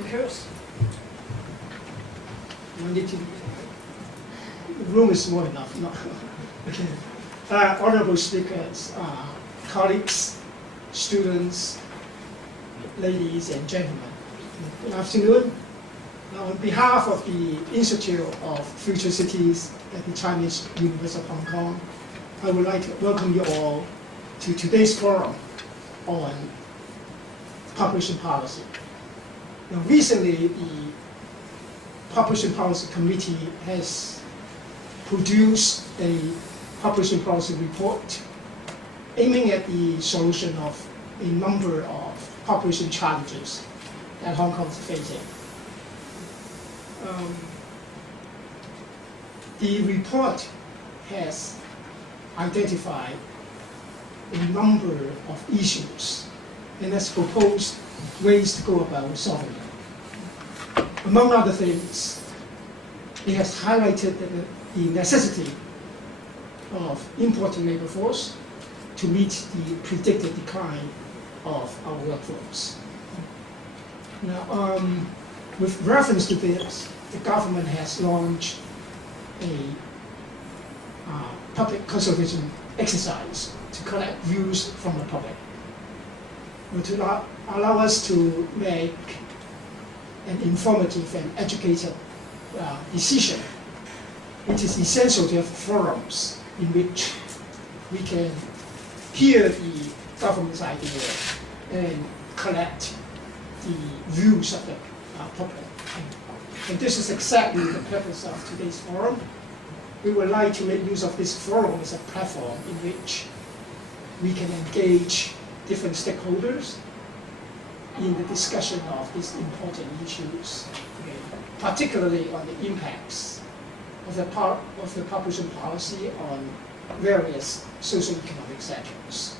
speakers. The room is small enough. No. Okay. Honorable speakers, colleagues, students, ladies and gentlemen, good afternoon. On behalf of the Institute of Future Cities at the Chinese University of Hong Kong, I would like to welcome you all to today's forum on population policy. Now, recently, the Population Policy Committee has produced a population policy report aiming at the solution of a number of population challenges that Hong Kong is facing. The report has identified a number of issues and has proposed ways to go about solving them. Among other things, it has highlighted the necessity of importing labor force to meet the predicted decline of our workforce. Now, with reference to this, the government has launched a public consultation exercise to collect views from the public, to allow us to make an informative and educated decision. It is essential to have forums in which we can hear the government's idea and collect the views of the public. And this is exactly the purpose of today's forum. We would like to make use of this forum as a platform in which we can engage different stakeholders in the discussion of these important issues, particularly on the impacts of the population policy on various socio-economic sectors.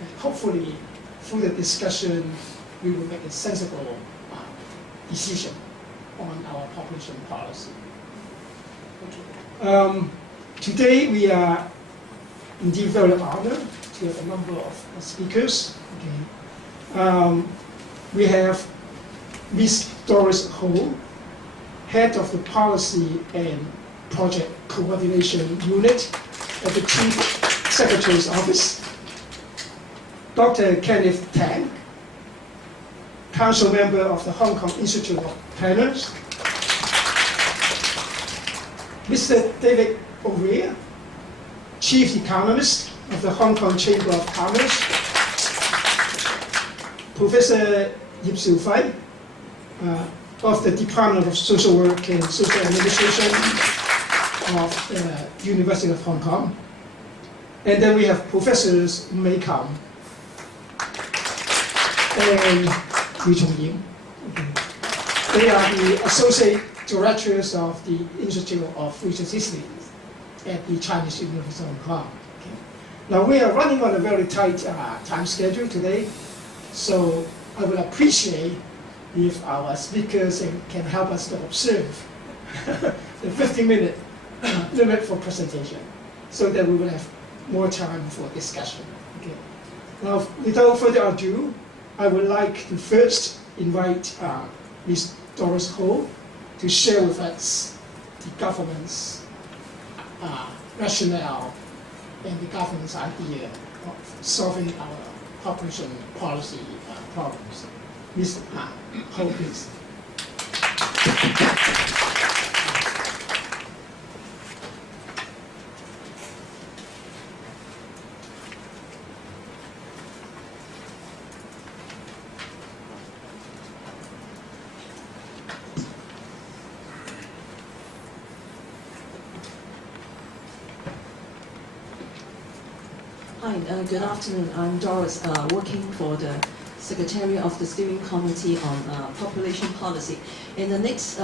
And hopefully, through the discussion, we will make a sensible decision on our population policy. Okay. Today, we are indeed very honored to have a number of speakers. Okay. We have Ms. Doris Ho, Head of the Policy and Project Coordination Unit at the Chief Secretary's Office. Dr. Kenneth Tang, Council Member of the Hong Kong Institute of Planners. Mr. David O'Rear, Chief Economist of the Hong Kong Chamber of Commerce. Professor Yip Siu Fai, of the Department of Social Work and Social Administration of the University of Hong Kong. And then we have Professors Mei Kam and Yu Chong Yim. Okay. They are the Associate Directors of the Institute of Future Cities at the Chinese University of Hong Kong. Okay. Now we are running on a very tight time schedule today, so I would appreciate if our speakers can help us to observe the 15-minute limit for presentation, so that we will have more time for discussion. Okay. Now, without further ado, I would like to first invite Ms. Doris Ho to share with us the government's rationale and the government's idea of solving our population policy problems. Ms. Ho, please. Hi, good afternoon. I'm Doris, working for the Secretary of the Steering Committee on Population Policy. In the next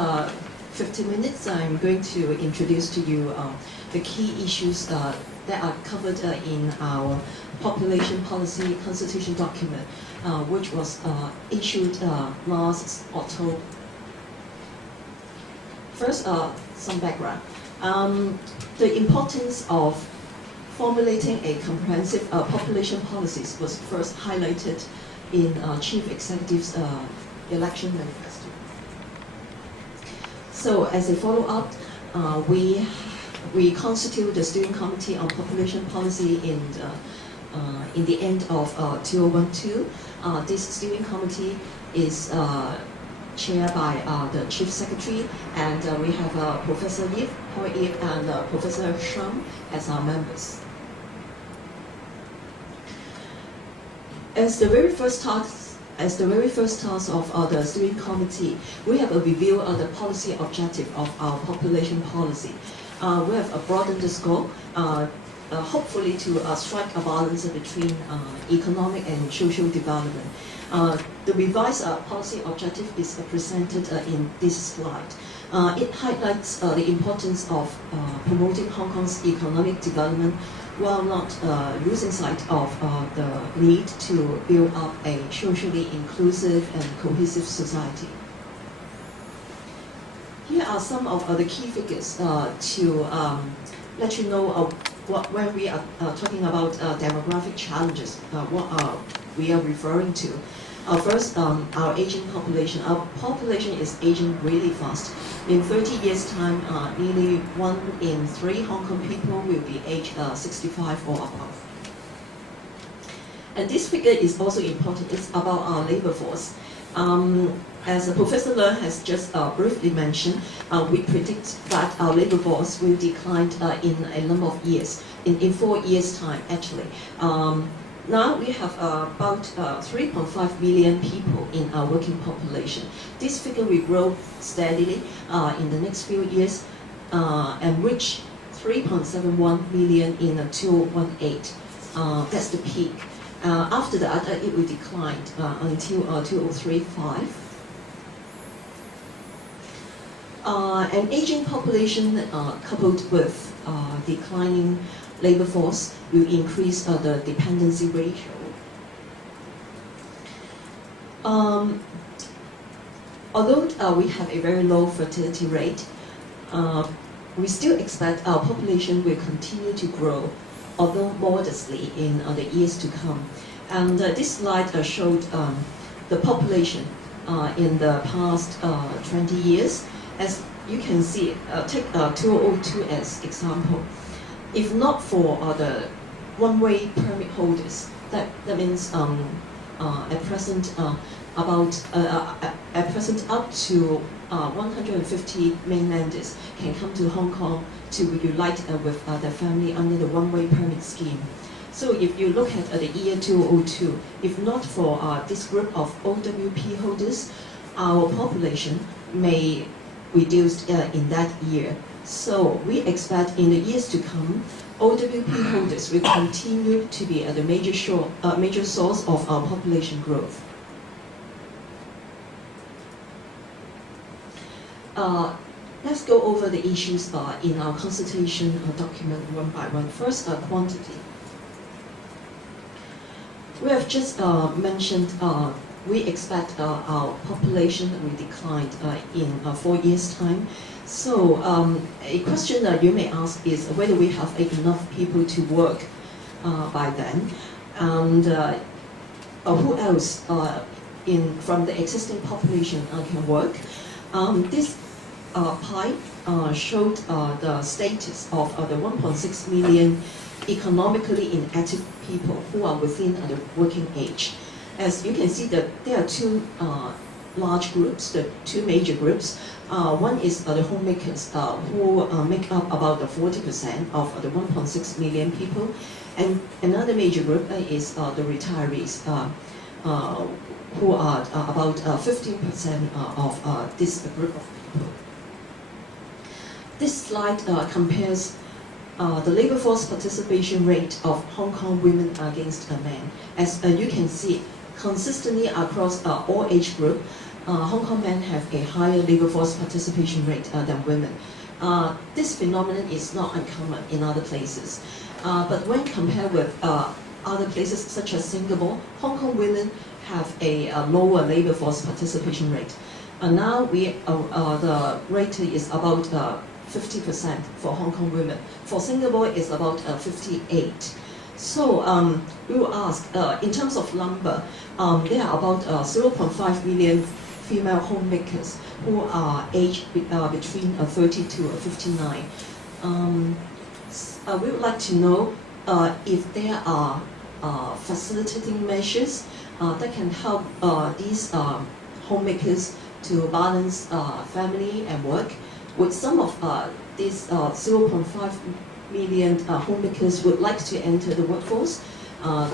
15 minutes, I'm going to introduce to you the key issues that are covered in our Population Policy Consultation document, which was issued last October. First, some background. The importance of formulating a comprehensive population policies was first highlighted in Chief Executive's election manifesto. So as a follow-up, we constitute the Steering Committee on Population Policy in the end of 2012. This steering committee is chaired by the Chief Secretary, and we have Professor Yip, Paul Yip, and Professor Shum as our members. As the very first task of the steering committee, we have a review of the policy objective of our population policy. We have broadened the scope, hopefully to strike a balance between economic and social development. The revised policy objective is presented in this slide. It highlights the importance of promoting Hong Kong's economic development while not losing sight of the need to build up a socially inclusive and cohesive society. Here are some of the key figures to let you know when we are talking about demographic challenges, what we are referring to. First, our aging population. Our population is aging really fast. In 30 years' time, nearly 1 in 3 Hong Kong people will be aged 65 or above. And this figure is also important. It's about our labor force. As Professor Leung has just briefly mentioned, we predict that our labor force will decline in a number of years, in 4 years' time, actually. Now we have about 3.5 million people in our working population. This figure will grow steadily in the next few years and reach 3.71 million in 2018. That's the peak. After that, it will decline until 2035. An aging population coupled with declining labor force will increase the dependency ratio. Although we have a very low fertility rate, we still expect our population will continue to grow, although modestly in the years to come. And this slide showed the population in the past 20 years. As you can see, take 2002 as example. If not for the one-way permit holders, that means at present up to 150 mainlanders can come to Hong Kong to reunite with their family under the one-way permit scheme. So if you look at the year 2002, if not for this group of OWP holders, our population may reduce in that year. So we expect in the years to come, OWP holders will continue to be the major source of our population growth. Let's go over the issues in our consultation document one by one. First, quantity. We have just mentioned we expect our population will decline in 4 years' time. So a question that you may ask is whether we have enough people to work by then, and who else from the existing population can work. This pie showed the status of the 1.6 million economically inactive people who are within the working age. As you can see, that there are two large groups, the two major groups. One is the homemakers, who make up about 40% of the 1.6 million people, and another major group is the retirees, who are about 15% of this group of people. This slide compares the labor force participation rate of Hong Kong women against men. As you can see, consistently across all age groups, Hong Kong men have a higher labor force participation rate than women. This phenomenon is not uncommon in other places. But when compared with other places such as Singapore, Hong Kong women have a lower labor force participation rate. Now the rate is about 50% for Hong Kong women. For Singapore, it's about 58%. So we will ask, in terms of number, there are about 0.5 million female homemakers who are aged between 30 to 59. We would like to know if there are facilitating measures that can help these homemakers to balance family and work. With some of these 0.5 million homemakers would like to enter the workforce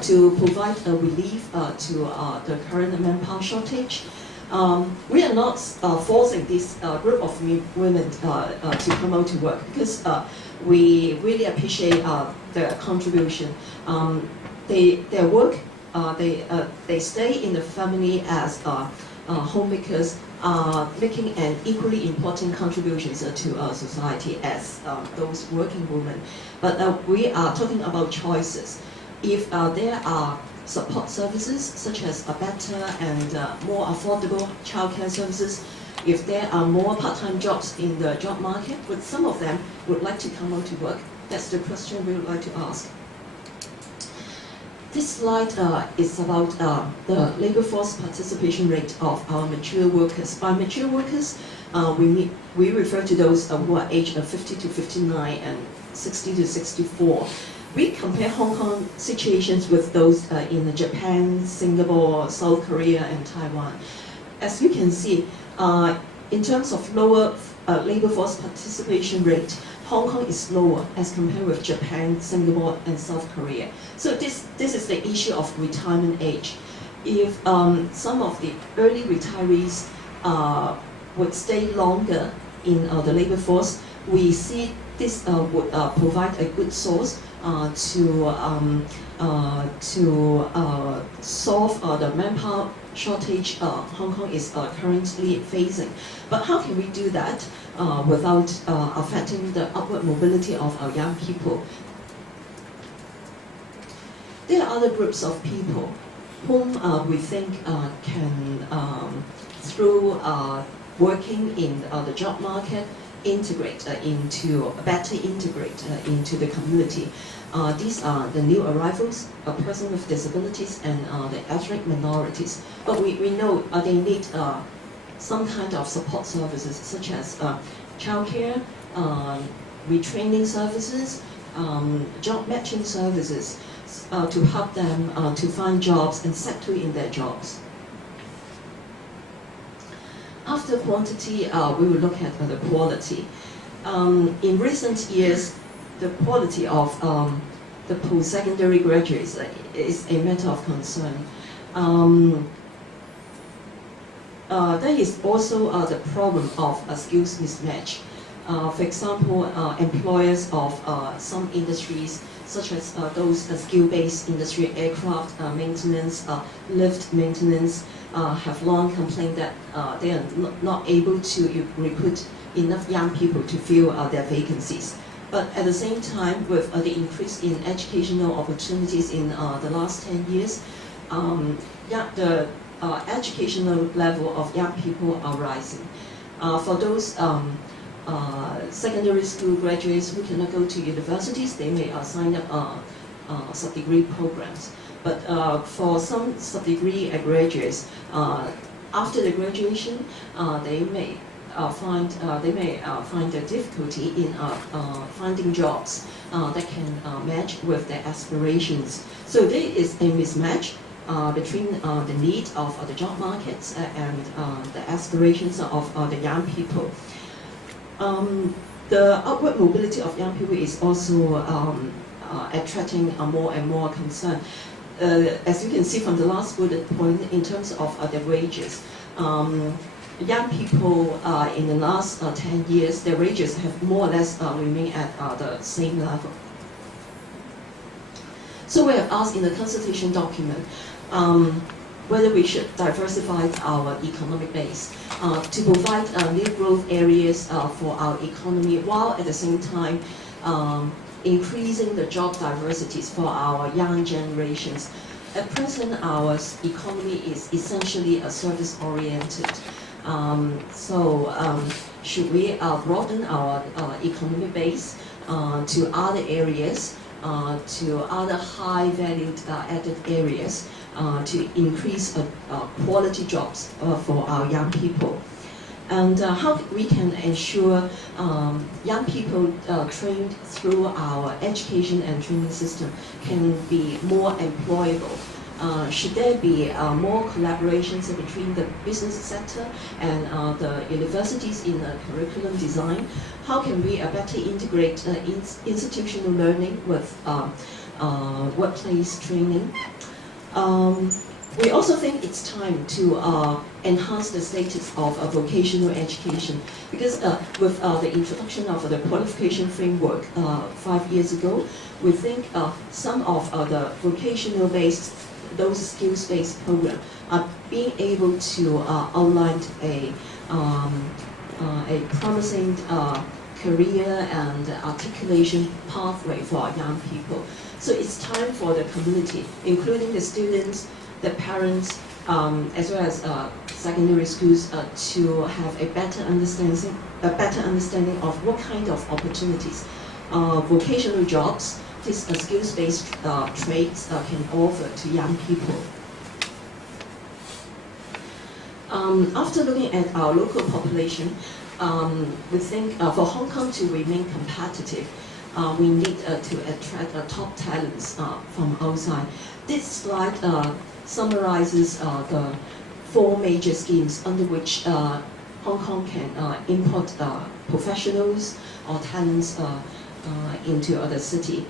to provide a relief to the current manpower shortage. We are not forcing this group of women to come out to work because we really appreciate their contribution. They work, they stay in the family as homemakers, making an equally important contributions to society as those working women. But we are talking about choices. If there are support services such as better and more affordable childcare services, if there are more part-time jobs in the job market, but some of them would like to come out to work, that's the question we would like to ask. This slide is about the labor force participation rate of our mature workers. By mature workers, we refer to those who are aged 50 to 59 and 60 to 64. We compare Hong Kong situations with those in Japan, Singapore, South Korea, and Taiwan. As you can see, in terms of lower labor force participation rate, Hong Kong is lower as compared with Japan, Singapore, and South Korea. So this is the issue of retirement age. If some of the early retirees would stay longer in the labor force, we see this would provide a good source to solve the manpower shortage Hong Kong is currently facing. But how can we do that without affecting the upward mobility of our young people? There are other groups of people whom we think can, through working in the job market, better integrate into the community. These are the new arrivals, persons with disabilities, and the ethnic minorities. But we know they need some kind of support services, such as childcare, retraining services, job matching services, to help them to find jobs and settle in their jobs. After quantity, we will look at the quality. In recent years, the quality of the post-secondary graduates is a matter of concern. There is also the problem of a skills mismatch. For example, employers of some industries, such as those skill-based industry, aircraft maintenance, lift maintenance, have long complained that they are not able to recruit enough young people to fill their vacancies. But at the same time, with the increase in educational opportunities in the last 10 years, the educational level of young people are rising. For those secondary school graduates who cannot go to universities, they may sign up sub-degree programs. But for some sub-degree graduates, after the graduation, they may find a difficulty in finding jobs that can match with their aspirations. So there is a mismatch between the need of the job markets and the aspirations of the young people. The upward mobility of young people is also attracting more and more concern. As you can see from the last bullet point, in terms of their wages, young people in the last 10 years, their wages have more or less remained at the same level. So we have asked in the consultation document whether we should diversify our economic base to provide new growth areas for our economy, while at the same time increasing the job diversities for our young generations. At present, our economy is essentially service-oriented. Should we broaden our economic base to other areas to other high-valued added areas to increase quality jobs for our young people. And how we can ensure young people trained through our education and training system can be more employable. Should there be more collaborations between the business sector and the universities in curriculum design? How can we better integrate institutional learning with workplace training? We also think it's time to enhance the status of vocational education, because with the introduction of the qualification framework 5 years ago, we think some of the vocational-based, those skills-based programs are being able to outline a promising career and articulation pathway for our young people. So it's time for the community, including the students, the parents, as well as secondary schools, to have a better understanding of what kind of opportunities vocational jobs, these skills-based trades can offer to young people. After looking at our local population, we think for Hong Kong to remain competitive, we need to attract top talents from outside. This slide summarizes the 4 major schemes under which Hong Kong can import professionals or talents into other city.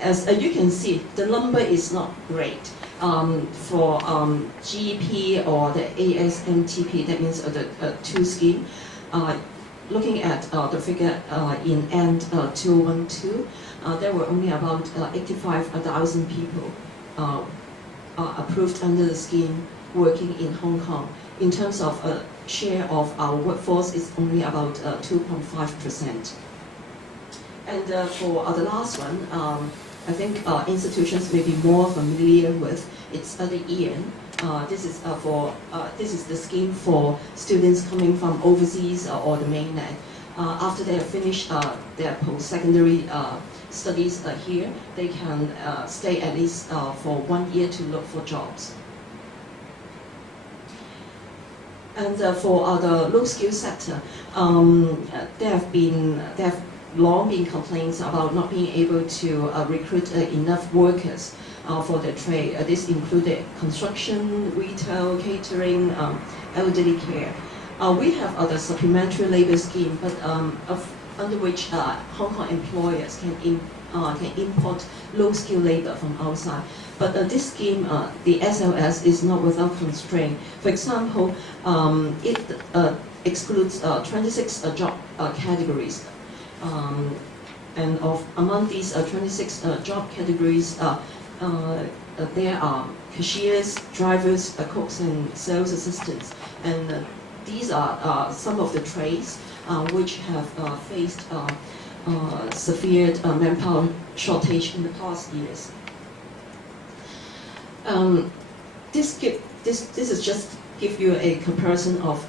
As you can see, the number is not great. For GEP or the ASMTP, that means the 2 scheme, looking at the figure in end 2012, there were only about 85,000 people approved under the scheme working in Hong Kong. In terms of share of our workforce, is only about 2.5%. And for the last one, I think institutions may be more familiar with. It's the EN. This is the scheme for students coming from overseas or the mainland. After they have finished their post-secondary studies here, they can stay at least for 1 year to look for jobs. And for the low-skill sector, there have long been complaints about not being able to recruit enough workers for the trade. This included construction, retail, catering, elderly care. We have the supplementary labor scheme, but under which Hong Kong employers can import low-skilled labor from outside. But this scheme, the SLS, is not without constraint. For example, it excludes 26 job categories. And among these 26 job categories, there are cashiers, drivers, cooks, and sales assistants. And these are some of the trades which have faced severe manpower shortage in the past years. This is just give you a comparison of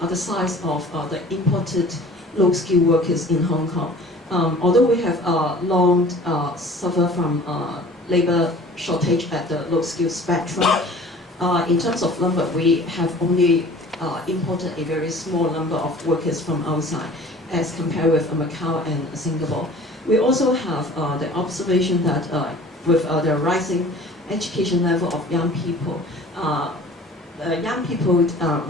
the size of the imported low-skilled workers in Hong Kong. Although we have long suffered from labor shortage at the low-skilled spectrum, in terms of number, we have only imported a very small number of workers from outside as compared with Macau and Singapore. We also have the observation that with the rising education level of young people,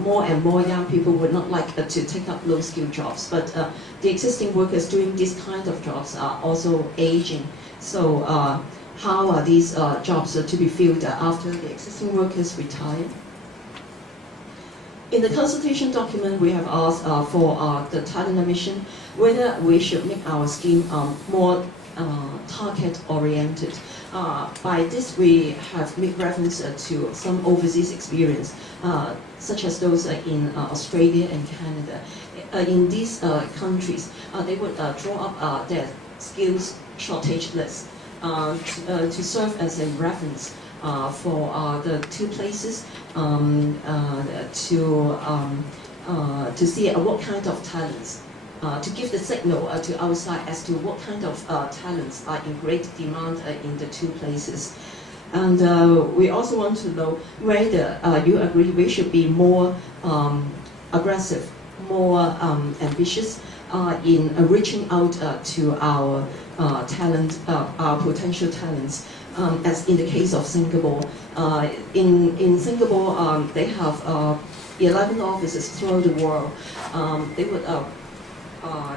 more and more young people would not like to take up low-skilled jobs, but the existing workers doing these kind of jobs are also aging. So how are these jobs to be filled after the existing workers retire? In the consultation document, we have asked for the talent admission, whether we should make our scheme more target-oriented. By this, we have made reference to some overseas experience, such as those in Australia and Canada. In these countries, they would draw up their skills shortage list to serve as a reference for the 2 places to see what kind of talents to give the signal to outside as to what kind of talents are in great demand in the two places. And we also want to know whether you agree we should be more aggressive, more ambitious in reaching out to our talent, our potential talents. As in the case of Singapore, in Singapore they have 11 offices throughout the world. They would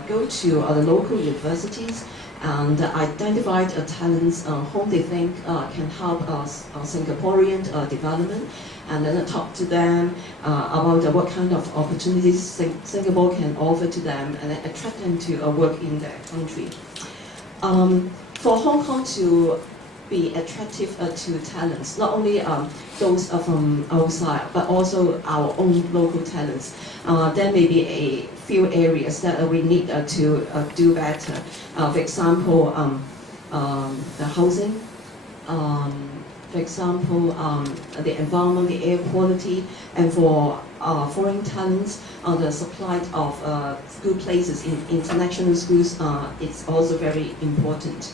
go to the local universities and identify talents whom they think can help Singaporean development, and then talk to them about what kind of opportunities Singapore can offer to them, and then attract them to work in their country. For Hong Kong to be attractive to talents, not only those from outside, but also our own local talents. There may be a few areas that we need to do better. For example, the housing, for example, the environment, the air quality, and for foreign talents, the supply of school places in international schools is also very important.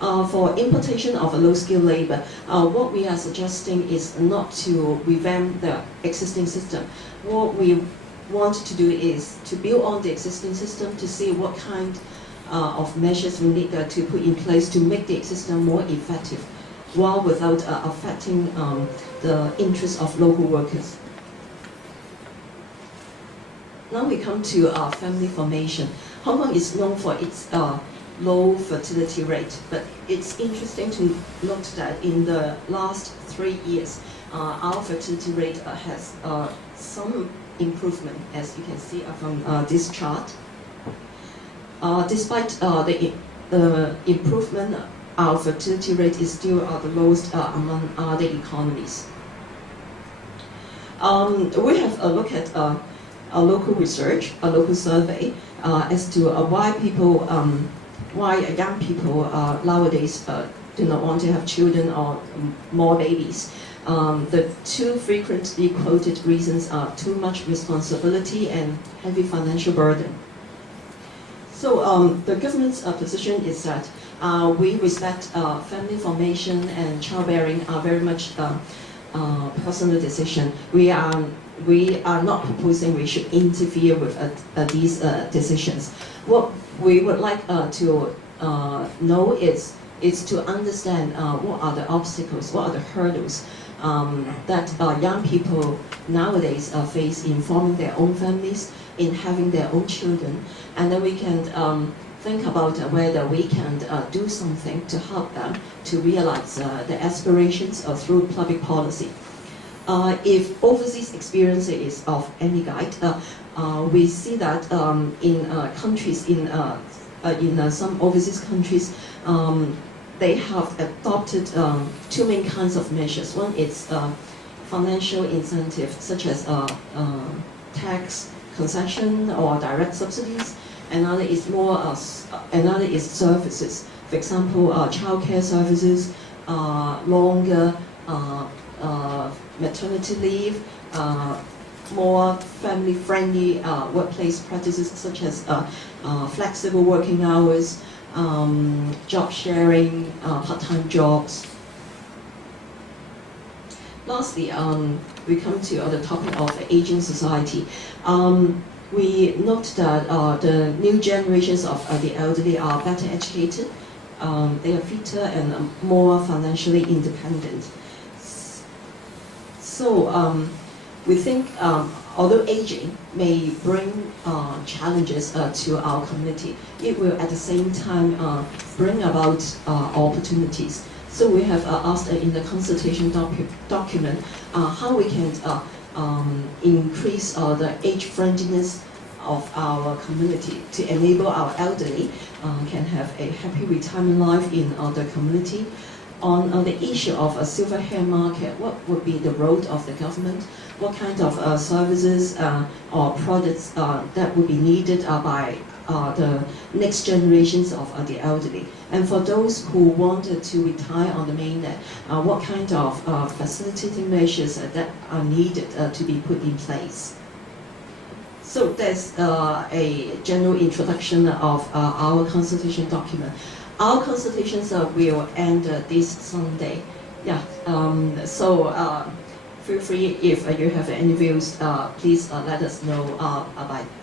For importation of low-skilled labor, what we are suggesting is not to revamp the existing system. What we want to do is to build on the existing system to see what kind of measures we need to put in place to make the existing more effective, while without affecting the interests of local workers. Now we come to family formation. Hong Kong is known for its low fertility rate, but it's interesting to note that in the last 3 years, our fertility rate has some improvement, as you can see from this chart. Despite the improvement, our fertility rate is still the lowest among other economies. We have a look at a local research, a local survey, as to why young people nowadays do not want to have children or more babies. The two frequently quoted reasons are too much responsibility and heavy financial burden. So the government's position is that we respect family formation and childbearing are very much personal decision. We are not proposing we should interfere with these decisions. What we would like to know is to understand what are the obstacles, what are the hurdles that young people nowadays face in forming their own families, in having their own children, and then we can think about whether we can do something to help them to realize their aspirations through public policy. If overseas experience is of any guide, we see that in countries, in some overseas countries, they have adopted two main kinds of measures. One is financial incentive, such as tax concession or direct subsidies. Another is another is services. For example, childcare services, longer maternity leave, more family-friendly workplace practices such as flexible working hours, job sharing, part-time jobs. Lastly, we come to the topic of aging society. We note that the new generations of the elderly are better educated, they are fitter and more financially independent. So we think although aging may bring challenges to our community, it will at the same time bring about opportunities. So we have asked in the consultation document how we can increase the age friendliness of our community to enable our elderly can have a happy retirement life in the community. On the issue of a silver hair market, what would be the role of the government? What kind of services or products that would be needed by the next generations of the elderly? And for those who wanted to retire on the mainland, what kind of facilitating measures that are needed to be put in place? So that's a general introduction of our consultation document. Our consultations will end this Sunday. Yeah. Feel free if you have any views, please let us know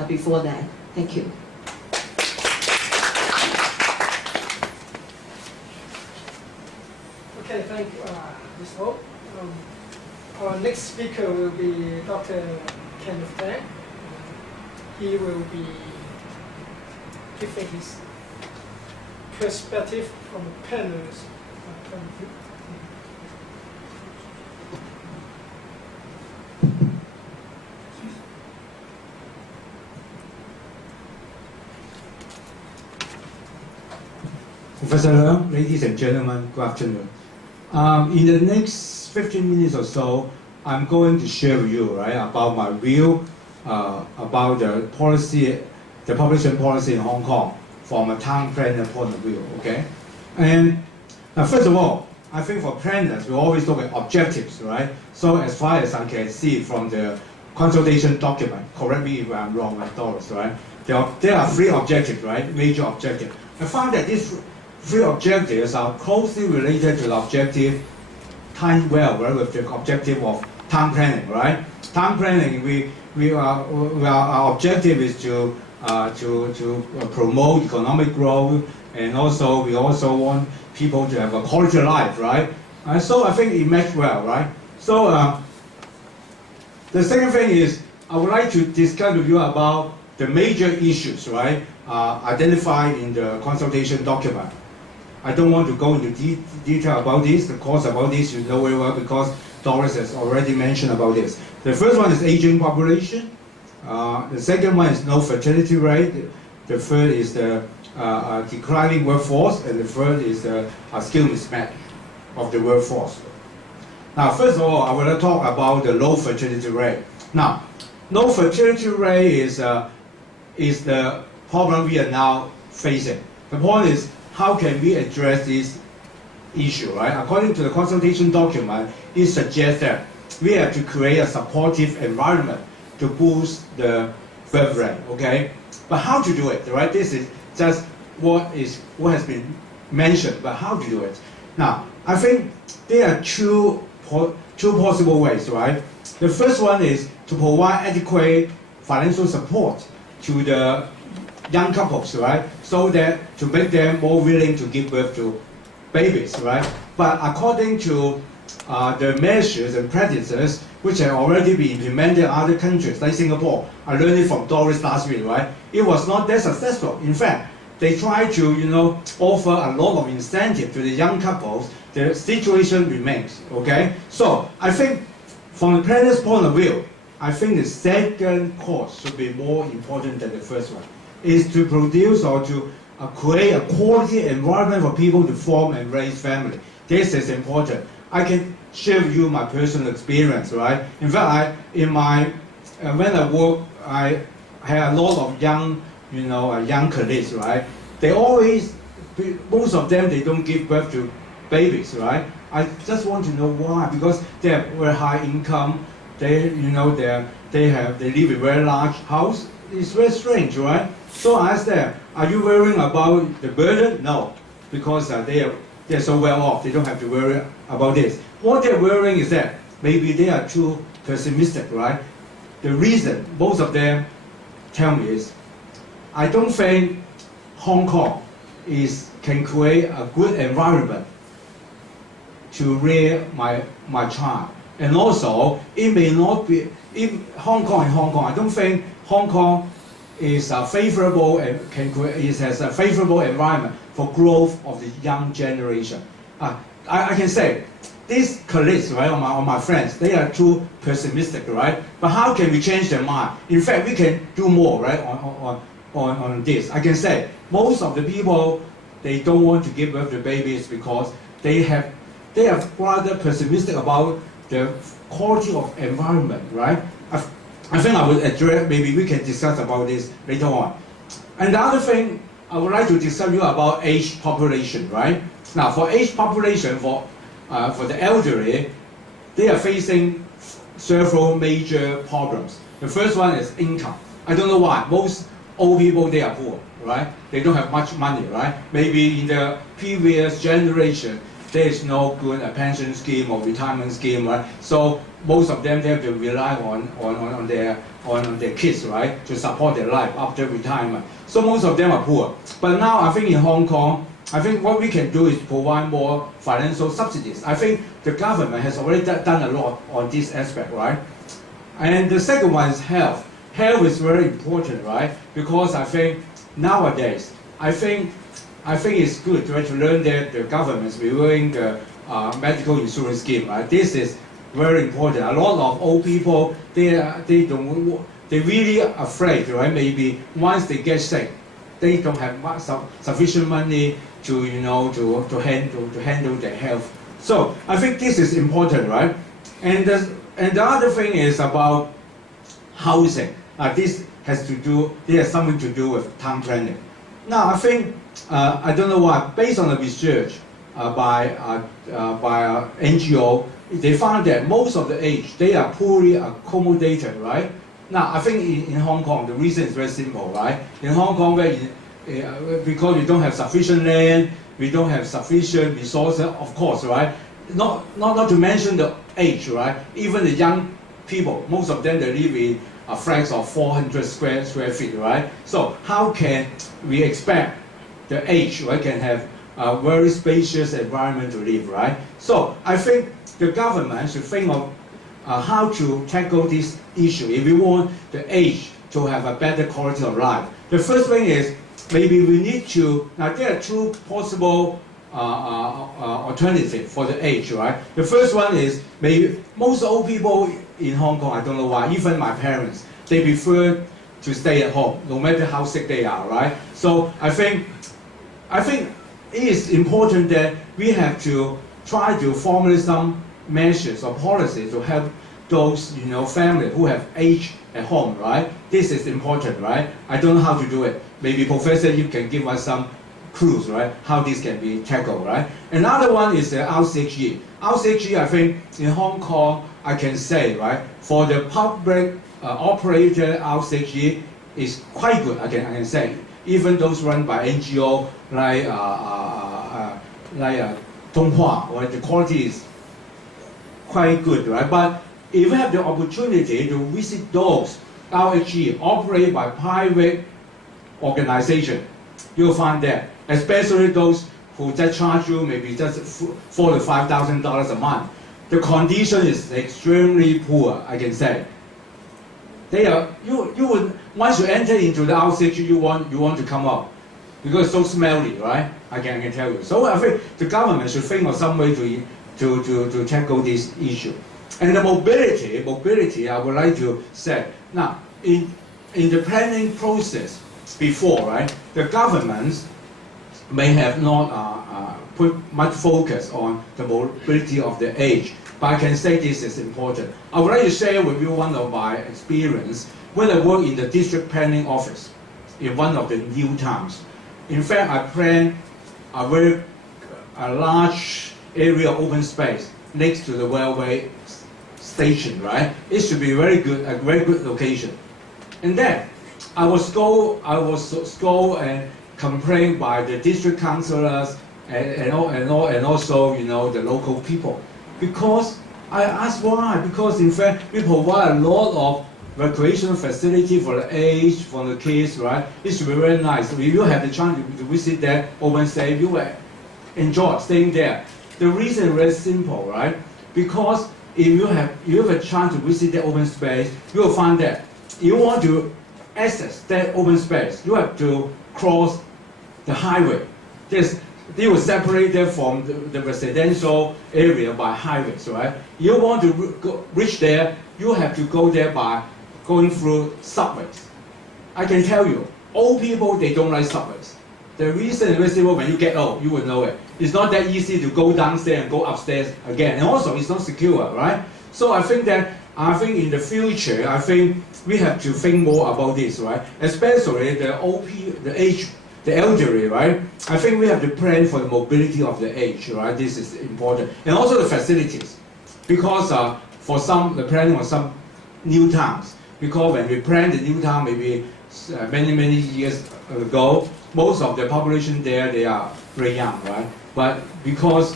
before then. Thank you. Okay, thank you, Ms. Ho. Our next speaker will be Dr. Kenneth Tang. He will be giving his perspective from the panel's point of view. Professor Leung, ladies and gentlemen, good afternoon. In the next 15 minutes or so, I'm going to share with you, right, about my view about the policy, the population policy in Hong Kong from a town planner point of view, okay? And first of all, I think for planners, we always look at objectives, right? So as far as I can see from the consultation document, correct me if I'm wrong, Doris, right? There are three objectives, right? Major objectives. I found that these three objectives are closely related to the objective time well, right, with the objective of town planning, right? Town planning, our objective is to promote economic growth, and also we also want people to have a quality life, right? So I think it matches well, right? So the second thing is I would like to discuss with you about the major issues, right, identified in the consultation document. I don't want to go into detail about this. The course about this you know very well because Doris has already mentioned about this. The first one is aging population. The second one is no fertility rate. The third is the declining workforce, and the third is the skill mismatch of the workforce. Now, first of all, I want to talk about the low fertility rate. Now, low fertility rate is the problem we are now facing. The point is, how can we address this issue, right? According to the consultation document, it suggests that we have to create a supportive environment to boost the birth rate, okay? But how to do it, right? This is just what has been mentioned, but how to do it? Now, I think there are two possible ways, right? The first one is to provide adequate financial support to the young couples, right? So that to make them more willing to give birth to babies, right? But according to the measures and practices which have already been implemented in other countries, like Singapore, I learned it from Doris last week, right? It was not that successful. In fact, they tried to, offer a lot of incentive to the young couples. The situation remains, okay? So I think from the planner's point of view, I think the second course should be more important than the first one. Is to produce or to create a quality environment for people to form and raise family. This is important. I can share with you my personal experience, right? In fact, when I work, I had a lot of young, young colleagues, right? They always, most of them, they don't give birth to babies, right? I just want to know why. Because they have very high income. They live in a very large house. It's very strange, right? So I asked them, are you worrying about the burden? No, because they're so well off, they don't have to worry about this. What they're worrying is that maybe they are too pessimistic, right? The reason most of them tell me is, I don't think Hong Kong can create a good environment to rear my child. And also, it may not be, in Hong Kong, I don't think Hong Kong is favorable and has a favorable environment for growth of the young generation. I can say these colleagues, right, or my friends, they are too pessimistic, right? But how can we change their mind? In fact, we can do more, right, on this. I can say most of the people, they don't want to give birth to babies because they are rather pessimistic about the quality of environment, right? I think I would address, maybe we can discuss about this later on. And the other thing, I would like to discuss you about aged population, right? Now, for aged population, for the elderly, they are facing several major problems. The first one is income. I don't know why. Most old people, they are poor, right? They don't have much money, right? Maybe in the previous generation, there is no good pension scheme or retirement scheme, right? So most of them, they have to rely on their kids, right, to support their life after retirement. So most of them are poor. But now I think in Hong Kong, I think what we can do is provide more financial subsidies. I think the government has already done a lot on this aspect, right? And the second one is health. Health is very important, right? Because I think nowadays, I think it's good to learn that the government is reviewing the medical insurance scheme, right? This is very important. A lot of old people, they're really afraid, right? Maybe once they get sick, they don't have sufficient money to handle their health. So I think this is important, right? And the other thing is about housing. This has something to do with town planning. Now I think I don't know why. Based on the research by NGO, they found that most of the age they are poorly accommodated, right? Now I think in Hong Kong the reason is very simple, right? In Hong Kong, because we don't have sufficient land, we don't have sufficient resources, of course, right? Not to mention the age, right? Even the young people, most of them they live in flats of 400 square feet, right? So how can we expect the age, right, can have a very spacious environment to live, right? So I think the government should think of how to tackle this issue if we want the age to have a better quality of life. The first thing is maybe we need to, now there are two possible alternatives for the age, right? The first one is maybe most old people in Hong Kong, I don't know why, even my parents, they prefer to stay at home, no matter how sick they are, right? So I think it is important that we have to try to formulate some measures or policies to help those families who have aged at home, right? This is important, right? I don't know how to do it. Maybe Professor, you can give us some clues, right? How this can be tackled, right? Another one is the RCHE. RCHE, I think in Hong Kong, I can say, right, for the public operated RCHE is quite good. I can say, even those run by NGO like Donghua, right? The quality is quite good, right? But if you have the opportunity to visit those RHE operated by private organization, you'll find that, especially those who just charge you maybe just $4,000 to $5,000 a month, the condition is extremely poor, I can say. They are, you would, once you enter into the RCHE, you want to come out because it's so smelly, right? I can tell you. So I think the government should think of some way to tackle this issue. And the mobility, I would like to say, now, in the planning process before, right, the governments may have not put much focus on the mobility of the age, but I can say this is important. I would like to share with you one of my experience when I work in the district planning office in one of the new towns. In fact, I planned a large area of open space next to the railway station, right? It should be a very good location. And then I was scolded and complained by the district councillors and also the local people, because I asked why. Because in fact we provide a lot of recreational facility for the age, for the kids, right? It should be very nice. If you have the chance to visit that open space, you will enjoy staying there. The reason is very simple, right? Because if you have a chance to visit the open space, you will find that you want to access that open space, you have to cross the highway. They will separate them from the residential area by highways, right? You want to reach there, you have to go there by going through subways. I can tell you, old people, they don't like subways. The reason is very simple. When you get old, you will know it. It's not that easy to go downstairs and go upstairs again. And also, it's not secure, right? So I think in the future, I think we have to think more about this, right? Especially the the elderly, right? I think we have to plan for the mobility of the age, right? This is important. And also the facilities. Because for the planning of some new towns, because when we planned the new town maybe many years ago, most of the population there, they are very young, right? But because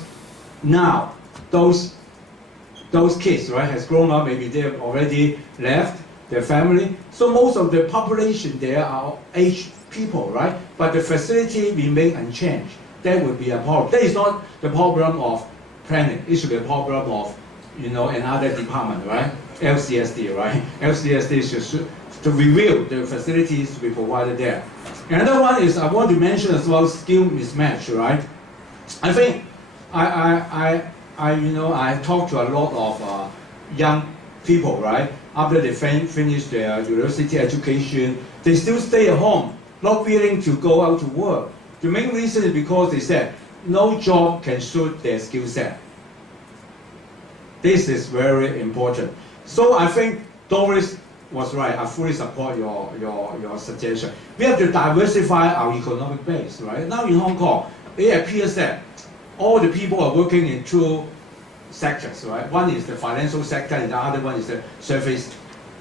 now those kids, right, has grown up, maybe they have already left their family, so most of the population there are aged people, right? But the facility remain unchanged. That would be a problem. That is not the problem of planning. It should be a problem of, another department, right? LCSD, right? LCSD should to review the facilities to be provided there. Another one is I want to mention as well skill mismatch, right? I think I talked to a lot of young people, right? After they finish their university education, they still stay at home, not willing to go out to work. The main reason is because they said no job can suit their skill set. This is very important. So I think Doris was right. I fully support your suggestion. We have to diversify our economic base, right? Now in Hong Kong, it appears that all the people are working in two sectors, right? One is the financial sector, and the other one is the service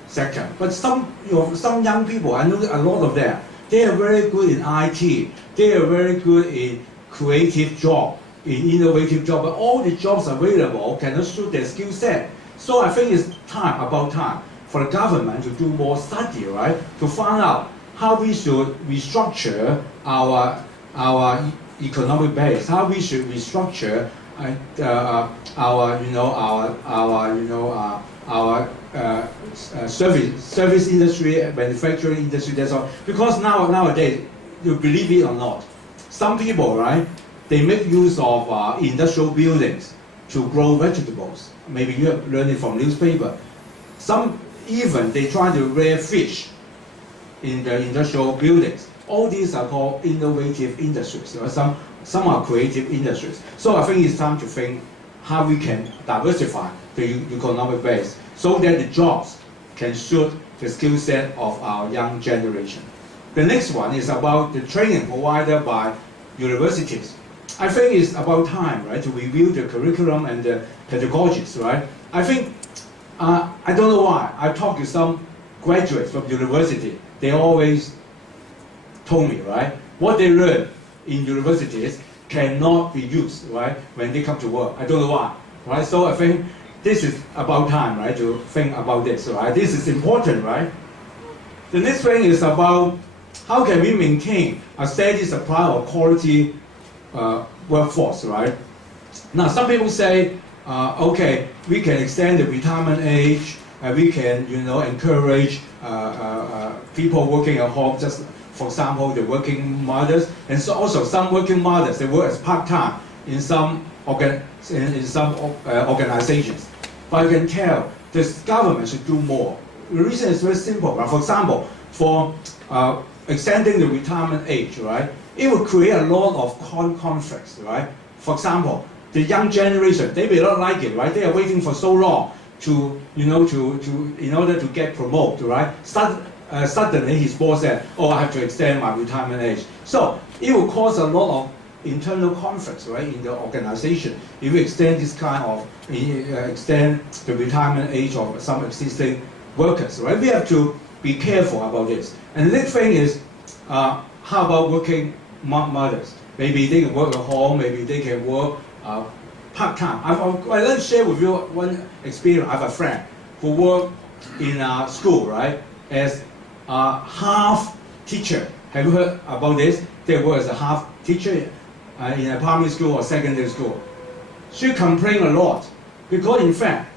sector. But some young people, I know a lot of them, they are very good in IT. They are very good in creative job, in innovative job. But all the jobs available cannot suit their skill set. So I think it's about time for the government to do more study, right? To find out how we should restructure our economic base, how we should restructure service industry, manufacturing industry. That's all. Because nowadays, you believe it or not, some people, right, they make use of industrial buildings to grow vegetables. Maybe you have learned it from newspaper. Some even they try to rear fish in the industrial buildings. All these are called innovative industries. Some are creative industries. So I think it's time to think how we can diversify the economic base so that the jobs can suit the skill set of our young generation. The next one is about the training provided by universities. I think it's about time, right, to review the curriculum and the pedagogies, right? I think, I don't know why, I talked to some graduates from university, they always told me, right, what they learn in universities cannot be used, right, when they come to work. I don't know why, right? So I think this is about time, right, to think about this, right? This is important, right? The next thing is about how can we maintain a steady supply of quality workforce, right? Now, some people say, okay, we can extend the retirement age, we can, encourage people working at home, just for example, the working mothers, and so also some working mothers, they work as part-time in some organizations. But I can tell this government should do more. The reason is very simple. Right? For example, for extending the retirement age, right, it will create a lot of conflicts, right? For example, the young generation, they may not like it, right? They are waiting for so long to, in order to get promoted, right? Suddenly his boss said, oh, I have to extend my retirement age. So it will cause a lot of internal conflicts, right, in the organization. If we extend this kind of, extend the retirement age of some existing workers, right? We have to be careful about this. And the next thing is, how about working mothers? Maybe they can work at home, maybe they can work part-time. I'd like to share with you one experience. I have a friend who worked in a school, right, as a half teacher. Have you heard about this? They work as a half teacher in a primary school or secondary school. She complained a lot because, in fact,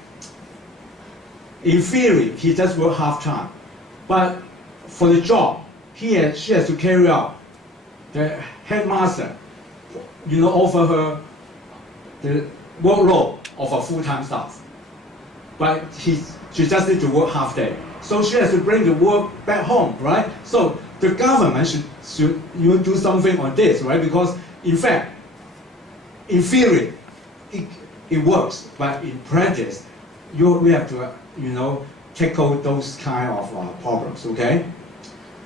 in theory, he just works half-time. But for the job, she has to carry out. The headmaster, offer her the workload of a full-time staff. But she just needs to work half day. So she has to bring the work back home, right? So the government should do something on this, right? Because in fact, in theory, it works, but in practice, we have to, tackle those kind of problems, okay?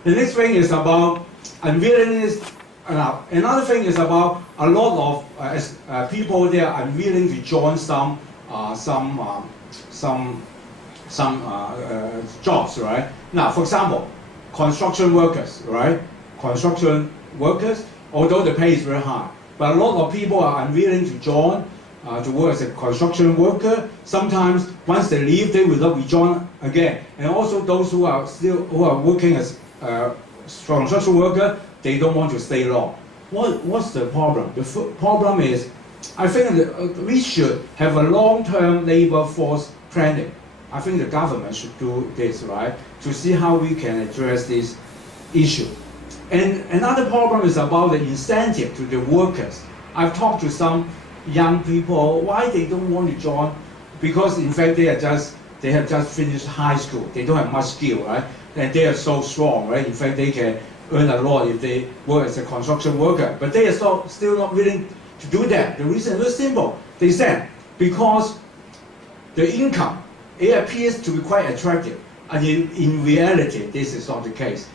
The next thing is about unwillingness. Another thing is about a lot of people they are unwilling to join some jobs, right? Now, for example, construction workers, right? Construction workers, although the pay is very high, but a lot of people are unwilling to join to work as a construction worker. Sometimes once they leave, they will not rejoin again. And also those who are working as construction worker, they don't want to stay long. What's the problem? The problem is, I think that we should have a long-term labor force planning. I think the government should do this, right, to see how we can address this issue. And another problem is about the incentive to the workers. I've talked to some young people why they don't want to join, because in fact they have just finished high school. They don't have much skill, right? And they are so strong, right? In fact, they can earn a lot if they work as a construction worker. But they are still not willing to do that. The reason is very simple. They said because the income, it appears to be quite attractive, and in reality, this is not the case.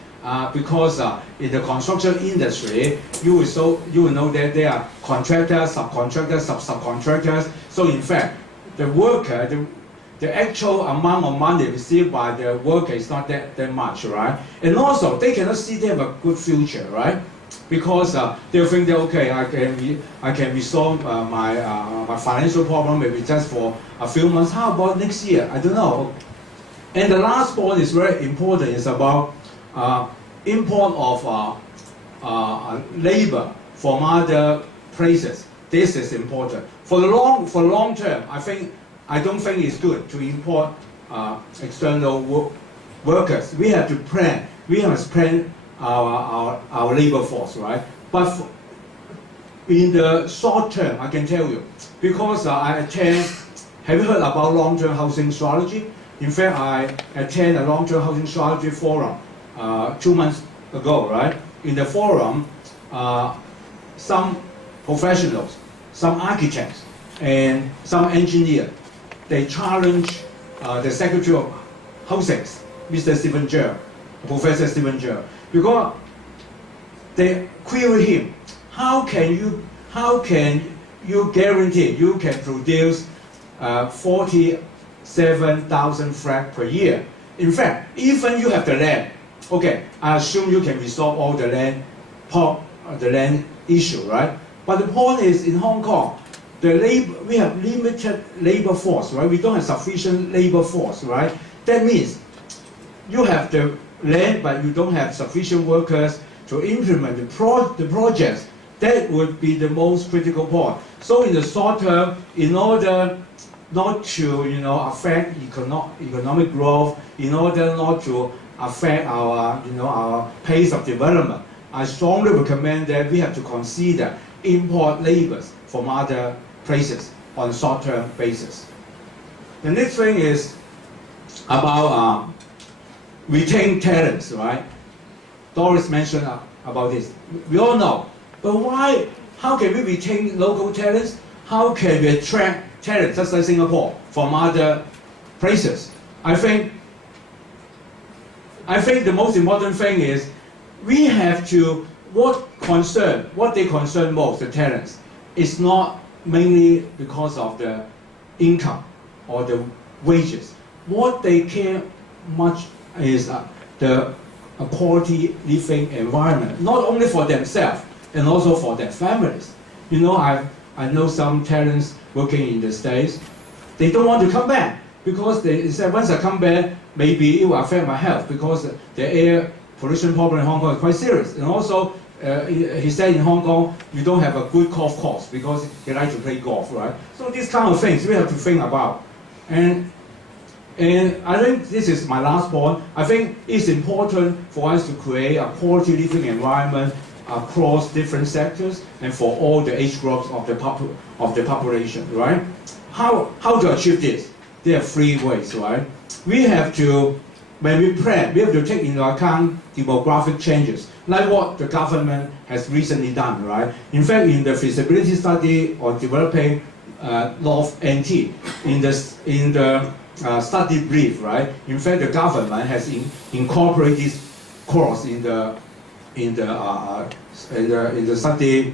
Because in the construction industry, you will know that there are contractors, subcontractors, subcontractors. So in fact, the worker, the actual amount of money received by the worker is not that much, right? And also, they cannot see they have a good future, right? Because they think that, okay, I can resolve my financial problem maybe just for a few months. How about next year? I don't know. And the last point is very important. It's about import of labor from other places. This is important. For the long term, I don't think it's good to import external workers. We have to plan. We must plan our labor force, right? But in the short term, I can tell you, because I attend. Have you heard about long-term housing strategy? In fact, I attend a long-term housing strategy forum 2 months ago, right? In the forum, some professionals, some architects, and some engineers, they challenge the Secretary of Housing, Mr. Stephen Jer, Professor Stephen Jer, because they query him, how can you guarantee you can produce 47,000 flats per year? In fact, even you have the land, okay, I assume you can resolve all the land issue, right? But the point is, in Hong Kong, we have limited labor force, right? We don't have sufficient labor force, right? That means you have the land, but you don't have sufficient workers to implement the projects. That would be the most critical point. So in the short term, in order not to affect economic growth, in order not to affect our pace of development, I strongly recommend that we have to consider import laborers from other places on a short-term basis. The next thing is about retain talents, right? Doris mentioned about this. We all know, but why? How can we retain local talents? How can we attract talents, just like Singapore, from other places? I think the most important thing is we have to, what they concern most, the talents, is not mainly because of the income or the wages. What they care much is the quality living environment, not only for themselves and also for their families. I know some talents working in the States, they don't want to come back because they said once I come back, maybe it will affect my health because the air pollution problem in Hong Kong is quite serious. And also, he said in Hong Kong, you don't have a good golf course because they like to play golf, right? So these kind of things we have to think about. And I think this is my last point. I think it's important for us to create a quality living environment across different sectors and for all the age groups of the population, right? How to achieve this? There are 3 ways, right? We have to, when we plan, we have to take into account demographic changes, like what the government has recently done, right? In fact, in the feasibility study on developing North NT, in the study brief, right? In fact, the government has incorporated this clause in the study.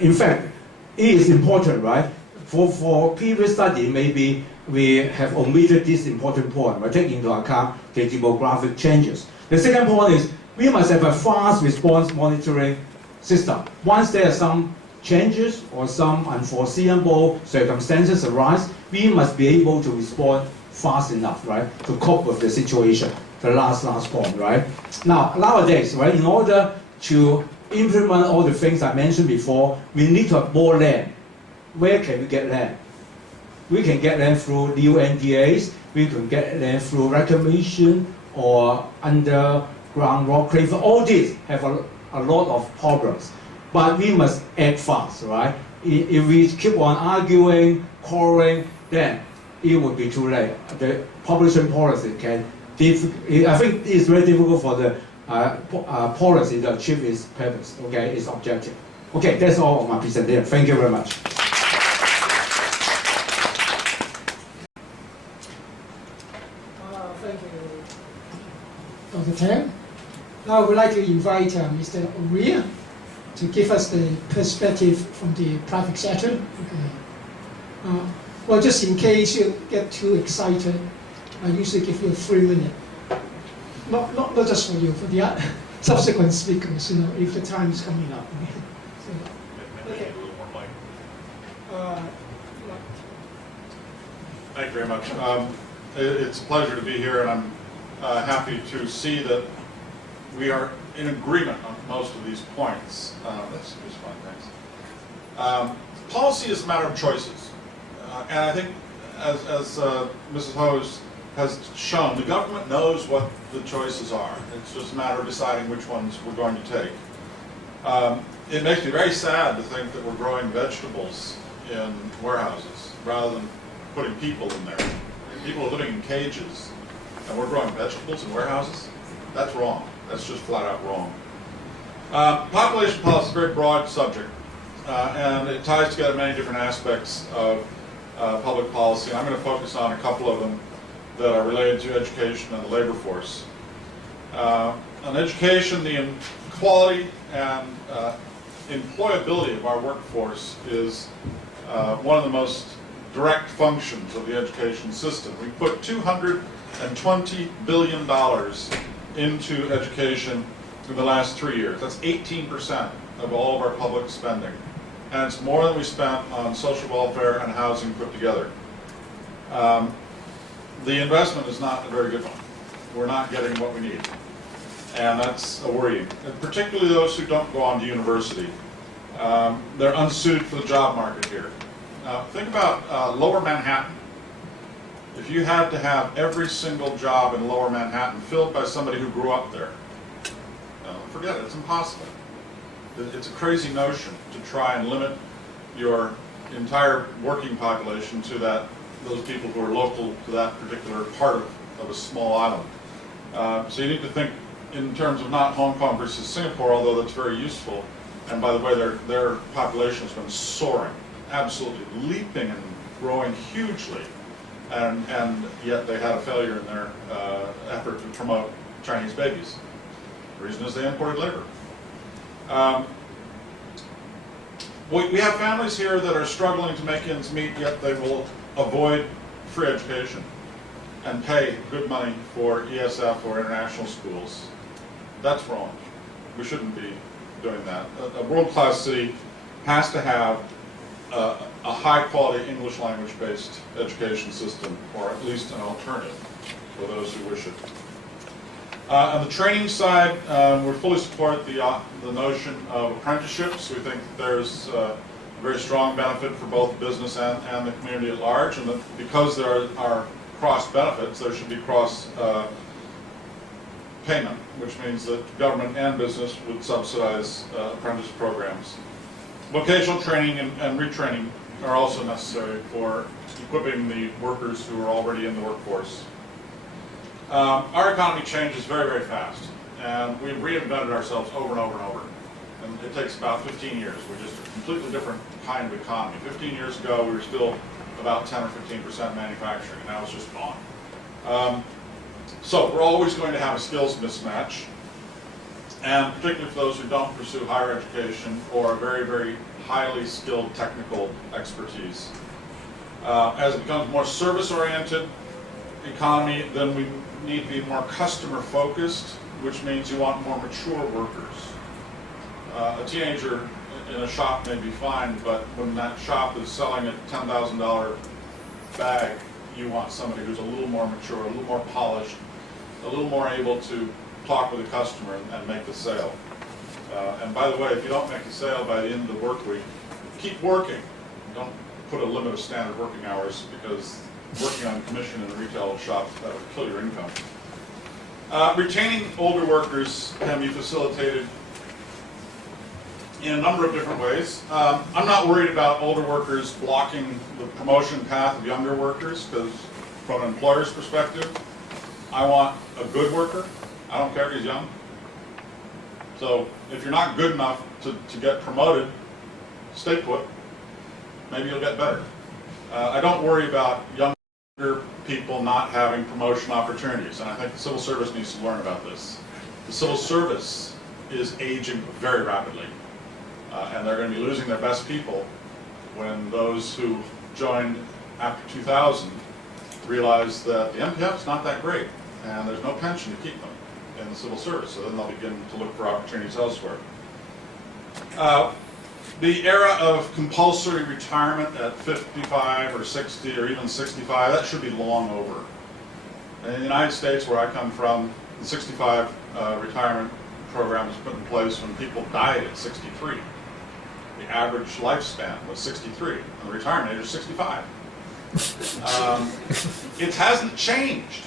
In fact, it is important, right? For previous study, maybe we have omitted this important point. We take into account the demographic changes. The second point is we must have a fast response monitoring system. Once there are some changes or some unforeseeable circumstances arise, we must be able to respond fast enough, right, to cope with the situation. The last point, right? Now, nowadays, right, in order to implement all the things I mentioned before, we need to have more land. Where can we get land? We can get land through new NDAs, we can get land through reclamation or underground rock craver. All these have a lot of problems. But we must act fast, right? If we keep on arguing, quarreling, then it would be too late. The population policy can, I think it's very difficult for the policy to achieve its purpose, okay, its objective. Okay, that's all of my presentation. Thank you very much. Thank you, Dr. Tang. Now I would like to invite Mr. O'Rear to give us the perspective from the private sector. Okay. Well, just in case you get too excited, I usually give you 3 minutes. Not just for you, for the subsequent speakers, you know, if the time is coming up. So, okay. Thank you very much. It's a pleasure to be here, and I'm happy to see that we are in agreement on most of these points. That's fine, thanks. Policy is a matter of choices, and I think, as Mrs. Hose has shown, the government knows what the choices are. It's just a matter of deciding which ones we're going to take. It makes me very sad to think that we're growing vegetables in warehouses rather than putting people in there. People are living in cages, and we're growing vegetables in warehouses? That's wrong. That's just flat out wrong. Population policy is a very broad subject, and it ties together many different aspects of public policy. I'm going to focus on a couple of them that are related to education and the labor force. On education, the quality and employability of our workforce is one of the most direct functions of the education system. We put $220 billion into education in the last 3 years. That's 18% of all of our public spending. And it's more than we spent on social welfare and housing put together. The investment is not a very good one. We're not getting what we need. And that's a worry. And particularly those who don't go on to university. They're unsuited for the job market here. Think about Lower Manhattan. If you had to have every single job in Lower Manhattan filled by somebody who grew up there, forget it, it's impossible. It's a crazy notion to try and limit your entire working population to those people who are local to that particular part of a small island. So you need to think in terms of not Hong Kong versus Singapore, although that's very useful. And by the way, their population has been soaring, absolutely leaping and growing hugely. And yet they had a failure in their effort to promote Chinese babies. The reason is they imported labor. We have families here that are struggling to make ends meet, yet they will avoid free education and pay good money for ESF or international schools. That's wrong. We shouldn't be doing that. A world-class city has to have a high-quality English language-based education system, or at least an alternative for those who wish it. On the training side, we fully support the notion of apprenticeships. We think that there's a very strong benefit for both business and the community at large, and that because there are cross benefits, there should be cross payment, which means that government and business would subsidize apprentice programs. Vocational training and retraining are also necessary for equipping the workers who are already in the workforce. Our economy changes very, very fast, and we've reinvented ourselves over and over and over. And it takes about 15 years. We're just a completely different kind of economy. 15 years ago, we were still about 10 or 15% manufacturing, and now it's just gone. So we're always going to have a skills mismatch, and particularly for those who don't pursue higher education or a very, very highly skilled technical expertise. As it becomes more service-oriented economy, then we need to be more customer-focused, which means you want more mature workers. A teenager in a shop may be fine, but when that shop is selling a $10,000 bag, you want somebody who's a little more mature, a little more polished, a little more able to talk with the customer and make the sale. And by the way, if you don't make the sale by the end of the work week, keep working. Don't put a limit of standard working hours, because working on commission in a retail shop, that would kill your income. Retaining older workers can be facilitated in a number of different ways. I'm not worried about older workers blocking the promotion path of younger workers, because from an employer's perspective, I want a good worker. I don't care if he's young. So if you're not good enough to get promoted, stay put. Maybe you'll get better. I don't worry about younger people not having promotion opportunities, and I think the civil service needs to learn about this. The civil service is aging very rapidly, and they're going to be losing their best people when those who joined after 2000 realize that the MPF is not that great, and there's no pension to keep them in the civil service, so then they'll begin to look for opportunities elsewhere. The era of compulsory retirement at 55 or 60 or even 65, that should be long over. In the United States, where I come from, the 65 retirement program was put in place when people died at 63. The average lifespan was 63, and the retirement age was 65. It hasn't changed.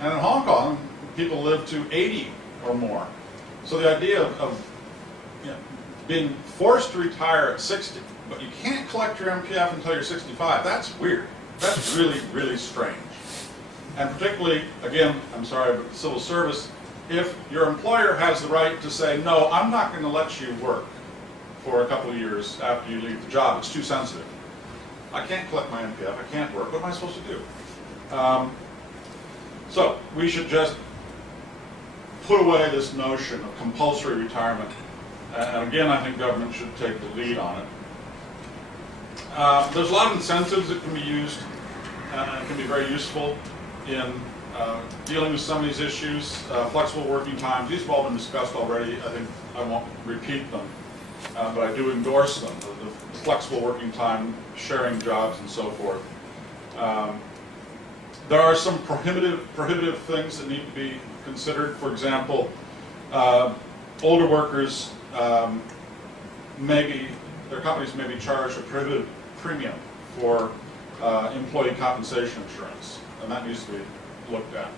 And in Hong Kong, people live to 80 or more. So the idea of being forced to retire at 60, but you can't collect your MPF until you're 65, that's weird. That's really, really strange. And particularly, again, I'm sorry, but civil service, if your employer has the right to say, no, I'm not going to let you work for a couple of years after you leave the job, it's too sensitive. I can't collect my MPF, I can't work, what am I supposed to do? So we should just put away this notion of compulsory retirement. And again, I think government should take the lead on it. There's a lot of incentives that can be used and can be very useful in dealing with some of these issues. Flexible working times, these have all been discussed already. I think I won't repeat them, but I do endorse them. The flexible working time, sharing jobs, and so forth. There are some prohibitive things that need to be considered. For example, older workers, their companies may be charged a prohibitive premium for employee compensation insurance, and that needs to be looked at.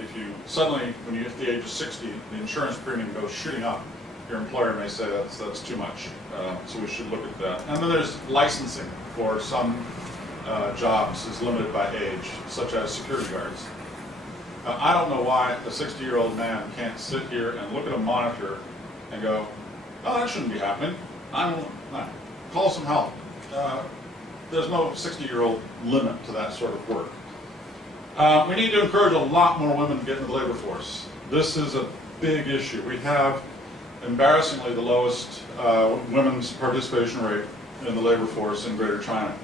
If you suddenly, when you hit the age of 60, the insurance premium goes shooting up, your employer may say that's too much, so we should look at that. And then there's licensing for some jobs is limited by age, such as security guards. I don't know why a 60-year-old man can't sit here and look at a monitor and go, oh, that shouldn't be happening. Call some help. There's no 60-year-old limit to that sort of work. We need to encourage a lot more women to get into the labor force. This is a big issue. We have embarrassingly the lowest women's participation rate in the labor force in Greater China,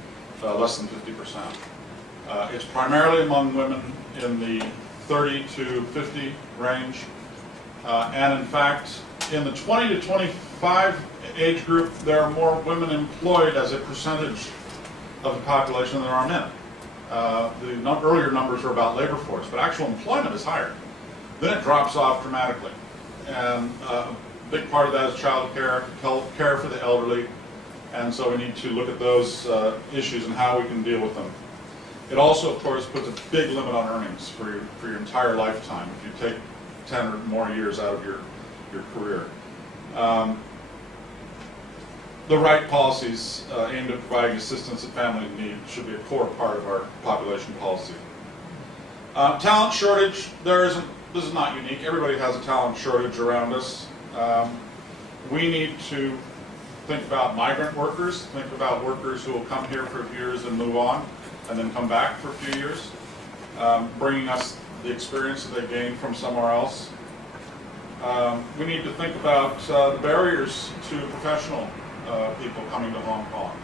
less than 50%. It's primarily among women in the 30 to 50 range, and in fact, in the 20 to 25 age group, there are more women employed as a percentage of the population than there are men. The earlier numbers were about labor force, but actual employment is higher. Then it drops off dramatically, and a big part of that is child care, care for the elderly, and so we need to look at those issues and how we can deal with them. It also, of course, puts a big limit on earnings for your entire lifetime if you take 10 or more years out of your career. The right policies aimed at providing assistance that families need should be a core part of our population policy. Talent shortage, this is not unique. Everybody has a talent shortage around us. We need to think about migrant workers, think about workers who will come here for a few years and move on, and then come back for a few years, bringing us the experience that they gained from somewhere else. We need to think about the barriers to professional people coming to Hong Kong.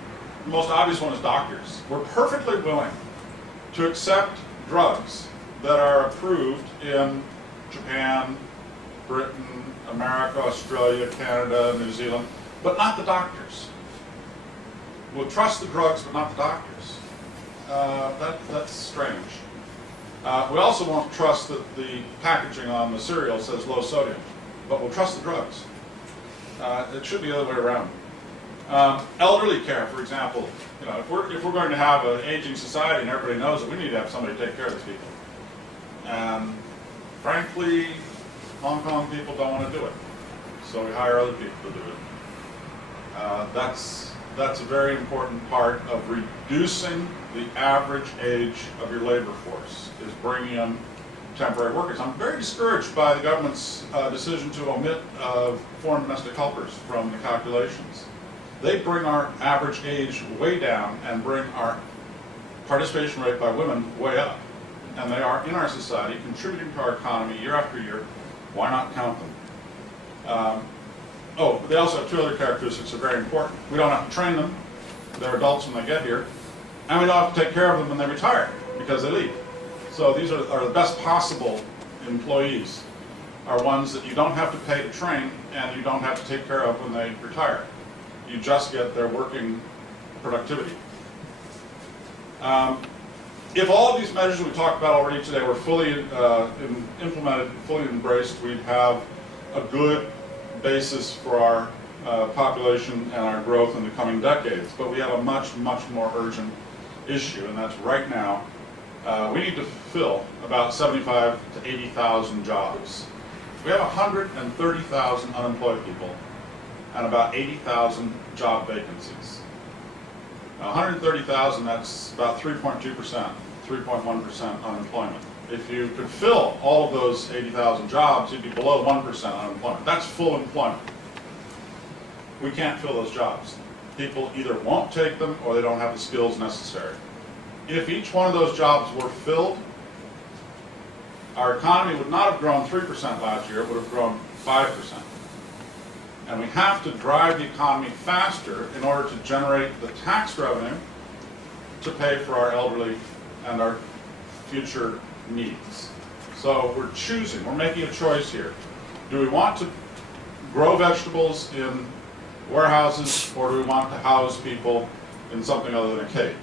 The most obvious one is doctors. We're perfectly willing to accept drugs that are approved in Japan, Britain, America, Australia, Canada, New Zealand, but not the doctors. We'll trust the drugs, but not the doctors. That's strange. We also won't trust that the packaging on the cereal says low sodium, but we'll trust the drugs. It should be the other way around. Elderly care, for example, if we're going to have an aging society and everybody knows it, we need to have somebody take care of these people. And frankly, Hong Kong people don't want to do it, so we hire other people to do it. That's a very important part of reducing the average age of your labor force, is bringing in temporary workers. I'm very discouraged by the government's decision to omit foreign domestic helpers from the calculations. They bring our average age way down and bring our participation rate by women way up. And they are in our society, contributing to our economy year after year. Why not count them? They also have two other characteristics that are very important. We don't have to train them. They're adults when they get here. And we don't have to take care of them when they retire, because they leave. So these are the best possible employees, are ones that you don't have to pay to train and you don't have to take care of when they retire. You just get their working productivity. If all of these measures we talked about already today were fully implemented, fully embraced, we'd have a good basis for our population and our growth in the coming decades. But we have a much, much more urgent issue, and that's right now. We need to fill about 75 to 80,000 jobs. We have 130,000 unemployed people and about 80,000 job vacancies. Now, 130,000, that's about 3.2%, 3.1% unemployment. If you could fill all of those 80,000 jobs, you'd be below 1% unemployment. That's full employment. We can't fill those jobs. People either won't take them or they don't have the skills necessary. If each one of those jobs were filled, our economy would not have grown 3% last year, it would have grown 5%. And we have to drive the economy faster in order to generate the tax revenue to pay for our elderly and our future needs. So we're making a choice here. Do we want to grow vegetables in warehouses, or do we want to house people in something other than a cage?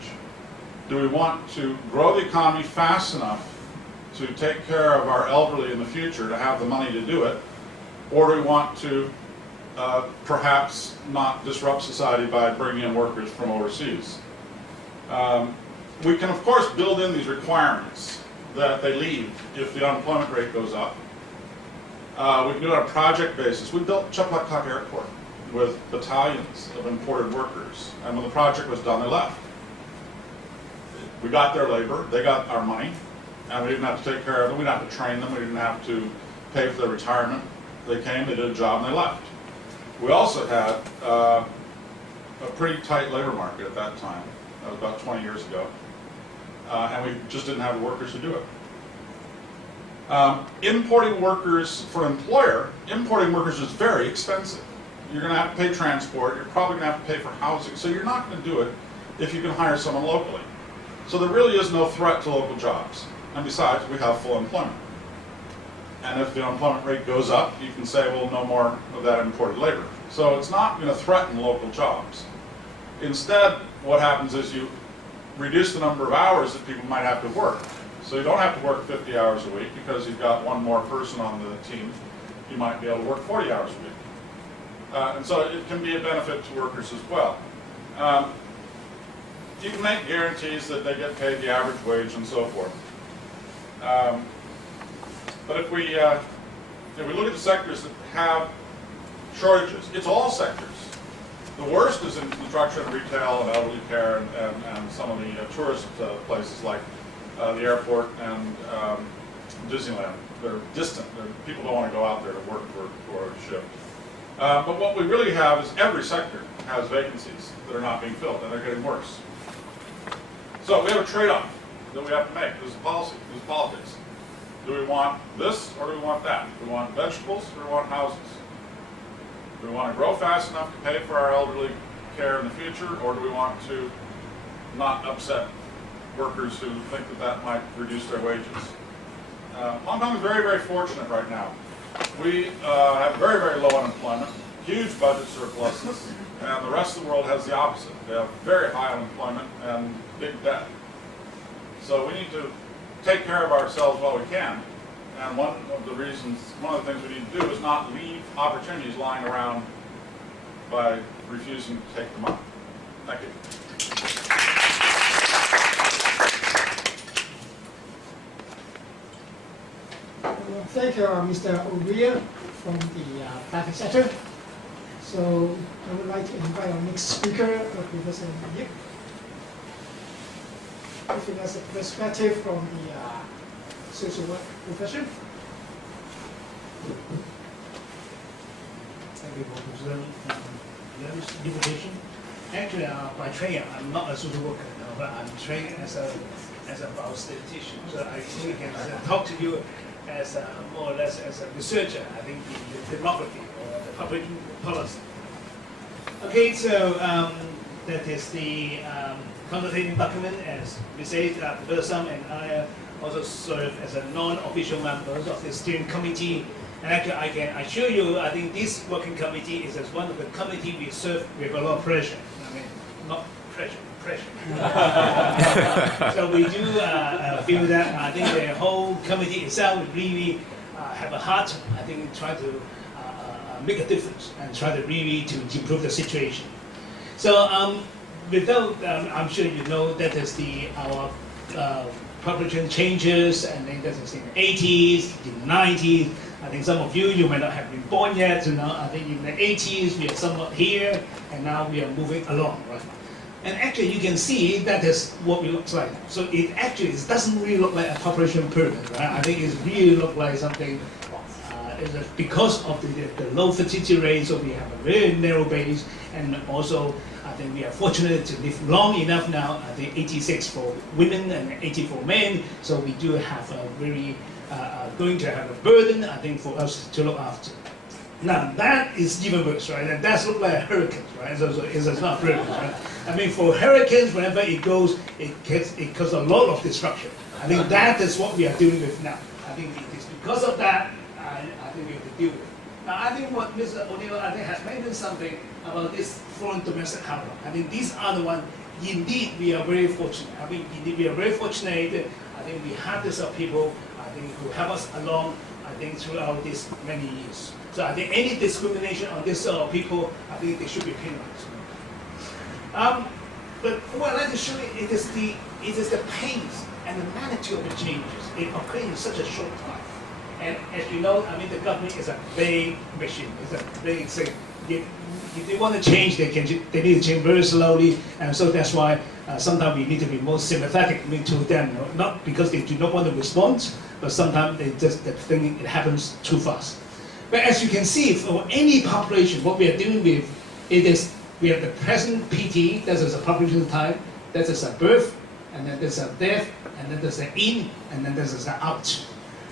Do we want to grow the economy fast enough to take care of our elderly in the future, to have the money to do it, or do we want to perhaps not disrupt society by bringing in workers from overseas? We can, of course, build in these requirements that they leave if the unemployment rate goes up. We can do it on a project basis. We built Chuplakak Airport with battalions of imported workers, and when the project was done, they left. We got their labor, they got our money, and we didn't have to take care of them, we didn't have to train them, we didn't have to pay for their retirement. They came, they did a job, and they left. We also had a pretty tight labor market at that time. That was about 20 years ago. And we just didn't have the workers to do it. Importing workers for an employer, importing workers is very expensive. You're going to have to pay transport, you're probably going to have to pay for housing, so you're not going to do it if you can hire someone locally. So there really is no threat to local jobs. And besides, we have full employment. And if the unemployment rate goes up, you can say, well, no more of that imported labor. So it's not going to threaten local jobs. Instead, what happens is you reduce the number of hours that people might have to work. So you don't have to work 50 hours a week because you've got one more person on the team. You might be able to work 40 hours a week. And so it can be a benefit to workers as well. You can make guarantees that they get paid the average wage and so forth. But if we look at the sectors that have shortages, it's all sectors. The worst is in construction, retail, and elderly care, and some of the tourist places like the airport and Disneyland. They're distant. People don't want to go out there to work for a shift. But what we really have is every sector has vacancies that are not being filled, and they're getting worse. So we have a trade-off that we have to make. This is policy. This is politics. Do we want this or do we want that? Do we want vegetables or do we want houses? Do we want to grow fast enough to pay for our elderly care in the future, or do we want to not upset workers who think that that might reduce their wages? Hong Kong is very, very fortunate right now. We have very, very low unemployment, huge budget surpluses, and the rest of the world has the opposite. They have very high unemployment and big debt. So we need to take care of ourselves while we can. And one of the things we need to do is not leave opportunities lying around by refusing to take them up. Thank you. Thank you, Mr. O'Reilly from the private sector. So I would like to invite our next speaker, Professor Yip, giving us a perspective from the social work profession. Thank you for presenting this invitation. Actually, by training, I'm not a social worker, but I'm trained as a biostatistician. So I think I can talk to you as more or less as a researcher. I think the demography or the public policy. Okay, so that is the consultative document, as we say, Professor Sam and I also serve as a non-official members of the steering committee. And actually, I can assure you, I think this working committee is as one of the committee we serve with a lot of pressure. I mean, not pressure. So we do feel that I think the whole committee itself really have a heart, I think, try to make a difference and try to really to improve the situation. So without, I'm sure you know that is our population changes, and then that is in the 80s, in the 90s. I think some of you might not have been born yet. You know, I think in the 80s we are somewhat here, and now we are moving along, right? And actually, you can see that is what it looks like. So it actually doesn't really look like a population pyramid, right? I think it really looks like something. Because of the low fertility rate, so we have a very narrow base, and also I think we are fortunate to live long enough now. I think 86 for women and 80 for men. So we do have a very going to have a burden, I think, for us to look after. Now that is even worse, right? And that's look like hurricanes, right? So it's not hurricanes, right? I mean, for hurricanes, whenever it goes, it causes a lot of destruction. I think that is what we are dealing with now. I think it is because of that. I think we have to deal with it. Now, I think what Mr. O'Neill has mentioned something about this foreign domestic capital. I think these are the ones. Indeed, we are very fortunate. I mean, indeed, we are very fortunate. I think we have this people. I think who help us along. I think throughout these many years. So I think any discrimination on this sort of people, I think they should be penalized. But what I'd like to show you it is the pace and the magnitude of the changes. It occurs in such a short time. And as you know, I mean, the government is a big machine. It's a big thing. If they want to change, they need to change very slowly. And so that's why sometimes we need to be more sympathetic to them. You know? Not because they do not want to respond, but sometimes they just the thing it happens too fast. But as you can see, for any population, what we are dealing with, we have the present PT, that is a population type, that is a birth, and then there's a death, and then there's an in, and then there's an out.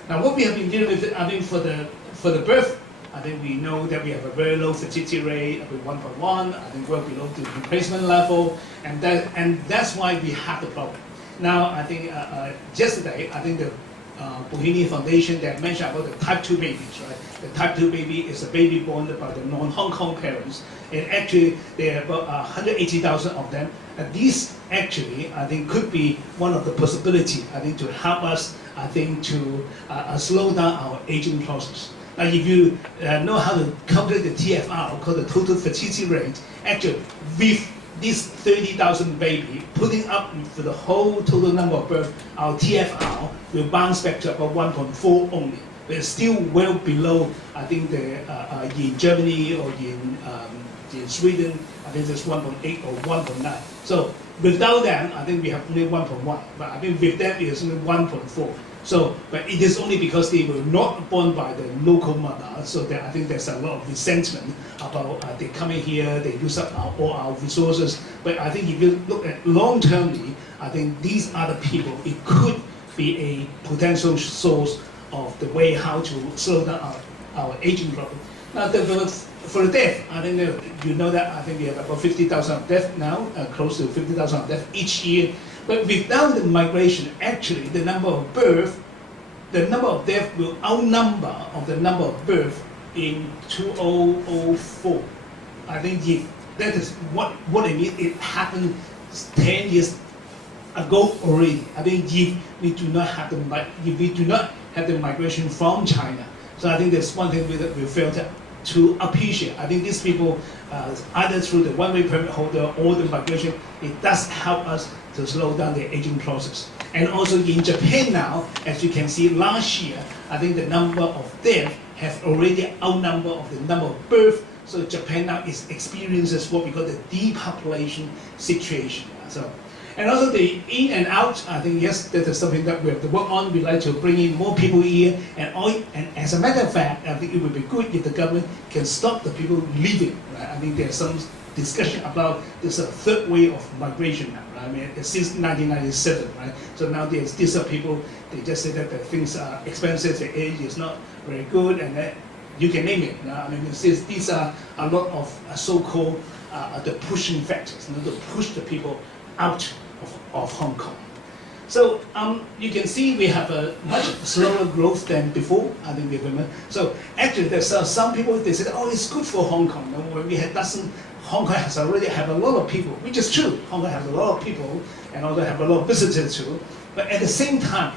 Now, what we have been dealing with, I mean, for the birth, I think we know that we have a very low fertility rate, about 1.1. I think well below the replacement level, and that's why we have the problem. Now, I think yesterday, I think the Bohini Foundation that mentioned about the type 2 babies, right? The type 2 baby is a baby born by the non-Hong Kong parents, and actually there are about 180,000 of them. And these actually, I think, could be one of the possibilities, I think, to help us, I think, to slow down our aging process. Now, if you know how to calculate the TFR, called the total fertility rate, actually, with this 30,000 baby, putting up for the whole total number of births, our TFR will bounce back to about 1.4 only. But it's still well below, I think, in Germany or in Sweden, I think it's 1.8 or 1.9. So without them, I think we have only 1.1. But I think with them, it's only 1.4. So, but it is only because they were not born by the local mother. So that I think there's a lot of resentment about they coming here, they use up all our resources. But I think if you look at long-termly, I think these are the people. It could be a potential source of the way how to slow down our aging problem. Now, for the death, I think you know that I think we have about 50,000 of death now, close to 50,000 of death each year. But without the migration, actually the number of birth, the number of death will outnumber of the number of birth in 2004. I think if that is what I mean. It happened 10 years ago already. I think if we do not have the migration from China, so I think that's one thing we failed to appreciate. I think these people, either through the one-way permit holder or the migration, it does help us to slow down the aging process. And also in Japan now, as you can see, last year, I think the number of deaths have already outnumbered of the number of births. So Japan now is experiences what we call the depopulation situation. So, and also the in and out, I think yes, that is something that we have to work on. We like to bring in more people here, and as a matter of fact, I think it would be good if the government can stop the people leaving. Right? I think there's some discussion about this third wave of migration now. Right? I mean, since 1997, right? So now these are people. They just say that the things are expensive, the age is not very good, and that you can name it. I mean, these are a lot of so-called the pushing factors, to push the people out of Hong Kong. So you can see we have a much slower growth than before, I think we remember. So actually there's some people, they said, oh, it's good for Hong Kong. When we had Hong Kong has already have a lot of people, which is true. Hong Kong has a lot of people and also have a lot of visitors too. But at the same time,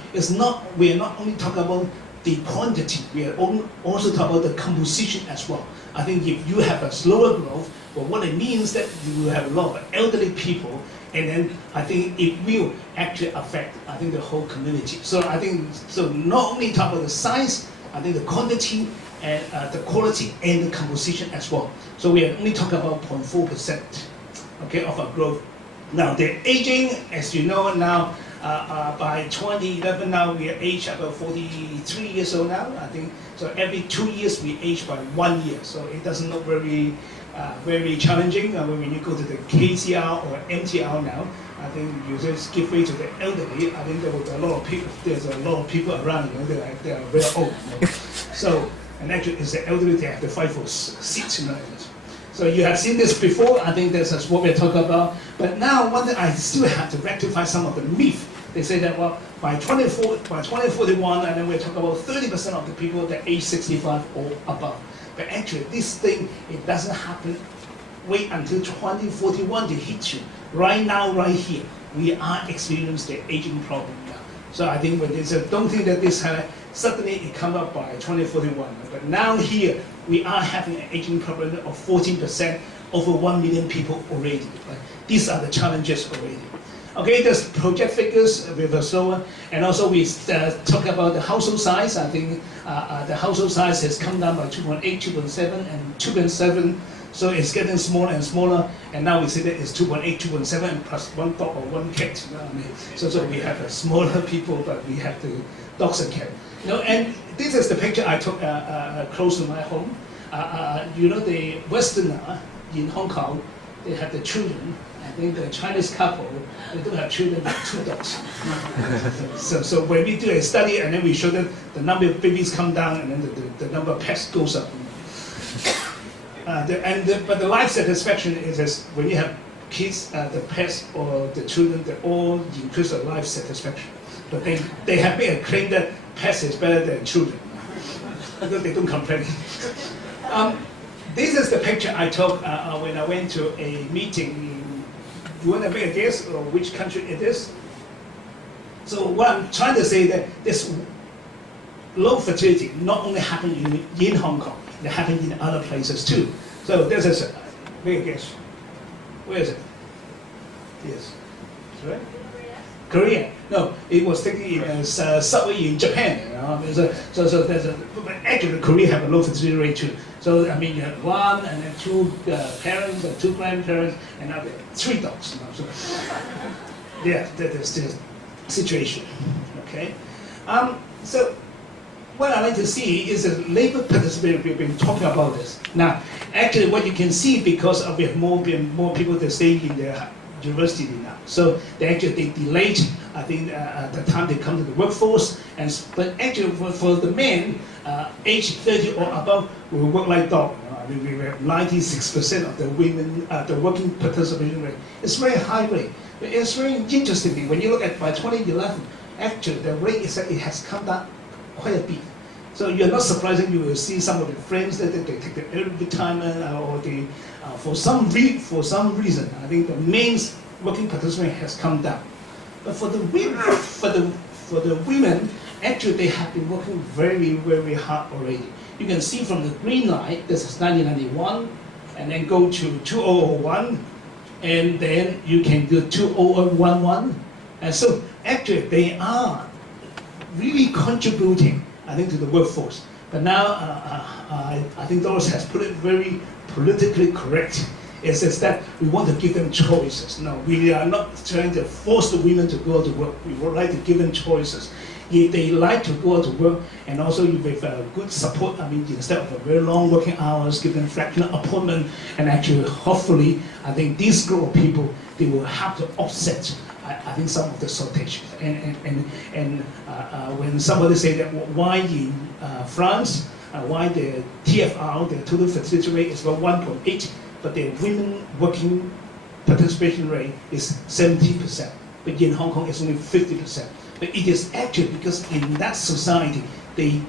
we are not only talking about the quantity, we are also talking about the composition as well. I think if you have a slower growth, well, what it means that you will have a lot of elderly people, and then I think it will actually affect, I think, the whole community. So I think, so not only talk about the size, I think the quantity and the quality and the composition as well. So we are only talking about 0.4%, okay, of our growth. Now the aging, as you know now, by 2011 now we are aged about 43 years old now, I think. So every 2 years we age by 1 year. So it doesn't look very challenging. When you go to the KCR or MTR now, I think you just give way to the elderly. I think there was a lot of people. There's a lot of people around. They are very old. So, and actually, it's the elderly. They have to fight for seats. So you have seen this before. I think this is what we're talking about. But now, one thing I still have to rectify some of the myth. They say that well, by 2041, and then we're talking about 30% of the people that age 65 or above. But actually, this thing, it doesn't happen. Wait until 2041 to hit you. Right now, right here, we are experiencing the aging problem now. So I think when they say, don't think that this suddenly it come up by 2041. But now here, we are having an aging problem of 14%, over 1 million people already. Right? These are the challenges already. Okay, there's project figures with a slower, and also we talk about the household size. I think the household size has come down by 2.8, 2.7, and 2.7. So it's getting smaller and smaller, and now we see that it's 2.8, 2.7 plus one dog or one cat. You know what I mean? So we have a smaller people, but we have the dogs and cats. And this is the picture I took close to my home. The Westerner in Hong Kong, they have the children. I think the Chinese couple, they don't have children with 2 dogs. So when we do a study and then we show them the number of babies come down and then the number of pets goes up. But the life satisfaction is as when you have kids, the pets or the children, they all increase the life satisfaction. But they have made a claim that pets is better than children. They don't complain. This is the picture I took when I went to a meeting. You want to make a guess of which country it is? So what I'm trying to say that this low fertility not only happened in Hong Kong, it happened in other places too. So this is make a guess. Where is it? Yes. Right? Korea. No, it was taken in a subway in Japan. So there's but actually Korea have a low fertility rate too. So I mean you have 1 and then 2 parents and 2 grandparents and now 3 dogs. So yeah, that is the situation. Okay. So what I like to see is that labor participation. We've been talking about this. Now, actually, what you can see because we have more people that stay in the university now. So they delayed, I think, the time they come to the workforce. But actually, for the men, age 30 or above, will work like dog. I mean, we have 96% of the women, the working participation rate. It's very high rate. But it's very interesting when you look at by 2011, actually the rate is that it has come down quite a bit. So you're not surprising you will see some of the friends that they take the early retirement or they, for some reason, I think the main working participation has come down. But for the women, actually they have been working very, very hard already. You can see from the green line, this is 1991, and then go to 2001, and then you can do 2011. And so actually they are really contributing, I think, to the workforce. But now I think Doris has put it very politically correct. It says that we want to give them choices. No, we are not trying to force the women to go to work. We would like to give them choices. If they like to go to work, and also with good support, I mean, instead of a very long working hours, give them fractional appointment, and actually, hopefully, I think this group of people, they will have to offset, I think, some of the shortage. And when somebody say that why in France, why the TFR, the total fertility rate is about 1.8, but the women working participation rate is 70%, but in Hong Kong it's only 50%. But it is actually because in that society, they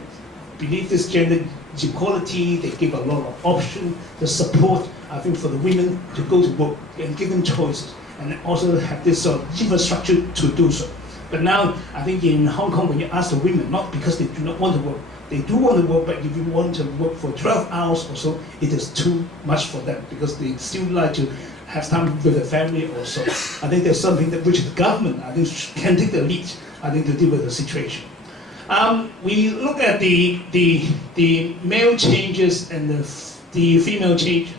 believe this gender equality, they give a lot of options, the support, I think, for the women to go to work and give them choices, and also have this sort of infrastructure to do so. But now, I think in Hong Kong, when you ask the women, not because they do not want to work, they do want to work, but if you want to work for 12 hours or so, it is too much for them because they still like to have time with the family or so. I think there's something that which the government, I think, can take the lead, I think, to deal with the situation. We look at the male changes and the female changes.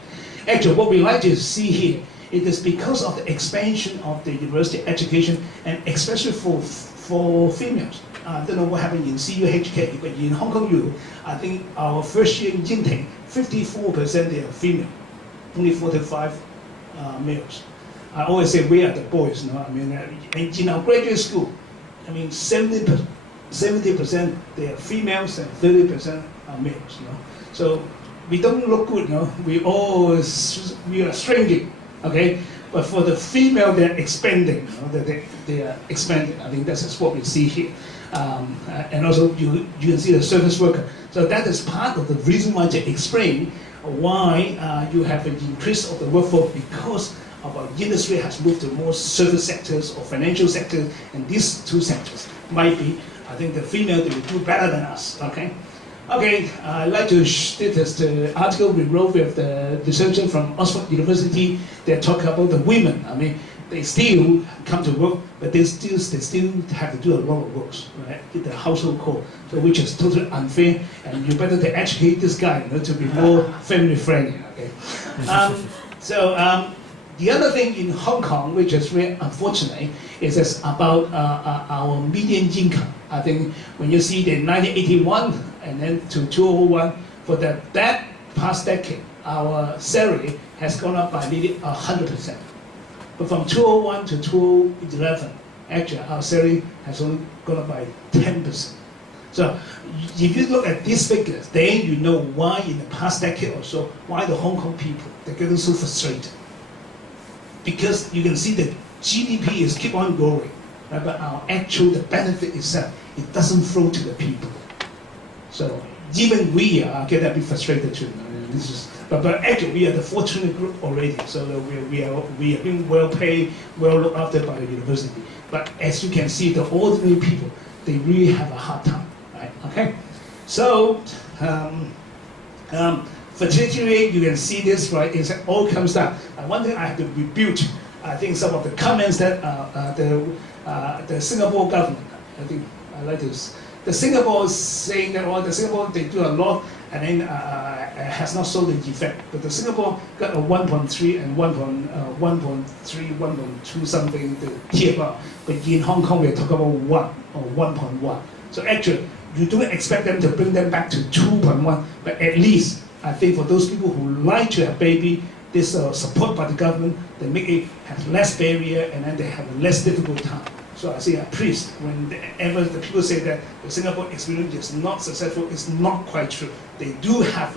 Actually, what we like to see here, it is because of the expansion of the university education, and especially for females. I don't know what happened in CUHK, but in Hong Kong U, I think our first year in Yinting, 54% they are female, only 45 males. I always say we are the boys, no? I mean, in our graduate school, I mean, 70% they are females and 30% are males, no? So we don't look good, no? We are shrinking, okay? But for the female, they're expanding, you know? They are expanding. I think that's what we see here. And also you can see the service worker. So that is part of the reason why to explain why you have an increase of the workforce, because of our industry has moved to more service sectors or financial sectors, and these two sectors might be, I think the female, they will do better than us, okay? Okay, I'd like to share the article we wrote with the researcher from Oxford University. They talk about the women. I mean, they still come to work, but they still have to do a lot of work, right? The household chore, so which is totally unfair. And you better to educate this guy, you know, to be more family friendly. Okay. The other thing in Hong Kong, which is very unfortunate, is about our median income. I think when you see the 1981 and then to 2001, for that past decade, our salary has gone up by nearly 100%. But from 2001 to 2011, actually our salary has only gone up by 10%. So if you look at these figures, then you know why in the past decade or so, why the Hong Kong people, they're getting so frustrated. Because you can see the GDP is keep on growing, right? But our actual, the benefit itself, it doesn't flow to the people. So even we get a bit frustrated too. But actually we are the fortunate group already, so we are being well paid, well looked after by the university. But as you can see, the ordinary people, they really have a hard time, right? Okay, so fertility rate, you can see this, right? It all comes down. One thing I have to rebuke, I think some of the comments that the Singapore government, I think I like this. The Singapore is saying that, well, the Singapore, they do a lot, and then has not shown the effect. But the Singapore got a 1.3 and 1.3, 1.2 something, the TFR. But in Hong Kong, we're talking about 1 or 1.1. So actually, you don't expect them to bring them back to 2.1, but at least, I think for those people who like to have baby, this support by the government, they make it have less barrier, and then they have a less difficult time. So I say, please, whenever the people say that the Singapore experience is not successful, it's not quite true. They do have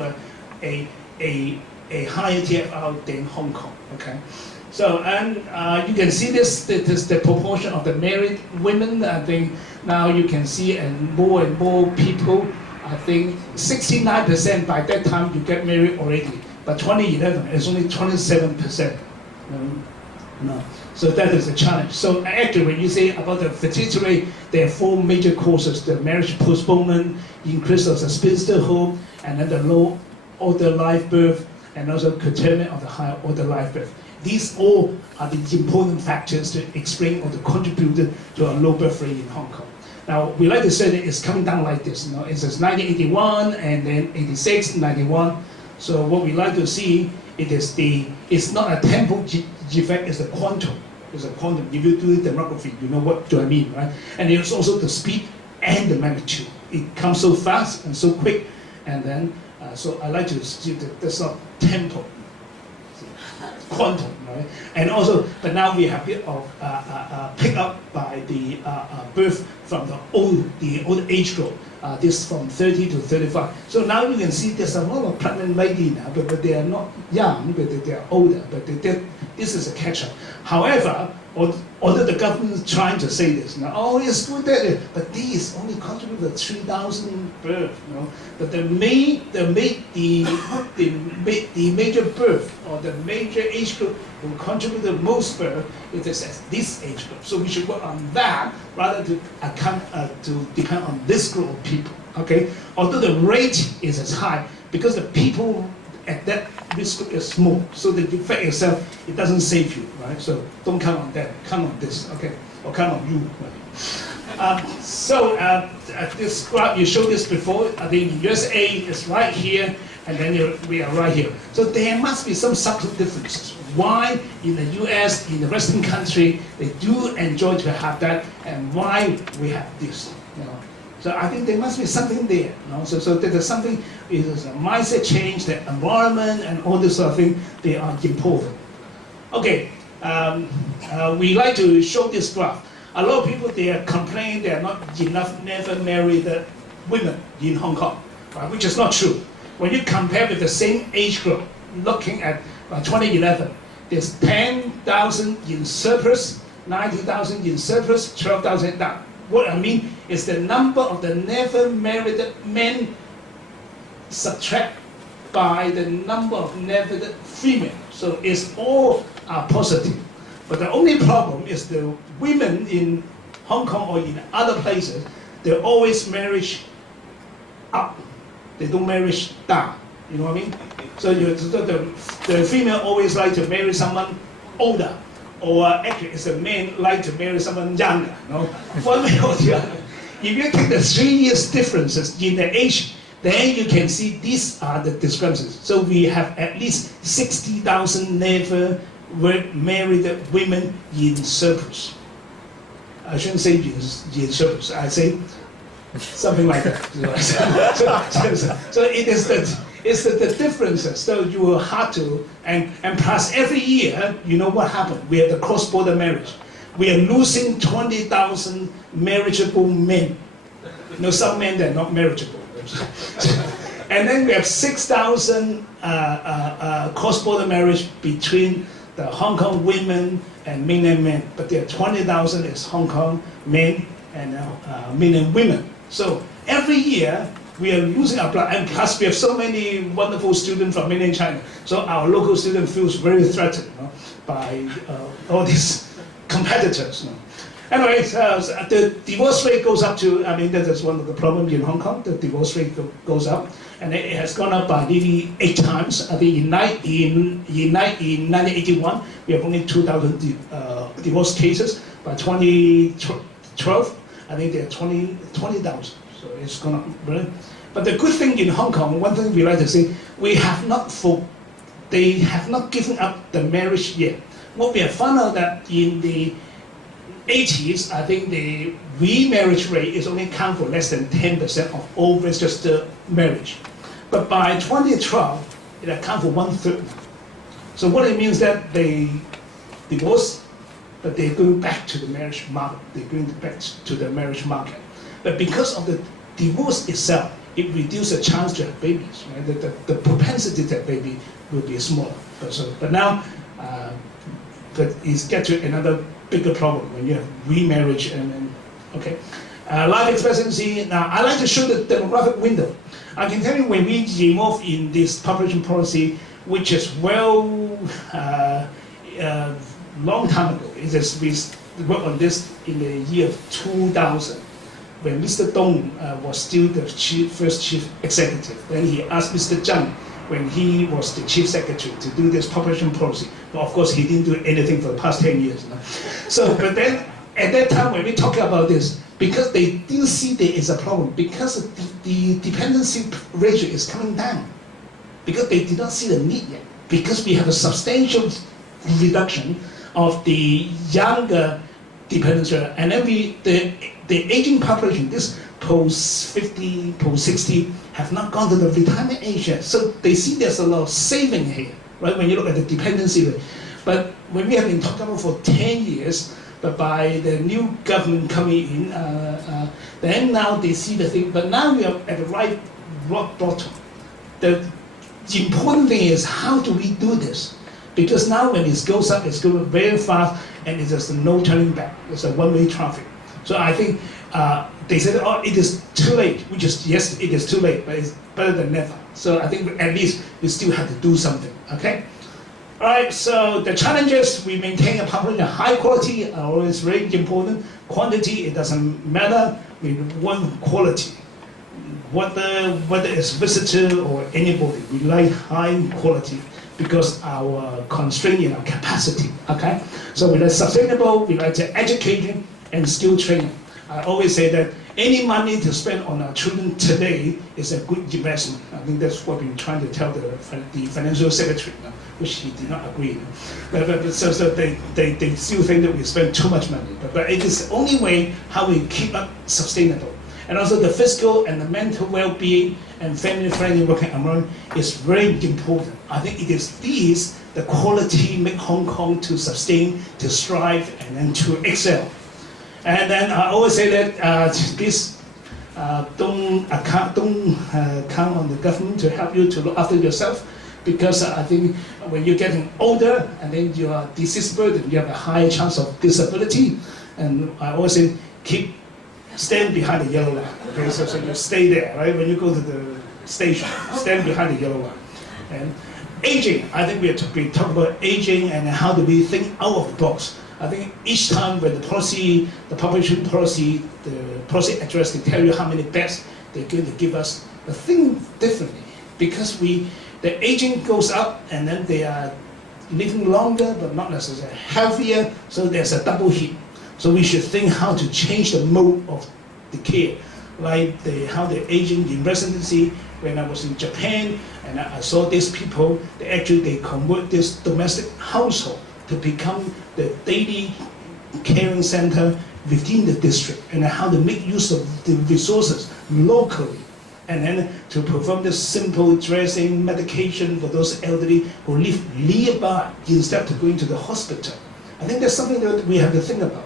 a a higher TFR than Hong Kong. Okay, so and you can see this is the proportion of the married women. I think now you can see and more people. I think 69% by that time you get married already, but 2011 it's only 27%. No. So that is a challenge. So actually, when you say about the fertility rate, there are 4 major causes: the marriage postponement, increase of the spinsterhood, and then the low order live birth, and also curtailment of the high order live birth. These all are the important factors to explain or to contribute to a low birth rate in Hong Kong. Now, we like to say that it's coming down like this. You know, it's 1981 and then 86, 91. So what we like to see, it's not a temporal effect, it's a quantum. It's a quantum. If you do demography, you know what do I mean, right? And it's also the speed and the magnitude. It comes so fast and so quick, and then so I like to see that that's not temporal, quantum, right? And also, but now we have bit of pick up by the birth from the old age group. This from 30 to 35. So now you can see there's a lot of pregnant ladies now, but they are not young, but they are older. But this is a catch-up. However, although the government is trying to say this, now, oh, it's good that, but these only contribute to 3,000 births, you know. But the major birth or the major age group who contribute the most birth is this age group. So we should work on that rather to depend on this group of people. Okay, although the rate is as high because the people at that risk group is small, so the effect itself it doesn't save you, right? So don't count on that. Count on this, okay, or count on you. Right? This graph you showed this before. I think USA is right here, and then we are right here. So there must be some subtle differences. Why in the US, in the Western country, they do enjoy to have that, and why we have this? You know? So I think there must be something there. You know? So there's something, is a mindset change, the environment, and all this sort of thing. They are important. Okay, we like to show this graph. A lot of people they are complaining there are not enough never married women in Hong Kong, right? Which is not true. When you compare with the same age group, looking at 2011, there's 10,000 in surplus, 90,000 in surplus, 12,000 down. What I mean is the number of the never married men subtract by the number of never female. So it's all positive. But the only problem is the women in Hong Kong or in other places, they always marriage up. They don't marriage down. You know what I mean? So the female always like to marry someone older, or actually it's the men like to marry someone younger. You know? One way or the other. If you take the 3 years differences in the age, then you can see these are the discrepancies. So we have at least 60,000 never married women in surplus. I shouldn't say in surplus. I say something like that. So it is the differences. So you will have to, and plus every year, you know what happened? We have the cross-border marriage. We are losing 20,000 marriageable men. You know, some men they're not marriageable. And then we have 6,000 cross-border marriage between the Hong Kong women and mainland men, but there are 20,000 is Hong Kong men and mainland women. So every year we are losing our blood, and plus we have so many wonderful students from mainland China. So our local student feels very threatened, you know, by all these competitors. You know. Anyway, the divorce rate goes up to, I mean, that is one of the problems in Hong Kong. The divorce rate goes up, and it has gone up by nearly 8 times. I think in 1981, we have only 2,000 divorce cases. By 2012, I think there are 20,000. So it's gone up, right? But the good thing in Hong Kong, one thing we like to say, they have not given up the marriage yet. What we have found out that in the 80s, I think the remarriage rate is only account for less than 10% of all registered marriage. But by 2012, it accounts for 1/3. So what it means that they divorce, but they're going back to the marriage market. They're going back to the marriage market. But because of the divorce itself, it reduces the chance to have babies. Right? The propensity to have baby will be smaller. But now, but it's get to another bigger problem when you have remarriage and okay. Life expectancy. Now, I like to show the demographic window. I can tell you when we evolved in this population policy, which is long time ago. It is we worked on this in the year 2000, when Mr. Dong was still the first chief executive. Then he asked Mr. Zhang, when he was the chief secretary, to do this population policy. But of course, he didn't do anything for the past 10 years. No? So, but then at that time when we talk about this, because they still see there is a problem, because the dependency ratio is coming down, because they did not see the need yet, because we have a substantial reduction of the younger dependency, and then the aging population, this post-50, post-60, have not gone to the retirement age yet. So they see there's a lot of saving here, right, when you look at the dependency rate. But when we have been talking about for 10 years, but by the new government coming in, then now they see the thing, but now we are at the right rock bottom. The important thing is, how do we do this? Because now when it goes up, it's going very fast, and it's just no turning back. It's a one-way traffic. So I think they said, oh, it is too late, which is, yes, it is too late, but it's better than never. So I think at least we still have to do something, okay? All right, so the challenges, we maintain a population of high quality, are always very important. Quantity, it doesn't matter, we want quality. Whether it's visitor or anybody, we like high quality because our constraint in our capacity, okay? So we like sustainable, we like to education and skill training. I always say that any money to spend on our children today is a good investment. I think that's what we've been trying to tell the financial secretary, which he did not agree. So they still think that we spend too much money. But it is the only way how we keep up sustainable. And also the physical and the mental well-being and family-friendly working environment is very important. I think it is these, the quality make Hong Kong to sustain, to strive, and then to excel. And then I always say that this don't count on the government to help you to look after yourself, because I think when you're getting older and then you are disease burdened, you have a higher chance of disability. And I always say stand behind the yellow line. Okay, so you stay there, right? When you go to the station, stand behind the yellow line. And aging, I think we talk about aging and how do we think out of the box. I think each time when the policy, the population policy, the policy address, they tell you how many beds they're going to give us, but think differently, because the aging goes up and then they are living longer but not necessarily healthier, so there's a double hit. So we should think how to change the mode of the care, like how the aging in residency. When I was in Japan and I saw these people, they convert this domestic household to become the daily caring center within the district, and how to make use of the resources locally, and then to perform this simple dressing, medication for those elderly who live nearby instead of going to the hospital. I think that's something that we have to think about.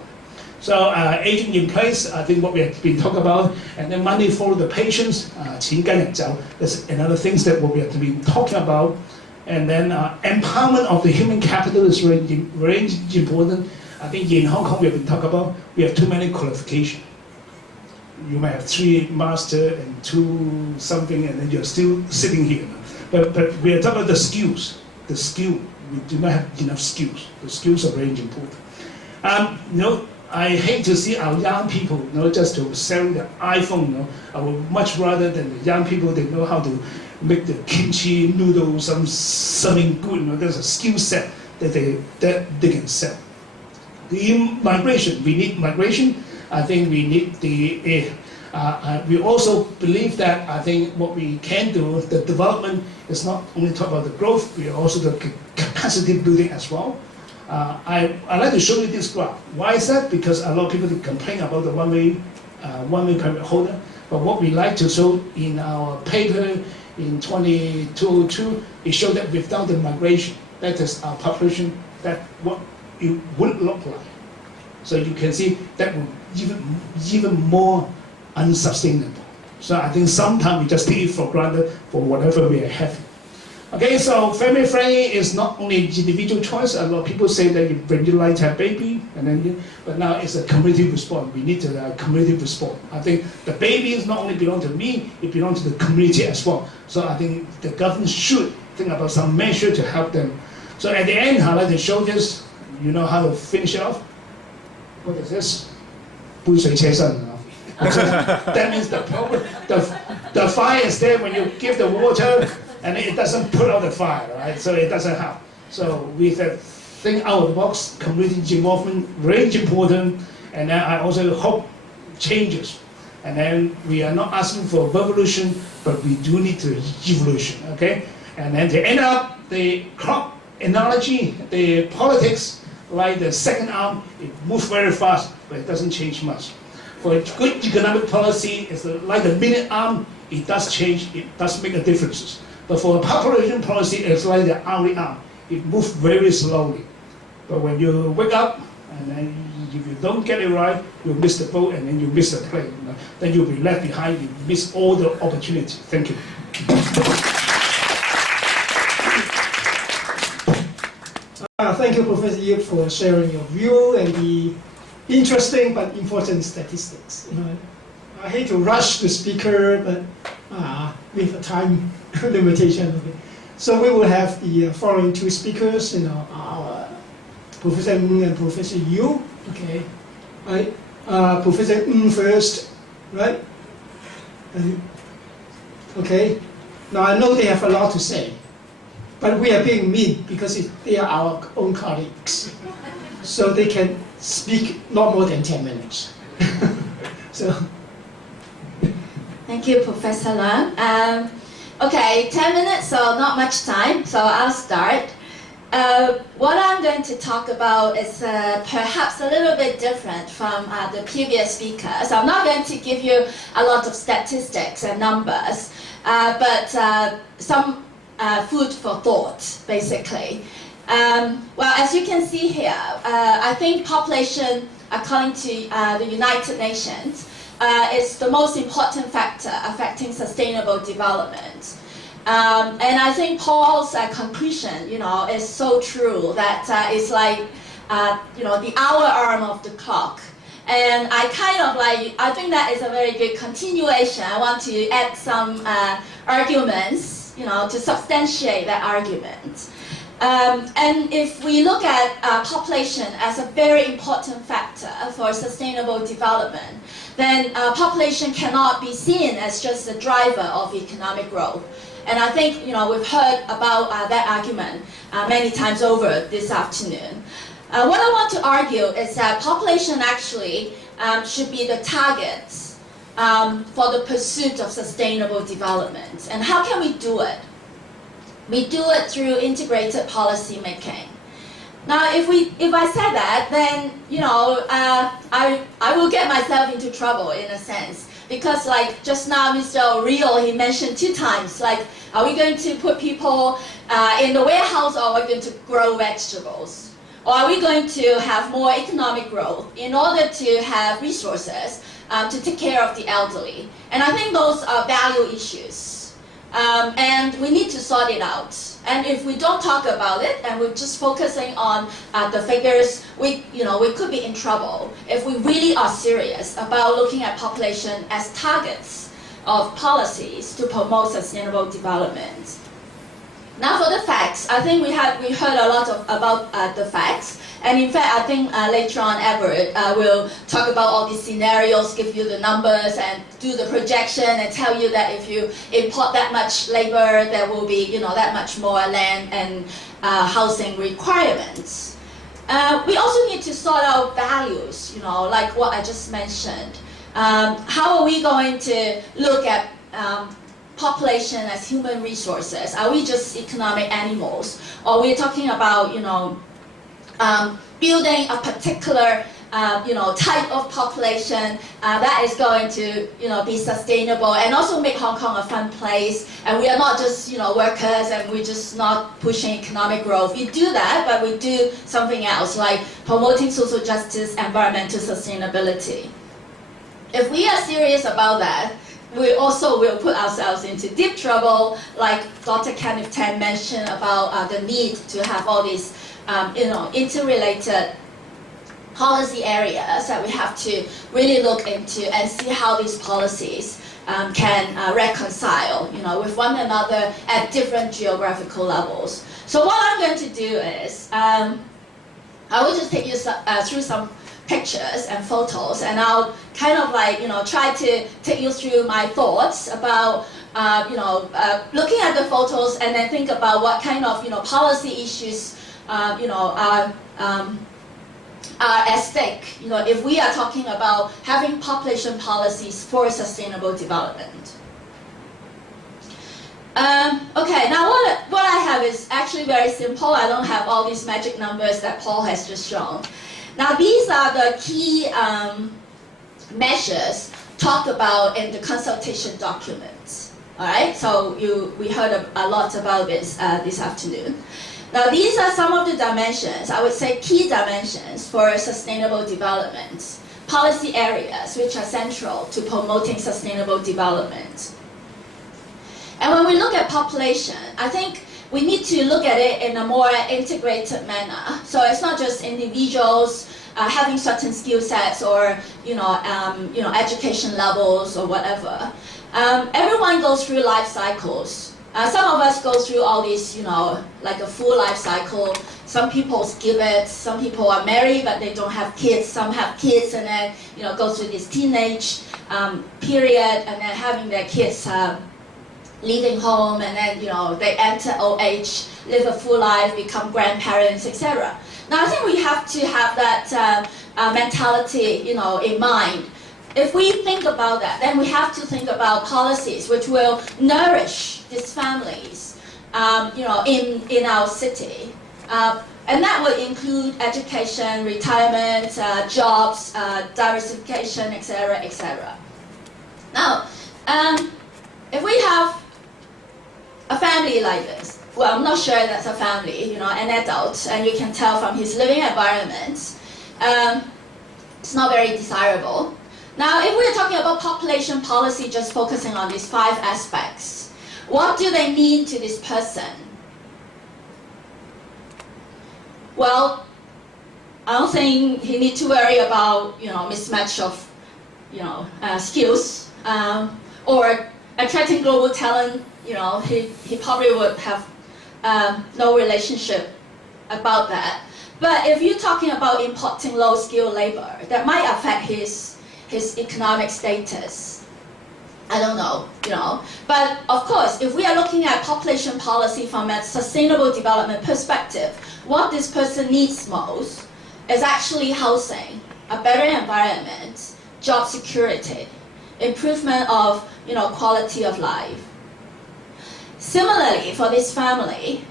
So aging in place, I think what we have been talking about, and then money for the patients, 錢跟人走, that's another things that what we have to be talking about. And then empowerment of the human capital is very important. I think in Hong Kong we have been talking about, we have too many qualifications. You might have 3 master and 2 something, and then you're still sitting here. But we are talking about the skills. The skill, we do not have enough skills. The skills are very important. I hate to see our young people, just to sell the iPhone. I would much rather than the young people, they know how to make the kimchi noodles, something good. There's a skill set that they can sell. The migration, we need migration. I think we need we also believe that I think what we can do, the development is not only talk about the growth, we also the capacity building as well. I like to show you this graph. Why is that? Because a lot of people complain about the one-way permit holder. But what we like to show in our paper in 2022, it showed that without the migration, that is our population, that what it would look like. So you can see that would even more unsustainable. So I think sometimes we just take it for granted for whatever we are having. Okay, so family friendly is not only individual choice. A lot of people say that when you like to have baby, but now it's a community response. We need to community response. I think the baby is not only belong to me, it belongs to the community as well. So I think the government should think about some measure to help them. So at the end, I'd like to show this. You know how to finish it off? What is this? 杯水車薪. That means the problem, the fire is there when you give the water, and it doesn't put out the fire, right? So it doesn't help. So we have to think out of the box. Community involvement very important, and then I also hope changes. And then we are not asking for revolution, but we do need to evolution. Okay. And then to end up the crop analogy, the politics, like the second arm, it moves very fast, but it doesn't change much. For good economic policy, it's like the minute arm, it does change, it does make a difference. But for a population policy, it's like the hourly arm. It moves very slowly. But when you wake up, and then if you don't get it right, you miss the boat, and then you miss the plane. Then you'll be left behind, you miss all the opportunity. Thank you. Thank you, Professor Yip, for sharing your view and the interesting but important statistics. I hate to rush the speaker, but we have a time limitation. Okay. So we will have the following two speakers, our Professor Ng and Professor Yu. Okay, right. Professor Ng first, right? Okay. Now I know they have a lot to say, but we are being mean because they are our own colleagues, so they can speak not more than 10 minutes. So. Thank you, Professor Leung. Okay, 10 minutes, so not much time, so I'll start. What I'm going to talk about is perhaps a little bit different from the previous speakers. I'm not going to give you a lot of statistics and numbers, but some food for thought, basically. Well, as you can see here, I think population, according to the United Nations, is the most important factor affecting sustainable development. And I think Paul's conclusion, is so true that it's like, the hour arm of the clock. And I I think that is a very good continuation. I want to add some arguments, to substantiate that argument. And if we look at population as a very important factor for sustainable development, then population cannot be seen as just a driver of economic growth. And I think we've heard about that argument many times over this afternoon. What I want to argue is that population actually should be the targets for the pursuit of sustainable development. And how can we do it? We do it through integrated policy making. Now, if I say that, then I will get myself into trouble in a sense, because like just now, Mr. O'Reilly, he mentioned 2 times, like, are we going to put people in the warehouse, or are we going to grow vegetables? Or are we going to have more economic growth in order to have resources to take care of the elderly? And I think those are value issues. And we need to sort it out. And if we don't talk about it and we're just focusing on the figures, we could be in trouble if we really are serious about looking at population as targets of policies to promote sustainable development. Now for the facts, I think we heard a lot about the facts. And in fact, I think later on Everett will talk about all these scenarios, give you the numbers and do the projection and tell you that if you import that much labor, there will be that much more land and housing requirements. We also need to sort out values, like what I just mentioned. How are we going to look at population as human resources? Are we just economic animals? Or we're talking about, building a particular, type of population that is going to, be sustainable and also make Hong Kong a fun place. And we are not just, workers and we're just not pushing economic growth. We do that, but we do something else, like promoting social justice, environmental sustainability. If we are serious about that, we also will put ourselves into deep trouble, like Dr. Kenneth Tan mentioned about the need to have all these interrelated policy areas that we have to really look into and see how these policies can reconcile, with one another at different geographical levels. So what I'm going to do is, I will just take you through some pictures and photos, and I'll kind of try to take you through my thoughts about, looking at the photos and then think about what kind of, policy issues, are at stake, if we are talking about having population policies for sustainable development. Okay, now what I have is actually very simple. I don't have all these magic numbers that Paul has just shown. Now these are the key measures talked about in the consultation documents. All right, so we heard a lot about this this afternoon. Now these are some of the dimensions, I would say key dimensions for sustainable development, policy areas which are central to promoting sustainable development. And when we look at population, I think we need to look at it in a more integrated manner. So it's not just individuals having certain skill sets or education levels or whatever. Everyone goes through life cycles. Some of us go through all these, like a full life cycle. Some people skip it. Some people are married but they don't have kids. Some have kids and then, go through this teenage period and then having their kids leaving home and then, they enter old age, live a full life, become grandparents, etc. Now I think we have to have that mentality, in mind. If we think about that, then we have to think about policies which will nourish these families, in our city. And that will include education, retirement, jobs, diversification, etc., etc. Now, if we have a family like this, well, I'm not sure that's a family, an adult, and you can tell from his living environment, it's not very desirable. Now, if we're talking about population policy, just focusing on these 5 aspects, what do they mean to this person? Well, I don't think he needs to worry about, mismatch of, skills, or attracting global talent. He probably would have no relationship about that. But if you're talking about importing low-skilled labor, that might affect his economic status. I don't know, But of course, if we are looking at population policy from a sustainable development perspective, what this person needs most is actually housing, a better environment, job security, improvement of, quality of life. Similarly, for this family,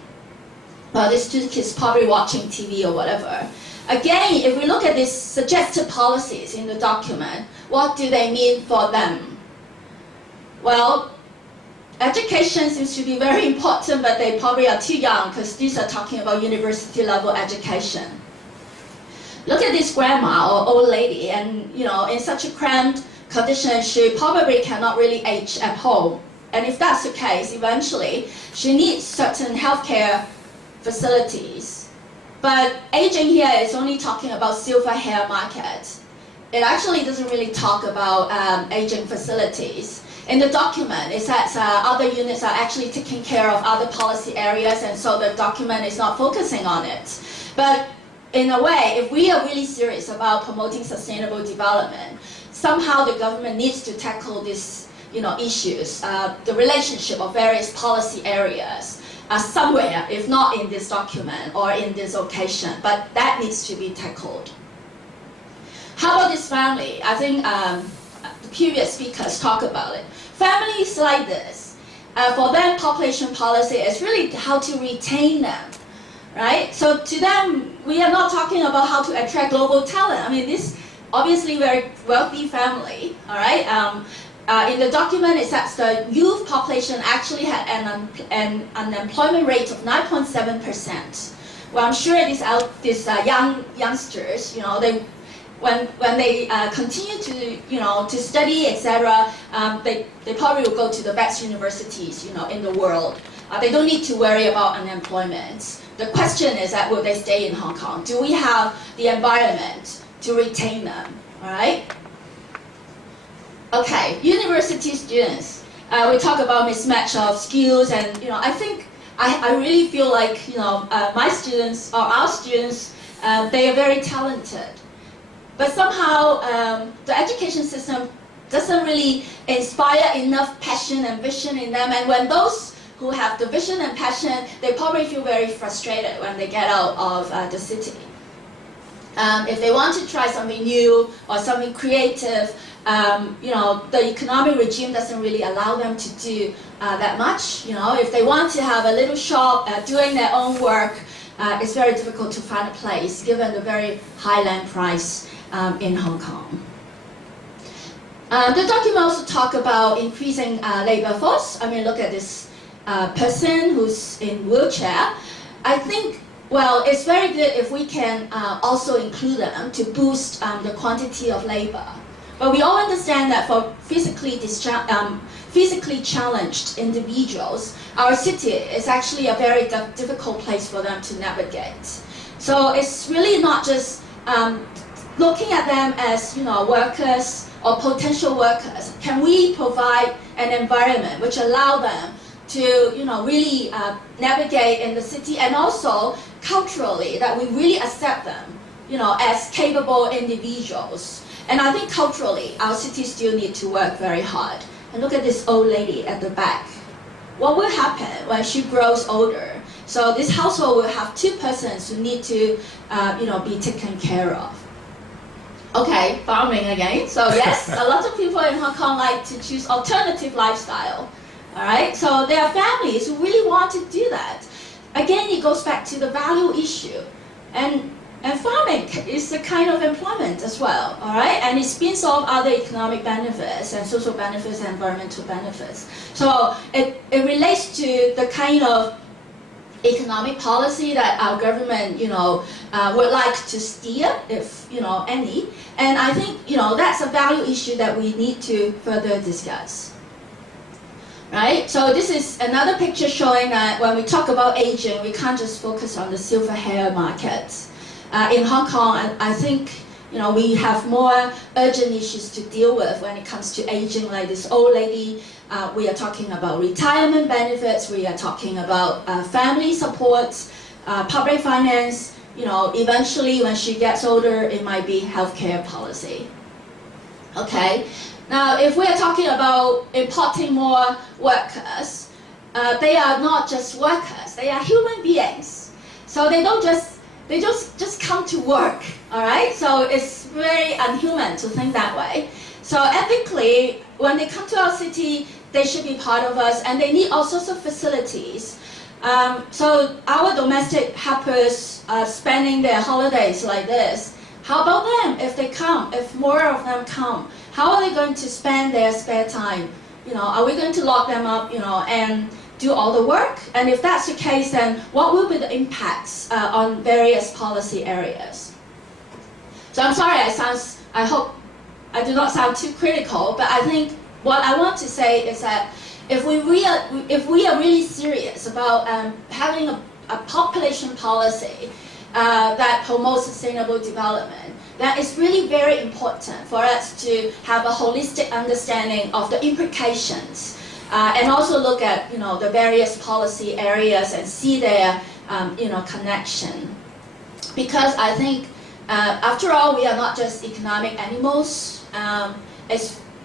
well, these 2 kids probably watching TV or whatever. Again, if we look at these suggested policies in the document, what do they mean for them? Well, education seems to be very important, but they probably are too young because these are talking about university level education. Look at this grandma or old lady, and in such a cramped condition, she probably cannot really age at home. And if that's the case, eventually she needs certain healthcare facilities. But aging here is only talking about silver hair market. It actually doesn't really talk about aging facilities. In the document, it says other units are actually taking care of other policy areas, and so the document is not focusing on it. But in a way, if we are really serious about promoting sustainable development, somehow the government needs to tackle these issues, the relationship of various policy areas somewhere, if not in this document or in this occasion, but that needs to be tackled. How about this family? I think the previous speakers talk about it. Families like this, for them, population policy is really how to retain them, right? So to them, we are not talking about how to attract global talent. I mean, this obviously very wealthy family, all right? In the document, it says the youth population actually had an unemployment rate of 9.7%. Well, I'm sure these youngsters, when they continue to study, etc., they probably will go to the best universities, in the world. They don't need to worry about unemployment. The question is that will they stay in Hong Kong? Do we have the environment to retain them? All right. Okay, university students. We talk about mismatch of skills, and I think I really feel like my students or our students, they are very talented, but somehow the education system doesn't really inspire enough passion and vision in them. And when those who have the vision and passion, they probably feel very frustrated when they get out of the city. If they want to try something new or something creative, the economic regime doesn't really allow them to do that much. If they want to have a little shop doing their own work, it's very difficult to find a place given the very high land price in Hong Kong. The document also talk about increasing labor force. I mean, look at this person who's in wheelchair. I think, well, it's very good if we can also include them to boost the quantity of labor. But we all understand that for physically challenged individuals, our city is actually a very difficult place for them to navigate. So it's really not just looking at them as workers or potential workers. Can we provide an environment which allow them to really navigate in the city, and also culturally that we really accept them as capable individuals. And I think culturally our city still need to work very hard. And look at this old lady at the back. What will happen when she grows older? So this household will have 2 persons who need to be taken care of. Okay, farming again. So yes, a lot of people in Hong Kong like to choose alternative lifestyle. All right, so there are families who really want to do that. Again, it goes back to the value issue. And farming is a kind of employment as well, all right? And it spins off other economic benefits and social benefits and environmental benefits. So it relates to the kind of economic policy that our government, would like to steer, if, any. And I think, that's a value issue that we need to further discuss. Right? So this is another picture showing that when we talk about aging, we can't just focus on the silver hair market. In Hong Kong, I think we have more urgent issues to deal with when it comes to aging, like this old lady. We are talking about retirement benefits, we are talking about family support, public finance, eventually when she gets older, it might be healthcare policy. Okay, now if we are talking about importing more workers, they are not just workers, they are human beings. So they don't just come to work, all right? So it's very unhuman to think that way. So ethically, when they come to our city, they should be part of us, and they need all sorts of facilities. So our domestic helpers spending their holidays like this, how about them if they come, if more of them come? How are they going to spend their spare time? Are we going to lock them up, and do all the work? And if that's the case, then what will be the impacts on various policy areas? So I'm sorry, I hope I do not sound too critical, but I think what I want to say is that if we are really serious about having a population policy that promotes sustainable development, then it's really very important for us to have a holistic understanding of the implications. And also look at the various policy areas and see their connection, because I think after all we are not just economic animals.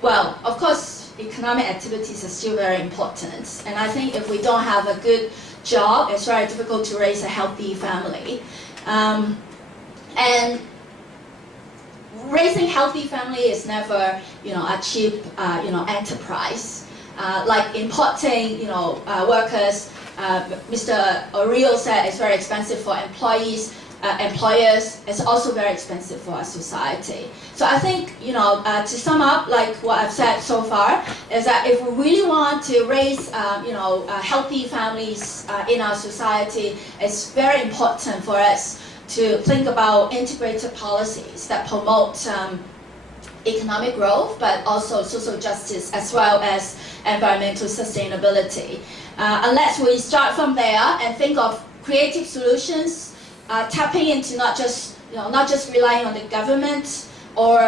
Well, of course, economic activities are still very important, and I think if we don't have a good job, it's very difficult to raise a healthy family. And raising healthy family is never a cheap enterprise. Like importing, workers, Mr. O'Reilly said it's very expensive for employees, employers. It's also very expensive for our society. So I think, to sum up, like what I've said so far, is that if we really want to raise, healthy families in our society, it's very important for us to think about integrated policies that promote economic growth, but also social justice as well as environmental sustainability. Unless we start from there and think of creative solutions, tapping into not just relying on the government or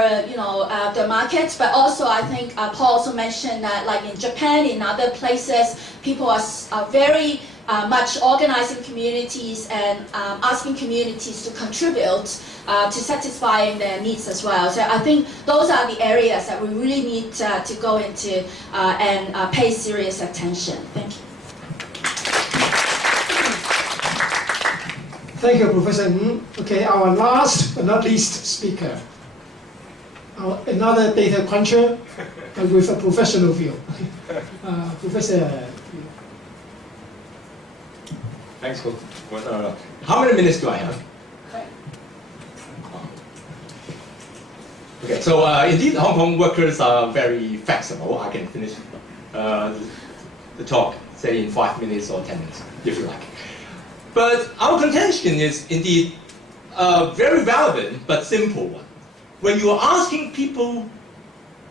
the markets, but also I think Paul also mentioned that like in Japan, in other places, people are very much organizing communities and asking communities to contribute to satisfying their needs as well. So I think those are the areas that we really need to go into and pay serious attention. Thank you. Thank you, Professor Ng. Okay, our last but not least speaker, another data cruncher with a professional view. Professor. Thanks, Coach. How many minutes do I have? Okay, so indeed, Hong Kong workers are very flexible. I can finish the talk, say in 5 minutes or 10 minutes, if you like. But our contention is indeed a very relevant but simple one. When you are asking people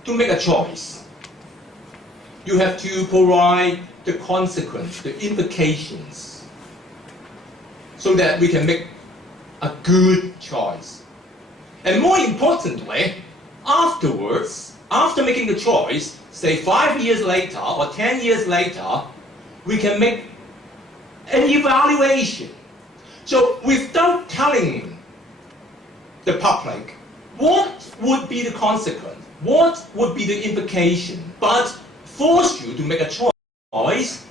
to make a choice, you have to provide the consequence, the implications, so that we can make a good choice. And more importantly, afterwards, after making the choice, say 5 years later or 10 years later, we can make an evaluation. So without telling the public what would be the consequence, what would be the implication, but force you to make a choice,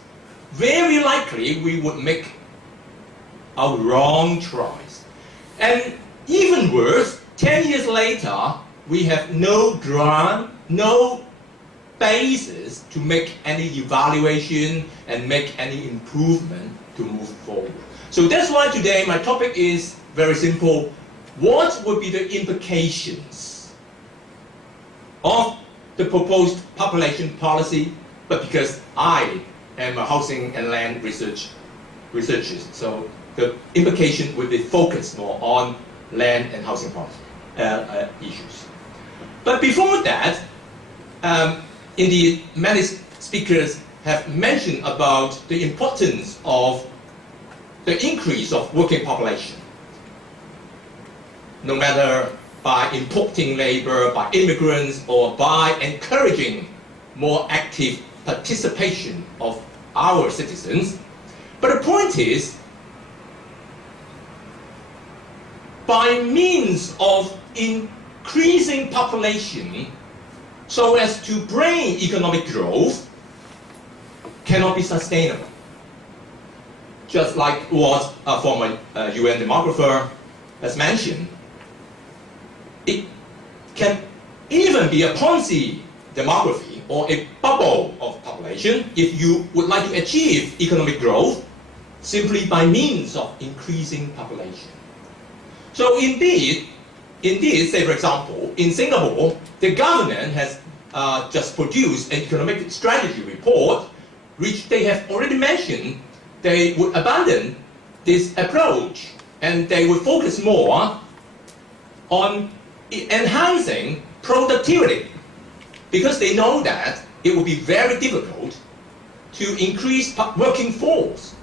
very likely we would make a wrong choice. And even worse, 10 years later, we have no ground, no basis to make any evaluation and make any improvement to move forward. So that's why today my topic is very simple. What would be the implications of the proposed population policy? But because I am a housing and land researcher, so the implication will be focused more on land and housing policy issues. But before that, indeed, many speakers have mentioned about the importance of the increase of working population. No matter by importing labor, by immigrants, or by encouraging more active participation of our citizens. But the point is, by means of increasing population so as to bring economic growth cannot be sustainable. Just like what a former UN demographer has mentioned, it can even be a Ponzi demography or a bubble of population if you would like to achieve economic growth simply by means of increasing population. So indeed, say for example, in Singapore, the government has just produced an economic strategy report, which they have already mentioned they would abandon this approach and they would focus more on enhancing productivity, because they know that it will be very difficult to increase working force.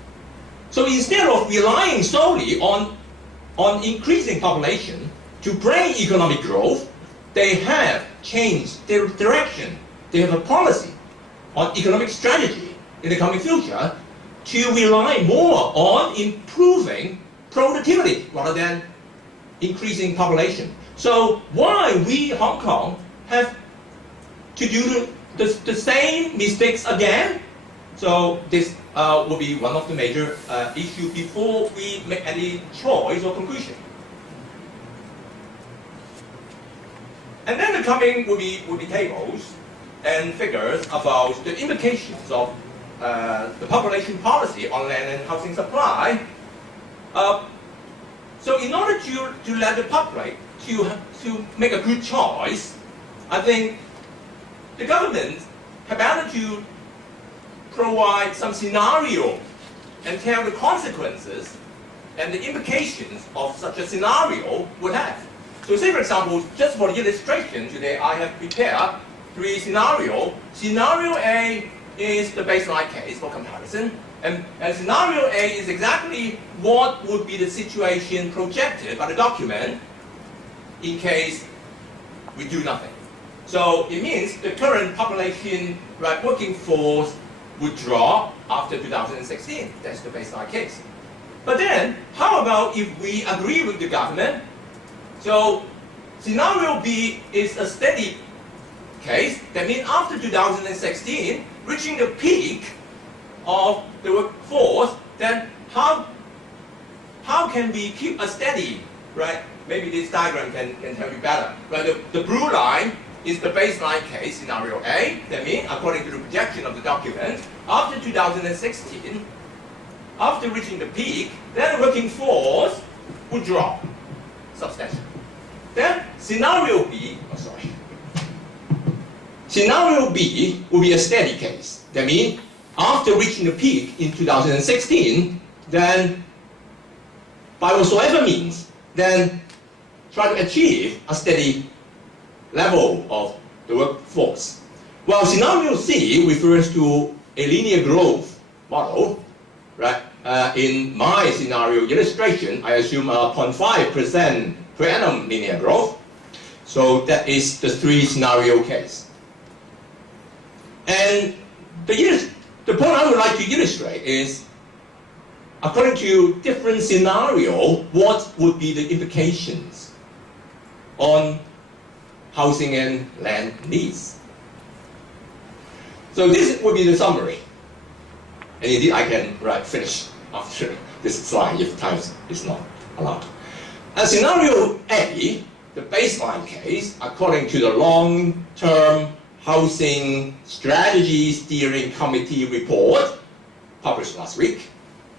So instead of relying solely on increasing population to bring economic growth, they have changed their direction. They have a policy on economic strategy in the coming future to rely more on improving productivity rather than increasing population. So why we, Hong Kong, have to do the same mistakes again? So this will be one of the major issues before we make any choice or conclusion. And then the coming will be tables and figures about the implications of the population policy on land and housing supply. So in order to let the public to make a good choice, I think the government have better to provide some scenario and tell the consequences and the implications of such a scenario would have. So say, for example, just for the illustration today, I have prepared 3 scenarios. Scenario A is the baseline case for comparison, and scenario A is exactly what would be the situation projected by the document in case we do nothing. So it means the current population working force would drop after 2016. That's the baseline case. But then, how about if we agree with the government? So scenario B is a steady case. That means after 2016, reaching the peak of the workforce, then how can we keep a steady, right? Maybe this diagram can tell you better. Right? The blue line is the baseline case, scenario A. That means, according to the projection of the document, after 2016, after reaching the peak, then the working force would drop substantially. Then scenario B, Scenario B will be a steady case. That means, after reaching the peak in 2016, then by whatsoever means, then try to achieve a steady level of the workforce. While scenario C refers to a linear growth model, right? In my scenario illustration, I assume a 0.5% per annum linear growth. So that is the 3 scenario case. And the point I would like to illustrate is, according to different scenarios, what would be the implications on housing and land needs. So this would be the summary. And indeed, I can finish after this slide if time is not allowed. Scenario A, the baseline case, according to the long-term housing strategy steering committee report published last week,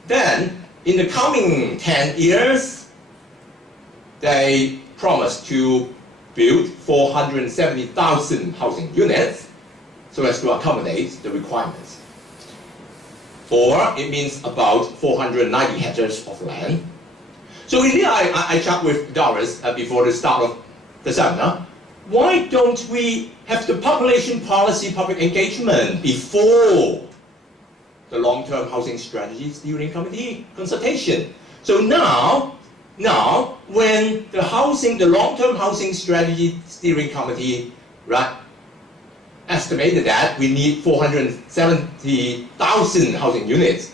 then in the coming 10 years, they promised to build 470,000 housing units so as to accommodate the requirements. Or it means about 490 hectares of land. So indeed, I chat with Doris before the start of the seminar. Why don't we have the population policy public engagement before the long-term housing strategy steering committee consultation? So now when the long-term housing strategy steering committee estimated that we need 470,000 housing units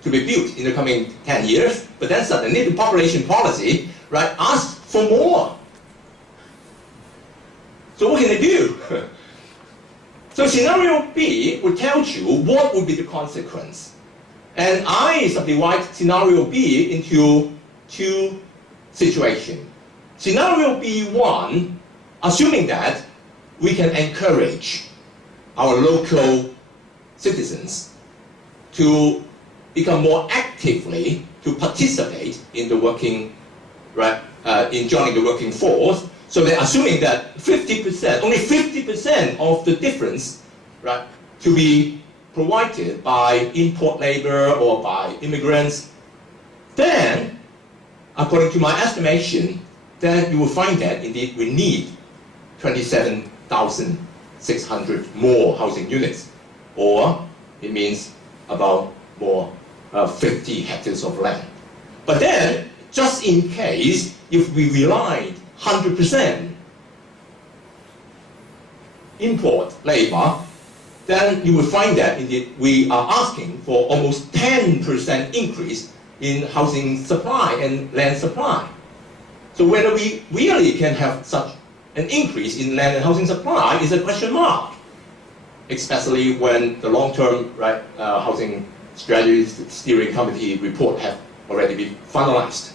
to be built in the coming 10 years, but then suddenly the population policy asked for more. So what can they do? So scenario B would tell you what would be the consequence. And I subdivide scenario B into 2 situations. Scenario B1, assuming that we can encourage our local citizens to become more actively to participate in the working, in joining the working force. So they're assuming that 50%, only 50% of the difference, to be provided by import labor or by immigrants. Then, according to my estimation, then you will find that indeed we need 27,600 more housing units, or it means about more 50 hectares of land. But then, just in case, if we relied 100% import labor, then you will find that indeed we are asking for almost 10% increase in housing supply and land supply. So whether we really can have such an increase in land and housing supply is a question mark, especially when the long-term housing strategy steering committee report have already been finalized.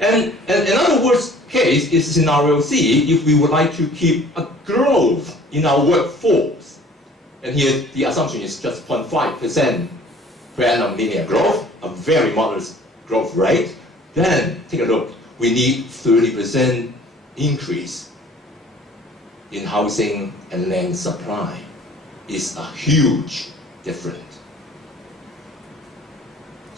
And another worst case is scenario C, if we would like to keep a growth in our workforce. And here the assumption is just 0.5% per annum linear growth, a very modest growth rate. Then take a look, we need 30% increase in housing and land supply. It's a huge difference.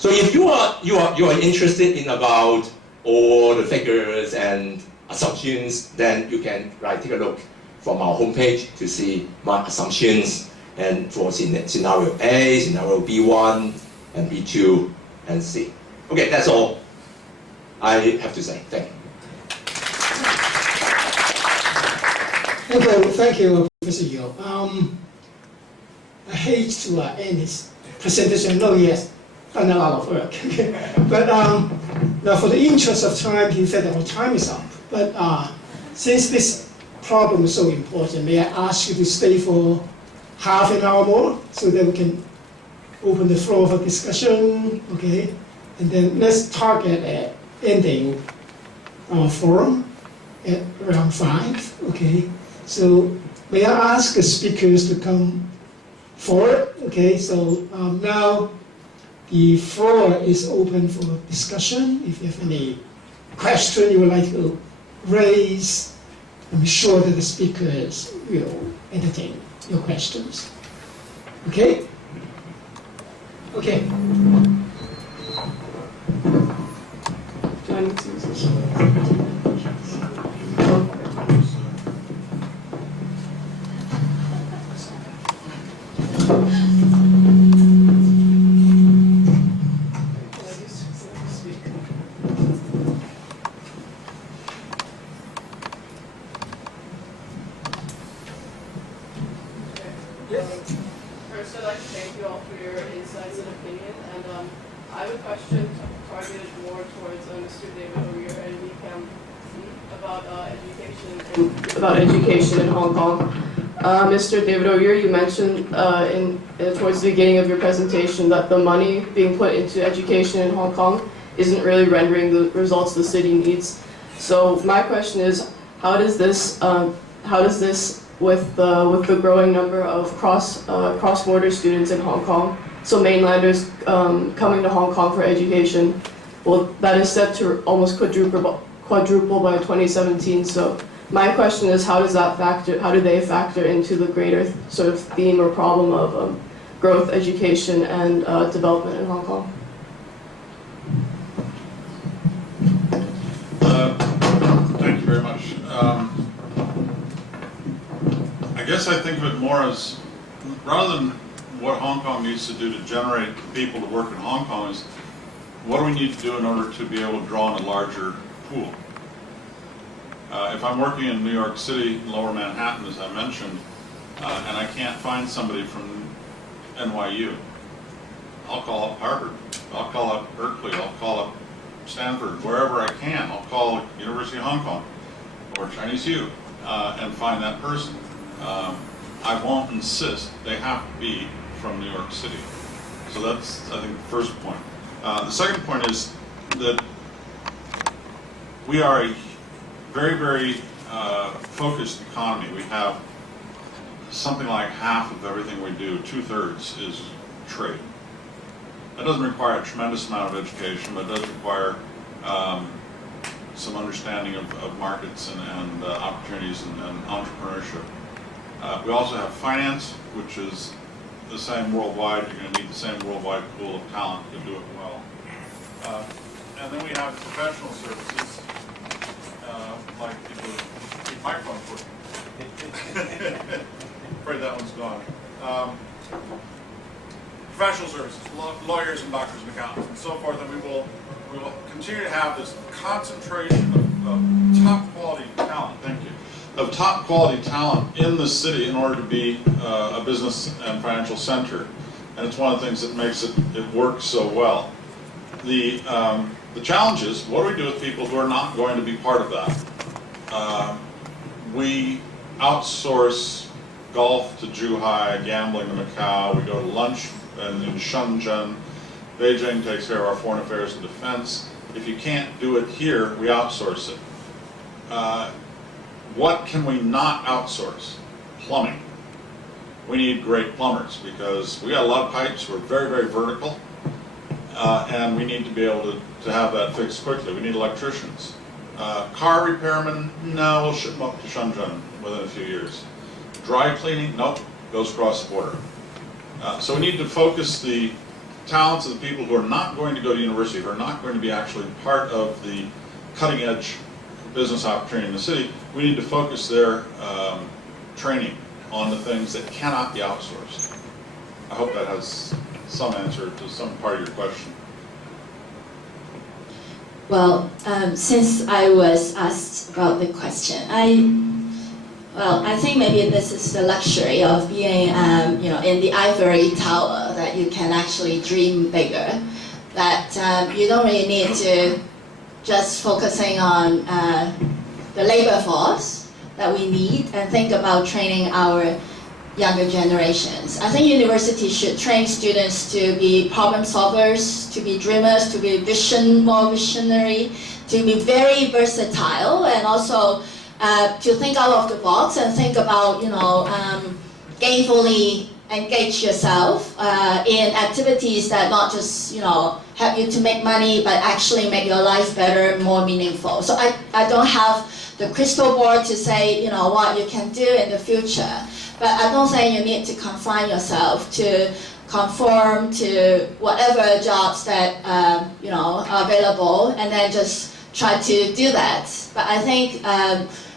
So if you are interested in about all the figures and assumptions, then you can take a look from our homepage to see my assumptions and for scenario A, scenario B1, and B2, and C. Okay, that's all I have to say. Thank you. Okay, thank you, Professor Yeo. I hate to end this presentation. I know he has done a lot of work. But now for the interest of time, he said our time is up. But since this problem is so important, may I ask you to stay for half an hour more so that we can open the floor for discussion, okay? And then let's target at ending our forum at around 5, okay? So may I ask the speakers to come forward, okay? So now the floor is open for discussion. If you have any question you would like to raise, I'm sure that the speakers will entertain your questions. Okay? Okay. First, I'd like to thank you all for your insights and opinion. And I have a question targeted more towards Mr. David O'Rear and Lee Kam about education in Hong Kong. Mr. David O'Rear, you mentioned towards the beginning of your presentation that the money being put into education in Hong Kong isn't really rendering the results the city needs. So my question is, how does this with the growing number of cross-border students in Hong Kong, so mainlanders coming to Hong Kong for education, well, that is set to almost quadruple by 2017. So my question is, how do they factor into the greater sort of theme or problem of growth, education, and development in Hong Kong? Thank you very much. I guess I think of it more as, rather than what Hong Kong needs to do to generate people to work in Hong Kong, is what do we need to do in order to be able to draw in a larger pool? If I'm working in New York City, Lower Manhattan, as I mentioned, and I can't find somebody from NYU, I'll call up Harvard, I'll call up Berkeley, I'll call up Stanford, wherever I can. I'll call University of Hong Kong or Chinese U and find that person. I won't insist they have to be from New York City. So that's, I think, the first point. The second point is that we are a very, very focused economy. We have something like half of everything we do, 2/3 is trade. That doesn't require a tremendous amount of education, but it does require some understanding of markets and opportunities and entrepreneurship. We also have finance, which is the same worldwide. You're going to need the same worldwide pool of talent to do it well. And then we have professional services, like people who keep microphones working. Afraid that one's gone. Professional services, lawyers and doctors and accountants and so forth, and we will continue to have this concentration of top quality talent, thank you, of top quality talent in the city in order to be a business and financial center. And it's one of the things that makes it work so well. The challenge is, what do we do with people who are not going to be part of that? We outsource golf to Zhuhai, gambling to Macau, we go to lunch and in Shenzhen. Beijing takes care of our foreign affairs and defense. If you can't do it here, we outsource it. What can we not outsource? Plumbing. We need great plumbers because we got a lot of pipes, we're very, very vertical, and we need to be able to have that fixed quickly. We need electricians. Car repairmen, no, we'll ship them up to Shenzhen within a few years. Dry cleaning, nope, goes across the border. So we need to focus the talents of the people who are not going to go to university, who are not going to be actually part of the cutting edge business opportunity in the city, we need to focus their training on the things that cannot be outsourced. I hope that has some answer to some part of your question. Well, since I was asked about the question, I think maybe this is the luxury of being, in the ivory tower, that you can actually dream bigger. That you don't really need to just focusing on the labor force that we need and think about training our younger generations. I think universities should train students to be problem solvers, to be dreamers, to be more visionary, to be very versatile, and also to think out of the box and think about, gainfully engage yourself in activities that not just, help you to make money, but actually make your life better, more meaningful. So I don't have the crystal ball to say, what you can do in the future. But I don't think you need to confine yourself to conform to whatever jobs that are available, and then just try to do that. But I think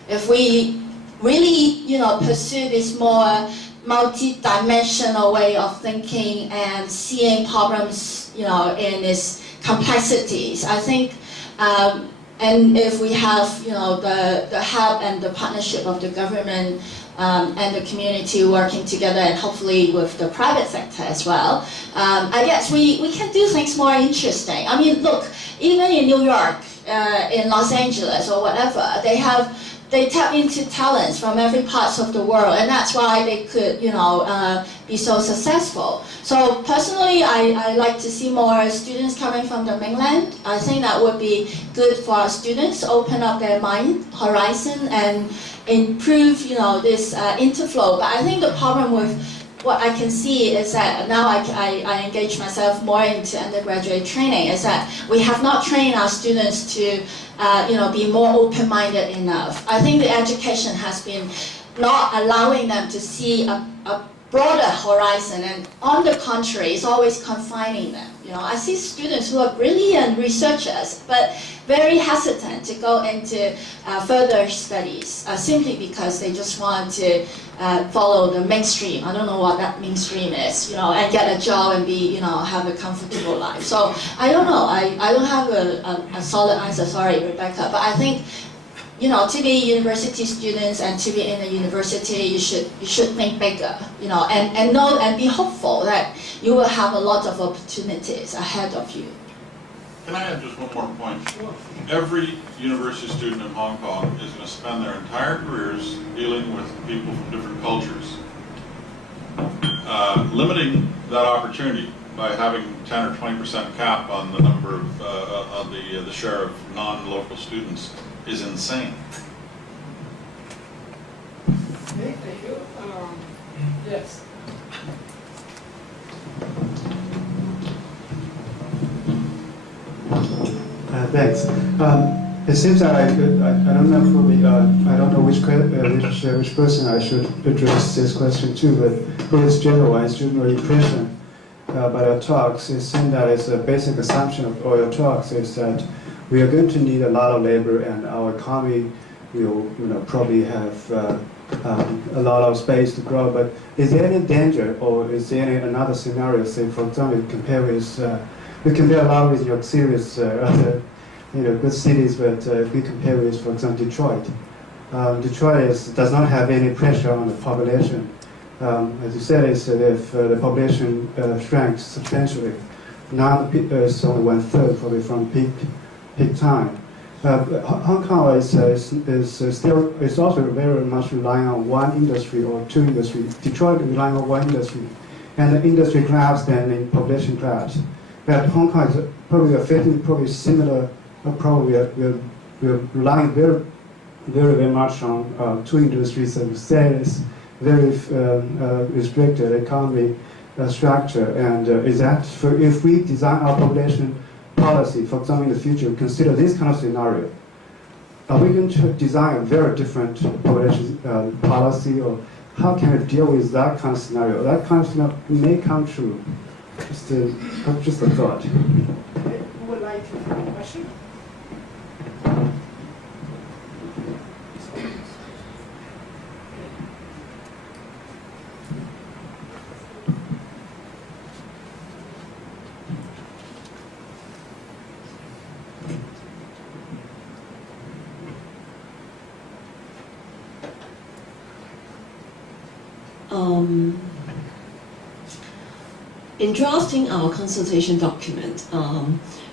if we really, pursue this more multi-dimensional way of thinking and seeing problems, in its complexities, I think, and if we have, the help and the partnership of the government and the community working together, and hopefully with the private sector as well, I guess we can do things more interesting. I mean, look, even in New York, in Los Angeles or whatever, they tap into talents from every part of the world, and that's why they could, be so successful. So personally, I like to see more students coming from the mainland. I think that would be good for our students, open up their mind horizon and improve, this interflow. But I think the problem with what I can see is that now I engage myself more into undergraduate training, is that we have not trained our students to be more open-minded enough. I think the education has been not allowing them to see a broader horizon, and on the contrary, it's always confining them. I see students who are brilliant researchers, but very hesitant to go into further studies, simply because they just want to follow the mainstream. I don't know what that mainstream is, and get a job and be, have a comfortable life. So I don't know. I don't have a solid answer. Sorry, Rebecca. But I think, to be university students and to be in a university, you should think bigger, and know and be hopeful that you will have a lot of opportunities ahead of you. Can I add just one more point? Sure. Every university student in Hong Kong is going to spend their entire careers dealing with people from different cultures. Limiting that opportunity by having 10 or 20% cap on the number of the share of non-local students is insane. Okay, thank you. Yes. Thanks. It seems that I don't know fully, I don't know which person I should address this question to, but it's general impression by your talks. It seems that it's a basic assumption of all your talks is that we are going to need a lot of labor, and our economy will, probably have a lot of space to grow. But is there any danger, or is there any another scenario? Say, for example, we compare a lot with New York City, other, good cities. But if we compare with, for example, Detroit, Detroit does not have any pressure on the population. As you said, if the population shrank substantially, now it's only 1/3 probably from peak time. Hong Kong is also very much relying on one industry or two industries. Detroit is relying on one industry, and the industry collapsed and the population collapsed. But Hong Kong is probably similar. We're relying very much on two industries. So it's very restricted economy structure. And is that if we design our population policy, for example, in the future, consider this kind of scenario, are we going to design a very different population policy, or how can we deal with that kind of scenario? That kind of scenario may come true. just a thought. Okay, who would like to have a question? In drafting our consultation document,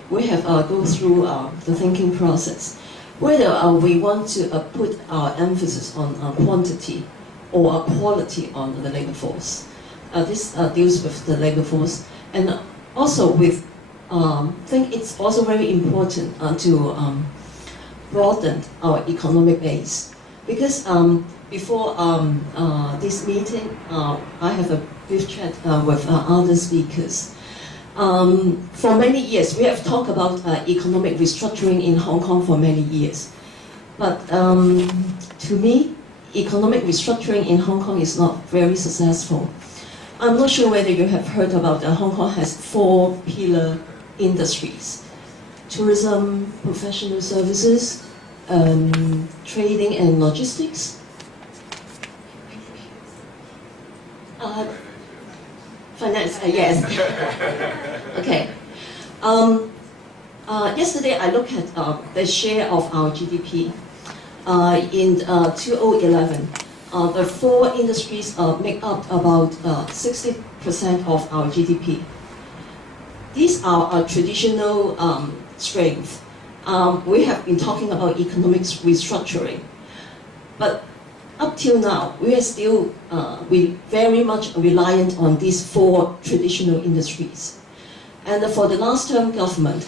we have go through the thinking process, whether we want to put our emphasis on quantity or quality on the labor force. This deals with the labor force, and also with, I think it's also very important to broaden our economic base, because before this meeting, I have a brief chat with other speakers. For many years, we have talked about economic restructuring in Hong Kong for many years. But to me, economic restructuring in Hong Kong is not very successful. I'm not sure whether you have heard about Hong Kong has 4 pillar industries: tourism, professional services, trading and logistics. Finance, yes. Okay. Yesterday I looked at the share of our GDP. In 2011, the 4 industries make up about 60% of our GDP. These are our traditional strengths. We have been talking about economic restructuring, but up till now, we are still very much reliant on these 4 traditional industries. And for the last term government,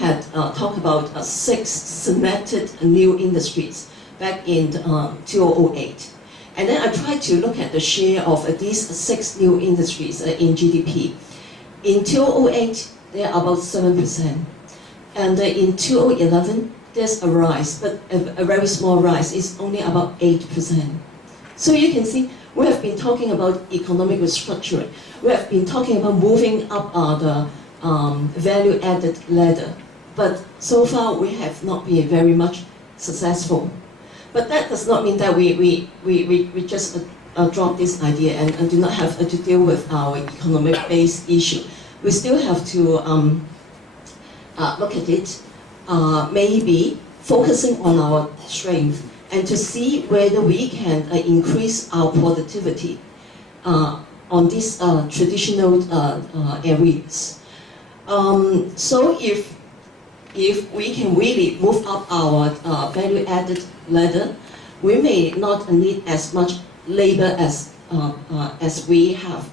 had talked about 6 cemented new industries back in 2008. And then I tried to look at the share of these 6 new industries in GDP. In 2008, they are about 7%. And in 2011, there's a rise, but a very small rise. It's only about 8%. So you can see, we have been talking about economic restructuring. We have been talking about moving up the value-added ladder. But so far, we have not been very much successful. But that does not mean that we just drop this idea and do not have to deal with our economic-based issue. We still have to look at it. Maybe focusing on our strength and to see whether we can increase our productivity on these traditional areas. So if we can really move up our value-added ladder, we may not need as much labor as we have.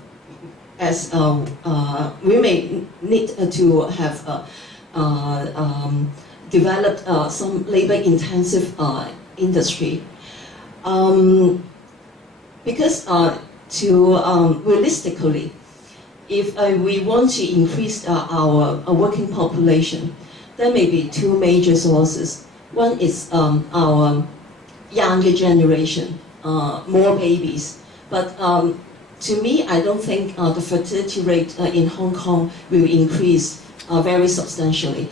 We may need to have developed some labor-intensive industry, because realistically, if we want to increase our working population, there may be 2 major sources. One is our younger generation, more babies. But to me, I don't think the fertility rate in Hong Kong will increase very substantially.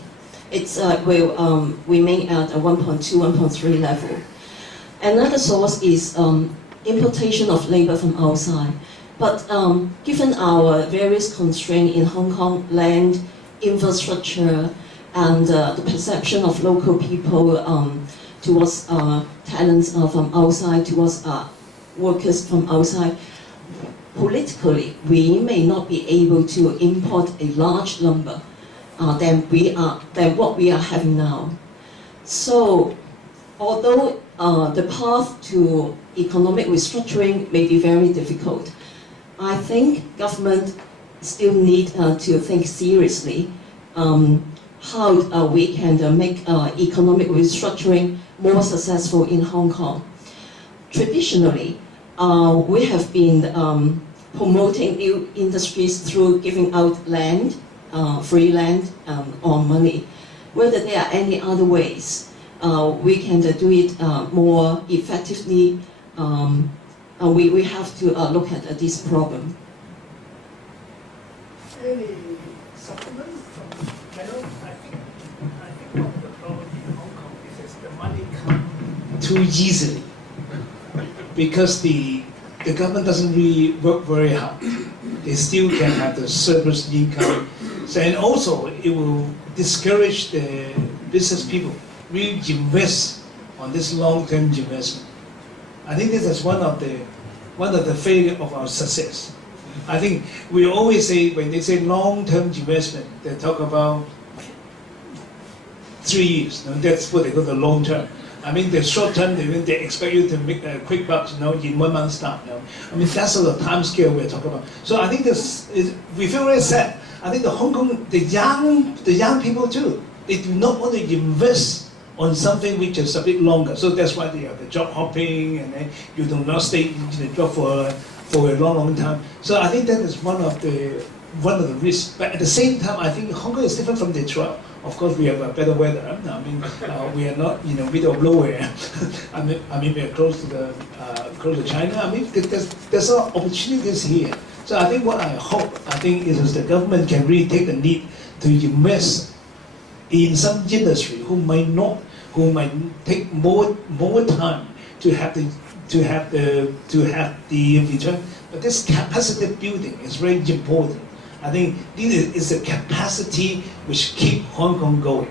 It will remain at a 1.2, 1.3 level. Another source is importation of labor from outside. But given our various constraints in Hong Kong, land, infrastructure, and the perception of local people towards talents from outside, towards workers from outside, politically, we may not be able to import a large number than what we are having now. So, although the path to economic restructuring may be very difficult, I think government still need to think seriously how we can make economic restructuring more successful in Hong Kong. Traditionally, we have been promoting new industries through giving out land, free land, or money. Whether there are any other ways we can do it more effectively, we have to look at this problem. Any supplements from General? I think one of the problems in Hong Kong is the money comes too easily because the government doesn't really work very hard. They still can have the surplus income. So, and also it will discourage the business people really invest on this long-term investment. I think this is one of the failure of our success. I think we always say, when they say long-term investment, they talk about 3 years. That's what they call the long term. I mean, the short term, they expect you to make quick bucks, in 1 month's time. I mean, that's the time scale we're talking about. So I think we feel very sad. I think the Hong Kong, the young people too, they do not want to invest on something which is a bit longer. So that's why they have the job hopping, and then you do not stay in the job for a long time. So I think that is one of the risks. But at the same time, I think Hong Kong is different from Detroit. Of course, we have a better weather. I mean, we are not in the middle of nowhere. I mean, we are close to China. I mean, there's some opportunities here. So I think what I hope, is the government can really take the lead to invest in some industry who might take more time to have the return. But this capacity building is very important. I think this is a capacity which keep Hong Kong going,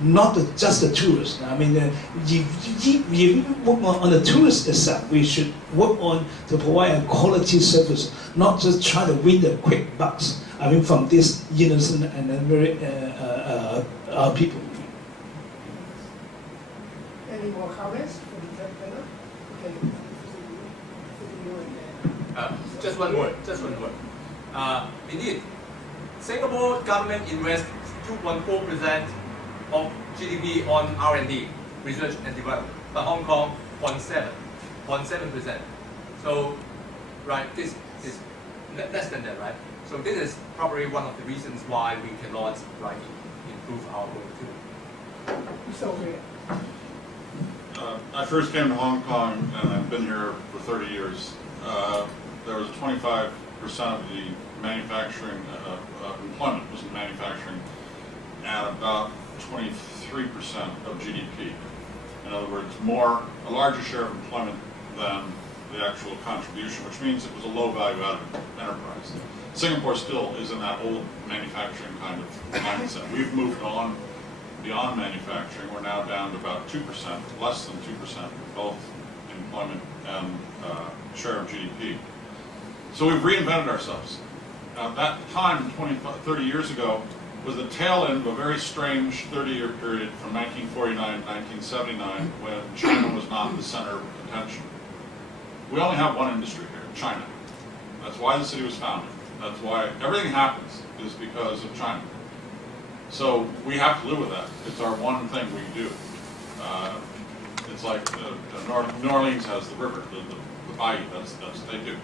not just the tourists. I mean, if we work on the tourist side, we should work on to provide a quality service, not just try to win the quick bucks. I mean, from this innocent and very people. Any more comments from the panel? Okay. Just one word. Indeed, Singapore government invests 2.4% of GDP on R&D, research and development, but Hong Kong 0.7%. So, right, this is less than that, right? So this is probably one of the reasons why we cannot improve our productivity. So, I first came to Hong Kong, and I've been here for 30 years. There was 25% of the manufacturing employment was in manufacturing, and about 23% of GDP. In other words, a larger share of employment than the actual contribution, which means it was a low value-added enterprise. Singapore still is in that old manufacturing kind of mindset. We've moved on beyond manufacturing. We're now down to about 2%, less than 2%, both employment and share of GDP. So we've reinvented ourselves. Now, that time, 30 years ago, was the tail end of a very strange 30-year period from 1949 to 1979, when China was not the center of attention. We only have one industry here, China. That's why the city was founded. That's why everything happens is because of China. So we have to live with that. It's our one thing we do. It's like New Orleans has the river, the bayou. That's what they do.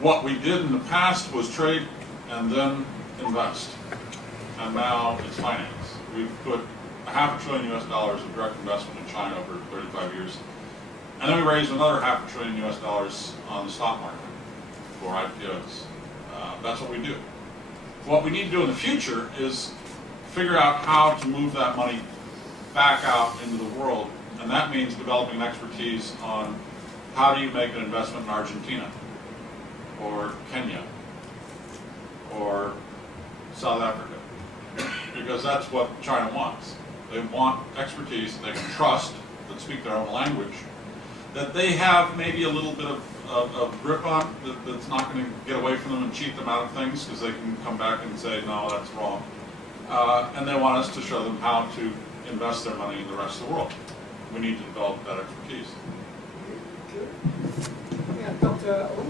What we did in the past was trade and then invest, and now it's finance. We've put $500 billion US of direct investment in China over 35 years, and then we raised another $500 billion US on the stock market for IPOs. That's what we do. What we need to do in the future is figure out how to move that money back out into the world, and that means developing expertise on how do you make an investment in Argentina, or Kenya, or South Africa, because that's what China wants. They want expertise that they can trust, that speak their own language, that they have maybe a little bit of grip on, that's not going to get away from them and cheat them out of things, because they can come back and say, no, that's wrong. And they want us to show them how to invest their money in the rest of the world. We need to develop that expertise. Yeah, Dr. O.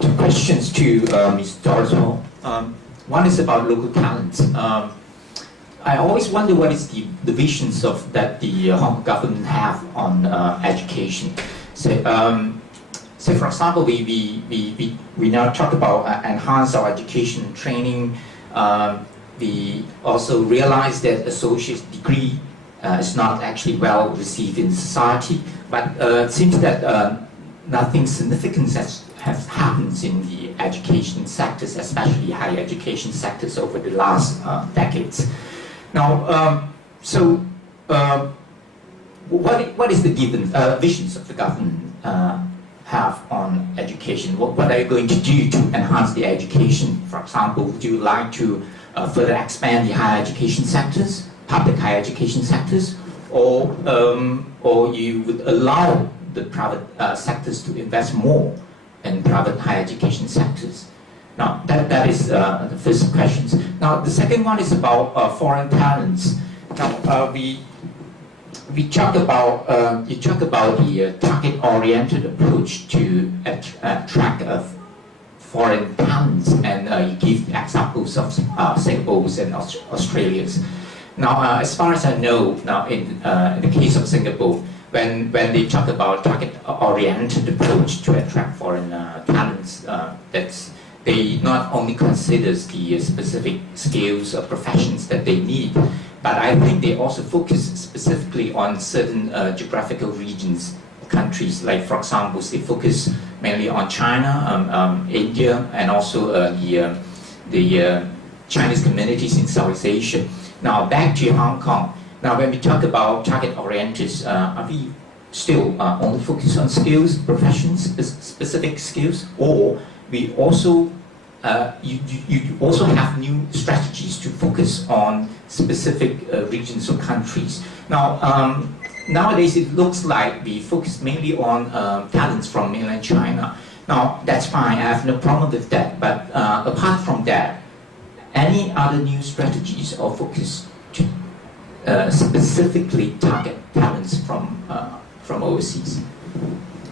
Two questions to Ms. Doris Ho. One is about local talent. I always wonder what is the visions that the Hong Kong government have on education. So, for example, we now talk about enhance our education training. We also realize that associate degree is not actually well received in society. But it seems that nothing significant has happened in the education sectors, especially higher education sectors, over the last decades. Now, what is the given visions of the government have on education? What are you going to do to enhance the education? For example, would you like to further expand the higher education sectors, public higher education sectors, or you would allow the private sectors to invest more in private higher education sectors? Now, that is the first question. Now, the second one is about foreign talents. Now, you talk about the target-oriented approach to attract foreign talents, and you give examples of Singapore and Australia's. Now, as far as I know, now in the case of Singapore, when they talk about target-oriented approach to attract foreign talents, they not only consider the specific skills or professions that they need, but I think they also focus specifically on certain geographical regions, countries. Like, for example, they focus mainly on China, India, and also the Chinese communities in Southeast Asia. Now, back to Hong Kong. Now, when we talk about target-oriented, are we still only focus on skills, professions, specific skills, or we also you also have new strategies to focus on specific regions or countries? Now, nowadays it looks like we focus mainly on talents from mainland China. Now, that's fine, I have no problem with that, but apart from that, any other new strategies or focus to specifically target talents from overseas?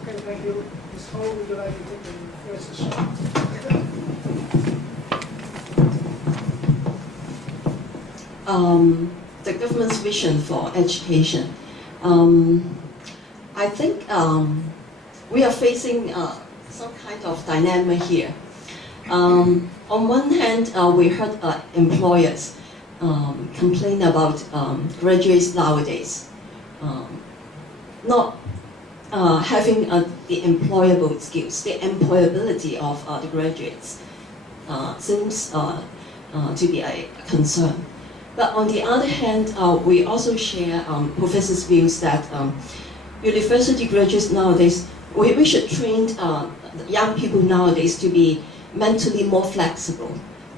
Okay, thank you. Ms. Ho, would you like to take the first shot? The government's vision for education. I think we are facing some kind of dilemma here. On one hand, we heard employers complain about graduates nowadays not having the employable skills. The employability of the graduates seems to be a concern. But on the other hand, we also share professors' views that university graduates nowadays, we should train young people nowadays to be mentally more flexible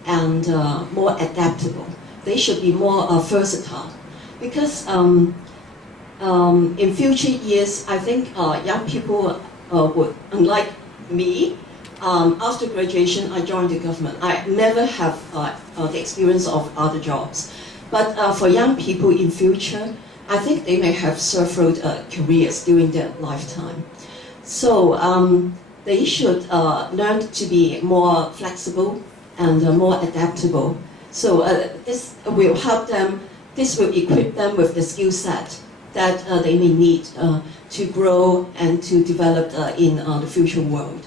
and more adaptable. They should be more versatile. Because in future years, I think young people would, unlike me, after graduation, I joined the government. I never have the experience of other jobs. But for young people in future, I think they may have several careers during their lifetime. So they should learn to be more flexible and more adaptable. So this will help them, this will equip them with the skill set that they may need to grow and to develop in the future world.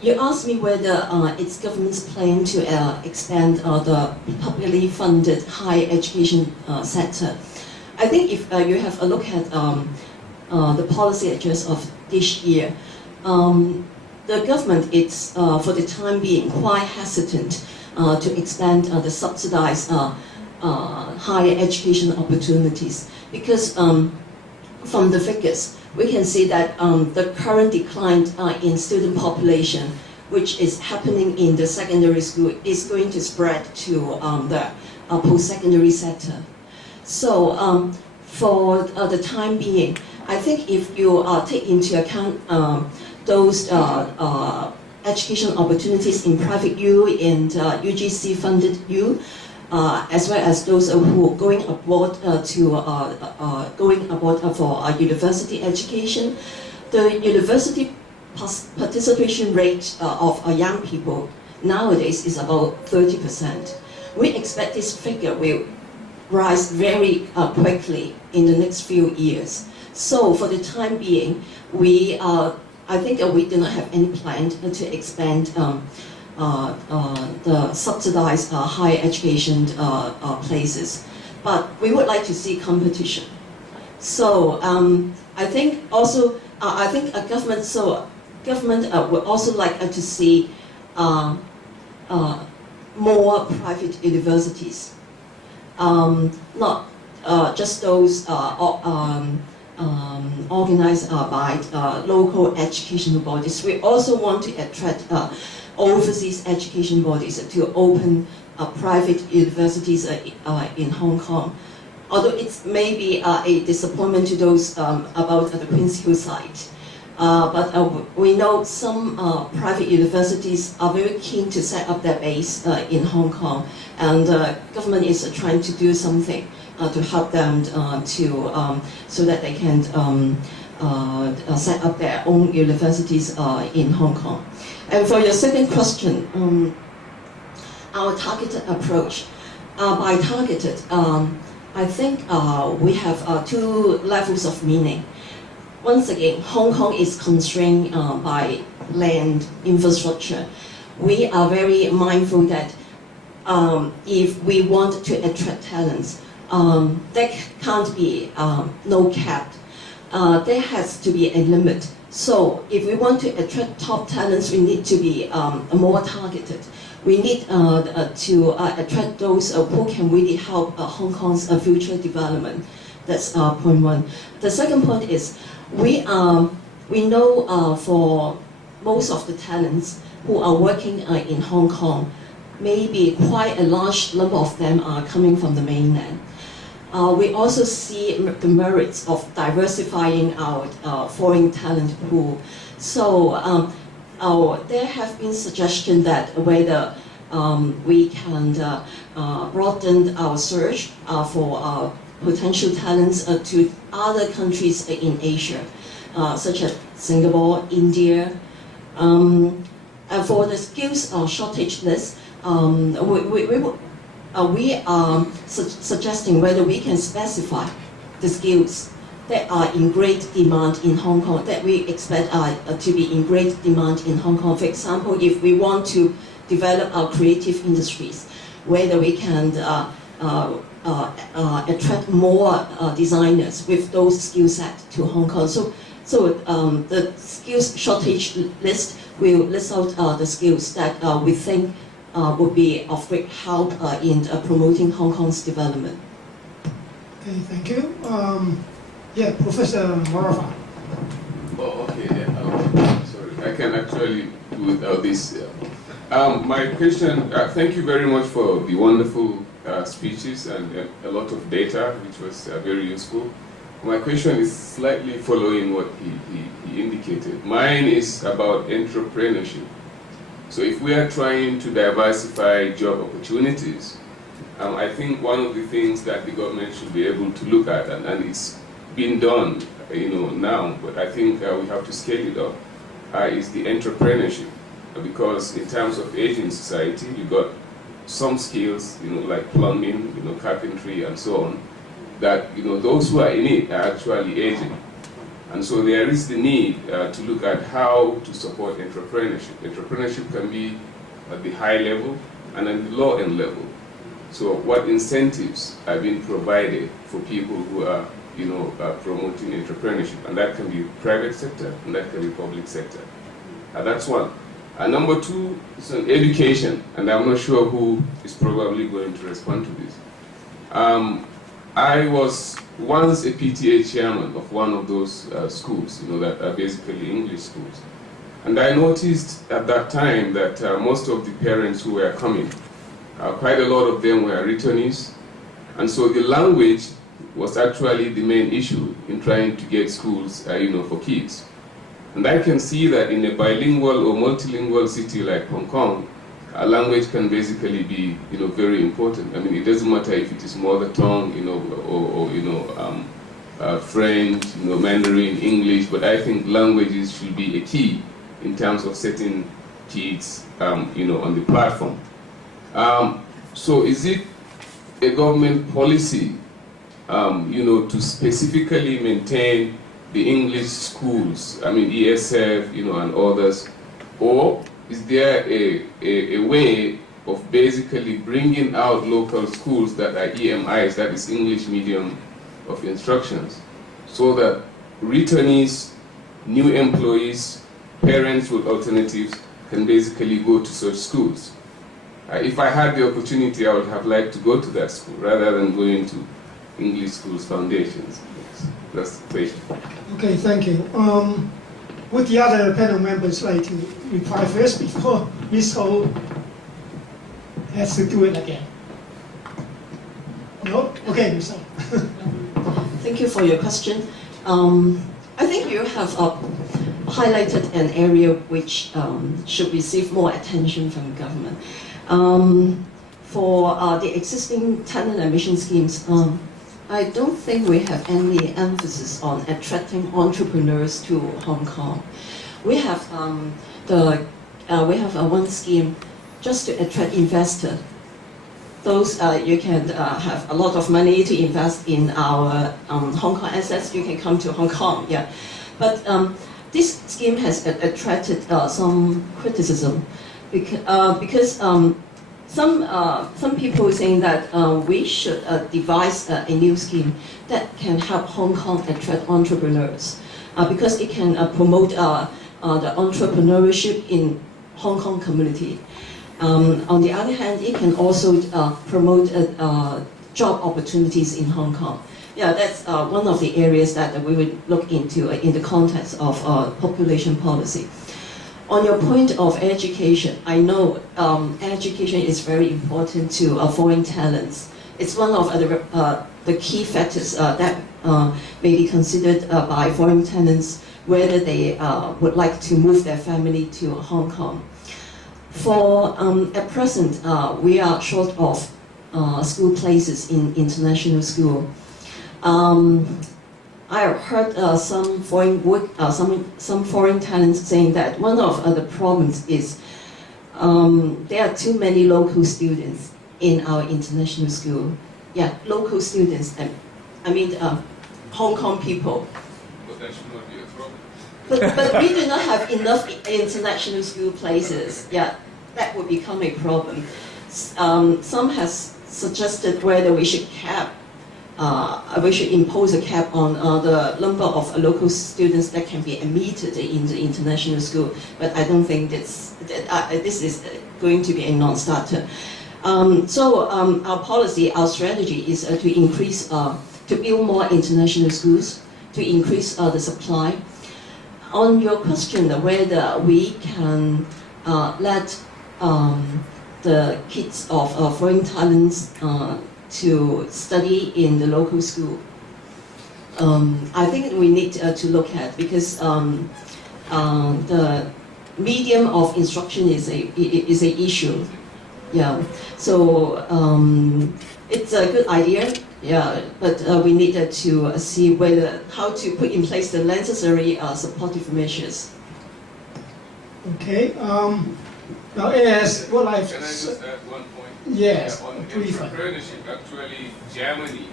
You asked me whether it's government's plan to expand the publicly funded higher education sector. I think if you have a look at the policy address of this year, the government is, for the time being, quite hesitant to expand the subsidized higher education opportunities, because from the figures, we can see that the current decline in student population, which is happening in the secondary school, is going to spread to the post-secondary sector. So for the time being, I think if you take into account those education opportunities in private U and UGC-funded U, as well as those who are going abroad for university education, the university participation rate of young people nowadays is about 30%. We expect this figure will rise very quickly in the next few years. So for the time being, I think we do not have any plan to expand the subsidized higher education places. but we would like to see competition. So I think also, I think a government would also like to see more private universities, not just those organized by local educational bodies. We also want to attract overseas education bodies to open private universities in Hong Kong. Although it may be a disappointment to those about the Queen's Hill site. But we know some private universities are very keen to set up their base in Hong Kong, and the government is trying to do something to help them so that they can set up their own universities in Hong Kong. And for your second question, our targeted approach. By targeted, I think we have two levels of meaning. Once again, Hong Kong is constrained by land infrastructure. We are very mindful that if we want to attract talents, there can't be no cap. There has to be a limit. So if we want to attract top talents, we need to be more targeted. We need to attract those who can really help Hong Kong's future development. That's point one. The second point is we know for most of the talents who are working in Hong Kong, maybe quite a large number of them are coming from the mainland. We also see the merits of diversifying our foreign talent pool. So there have been suggestions that whether we can broaden our search for potential talents to other countries in Asia, such as Singapore, India. And for the skills shortage list, we are suggesting whether we can specify the skills that are in great demand in Hong Kong, that we expect to be in great demand in Hong Kong. For example, if we want to develop our creative industries, whether we can attract more designers with those skill sets to Hong Kong. So the skills shortage list will list out the skills that we think would be of great help in promoting Hong Kong's development. Okay, thank you. Yeah, Professor Morafa. Oh, okay. Yeah. Sorry, I can actually do without this. My question. Thank you very much for the wonderful speeches and a lot of data, which was very useful. My question is slightly following what he indicated. Mine is about entrepreneurship. So if we are trying to diversify job opportunities, I think one of the things that the government should be able to look at, and it's been done, now, but I think we have to scale it up, is the entrepreneurship. Because in terms of aging society, you've got some skills, like plumbing, carpentry, and so on, that those who are in it are actually aging. And so there is the need to look at how to support entrepreneurship. Entrepreneurship can be at the high level and at the low end level. So what incentives are being provided for people who are promoting entrepreneurship? And that can be private sector and that can be public sector. That's one. Number two is on education, and I'm not sure who is probably going to respond to this. I was once a PTA chairman of one of those schools, that are basically English schools. And I noticed at that time that most of the parents who were coming, quite a lot of them were returnees. And so the language was actually the main issue in trying to get schools, for kids. And I can see that in a bilingual or multilingual city like Hong Kong, language can basically be, very important. I mean, it doesn't matter if it is mother tongue, or French, Mandarin, English, but I think languages should be a key in terms of setting kids, on the platform. So is it a government policy, to specifically maintain the English schools, ESF, and others, or is there a way of basically bringing out local schools that are EMIs, that is English medium of instructions, so that returnees, new employees, parents with alternatives can basically go to such schools. If I had the opportunity, I would have liked to go to that school rather than going to English schools foundations. That's the question. Okay, thank you. Would the other panel members like to reply first before Ms. Ho has to do it again? No? Okay, Ms. Ho. Thank you for your question. I think you have highlighted an area which should receive more attention from the government. For the existing talent admission schemes, I don't think we have any emphasis on attracting entrepreneurs to Hong Kong. We have one scheme just to attract investors. Those you can have a lot of money to invest in our Hong Kong assets. You can come to Hong Kong, yeah. But this scheme has attracted some criticism because some people saying that we should devise a new scheme that can help Hong Kong attract entrepreneurs because it can promote the entrepreneurship in Hong Kong community. On the other hand, it can also promote job opportunities in Hong Kong. Yeah, that's one of the areas that we would look into in the context of population policy. On your point of education, I know education is very important to foreign talents. It's one of the key factors that may be considered by foreign talents whether they would like to move their family to Hong Kong. For at present, we are short of school places in international school. I have heard some foreign talents saying that one of the problems is there are too many local students in our international school. Yeah, local students. I mean, Hong Kong people. But that should not be a problem. But we do not have enough international school places. Yeah, that would become a problem. Some has suggested whether we should we should impose a cap on the number of local students that can be admitted in the international school. But I don't think this is going to be a non-starter. So our policy, our strategy is to increase, to build more international schools, to increase the supply. On your question whether we can let the kids of foreign talents to study in the local school, I think we need to look at, because the medium of instruction is a issue. Yeah, so it's a good idea. Yeah, but we need to see how to put in place the necessary supportive measures. Okay. Now, as what I've Can I just add one point? Yes, On briefly. entrepreneurship, actually, Germany,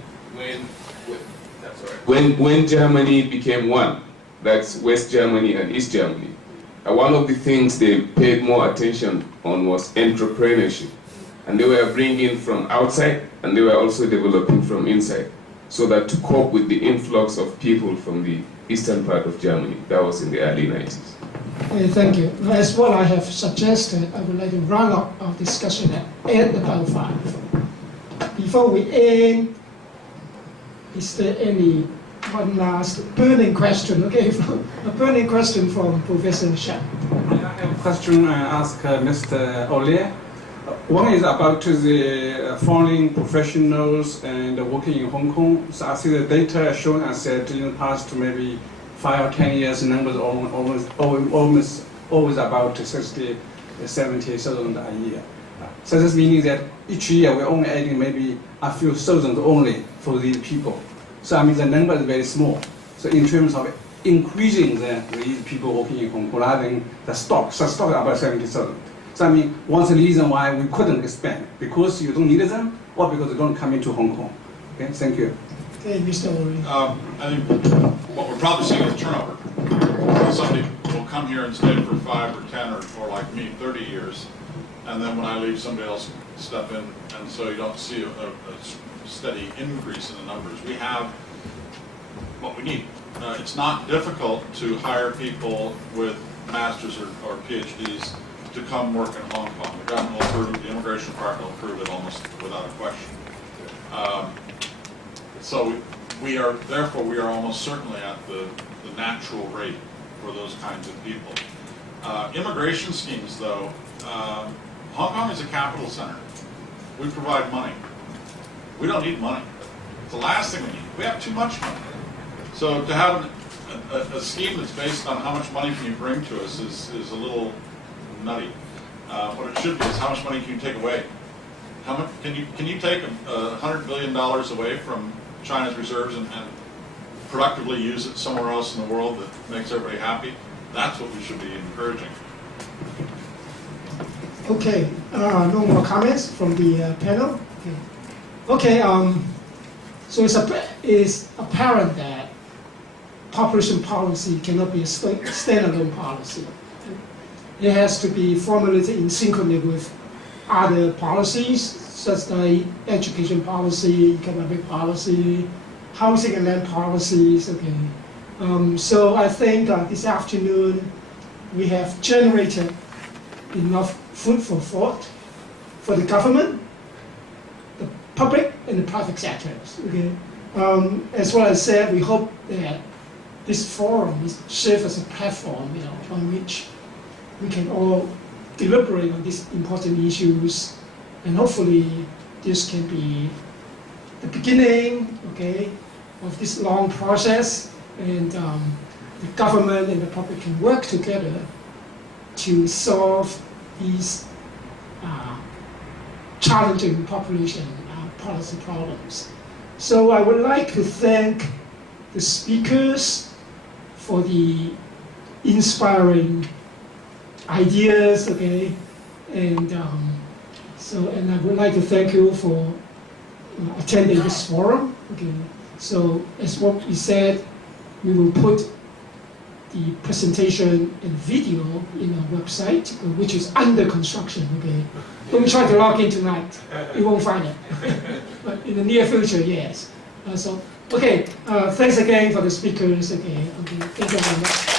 when Germany became one, that's West Germany and East Germany, one of the things they paid more attention on was entrepreneurship. And they were bringing from outside, and they were also developing from inside, so that to cope with the influx of people from the eastern part of Germany. That was in the early 90s. Okay, thank you. As what I have suggested, I would like to round up our discussion at about 5. Before we end, is there any one last burning question? Okay, a burning question from Professor Shan. I have a question I ask Mr. Ollier. One is about the foreign professionals and working in Hong Kong. So I see the data shown us that in the past maybe 5 or 10 years, the numbers almost always about 60, 70,000 a year. So this meaning that each year we're only adding maybe a few thousand only for these people. So I mean the number is very small. So in terms of increasing these people working in Hong Kong, rather than the stock about 70,000. So I mean, what's the reason why we couldn't expand? Because you don't need them, or because they don't come into Hong Kong? Okay, thank you. Okay, Mr. Ori. I think what we're probably seeing is turnover. Somebody will come here and stay for 5 or 10 or like me, 30 years, and then when I leave, somebody else step in, and so you don't see a steady increase in the numbers. We have what we need. It's not difficult to hire people with masters or PhDs to come work in Hong Kong. The government will approve, the immigration department will approve it almost without a question. So therefore we are almost certainly at the natural rate for those kinds of people. Immigration schemes, though, Hong Kong is a capital center. We provide money. We don't need money. It's the last thing we need. We have too much money. So to have a scheme that's based on how much money can you bring to us is a little nutty. What it should be is how much money can you take away? How much can you take $100 billion away from China's reserves and productively use it somewhere else in the world that makes everybody happy? That's what we should be encouraging. Okay, no more comments from the panel. Okay, so it's apparent that population policy cannot be a standalone policy. It has to be formulated in synchrony with other policies, such as education policy, economic policy, housing and land policies. Okay, so I think this afternoon we have generated enough food for thought for the government, the public, and the private sectors. Okay, as well as said, we hope that this forum serves as a platform, on which we can all deliberate on these important issues, and hopefully this can be the beginning, okay, of this long process, and the government and the public can work together to solve these challenging population policy problems. So I would like to thank the speakers for the inspiring ideas, okay, and and I would like to thank you for attending this forum. Okay, so as what we said, we will put the presentation and video in our website, which is under construction. Okay, don't try to log in tonight; you won't find it. But in the near future, yes. So okay, thanks again for the speakers. Okay, thank you very much.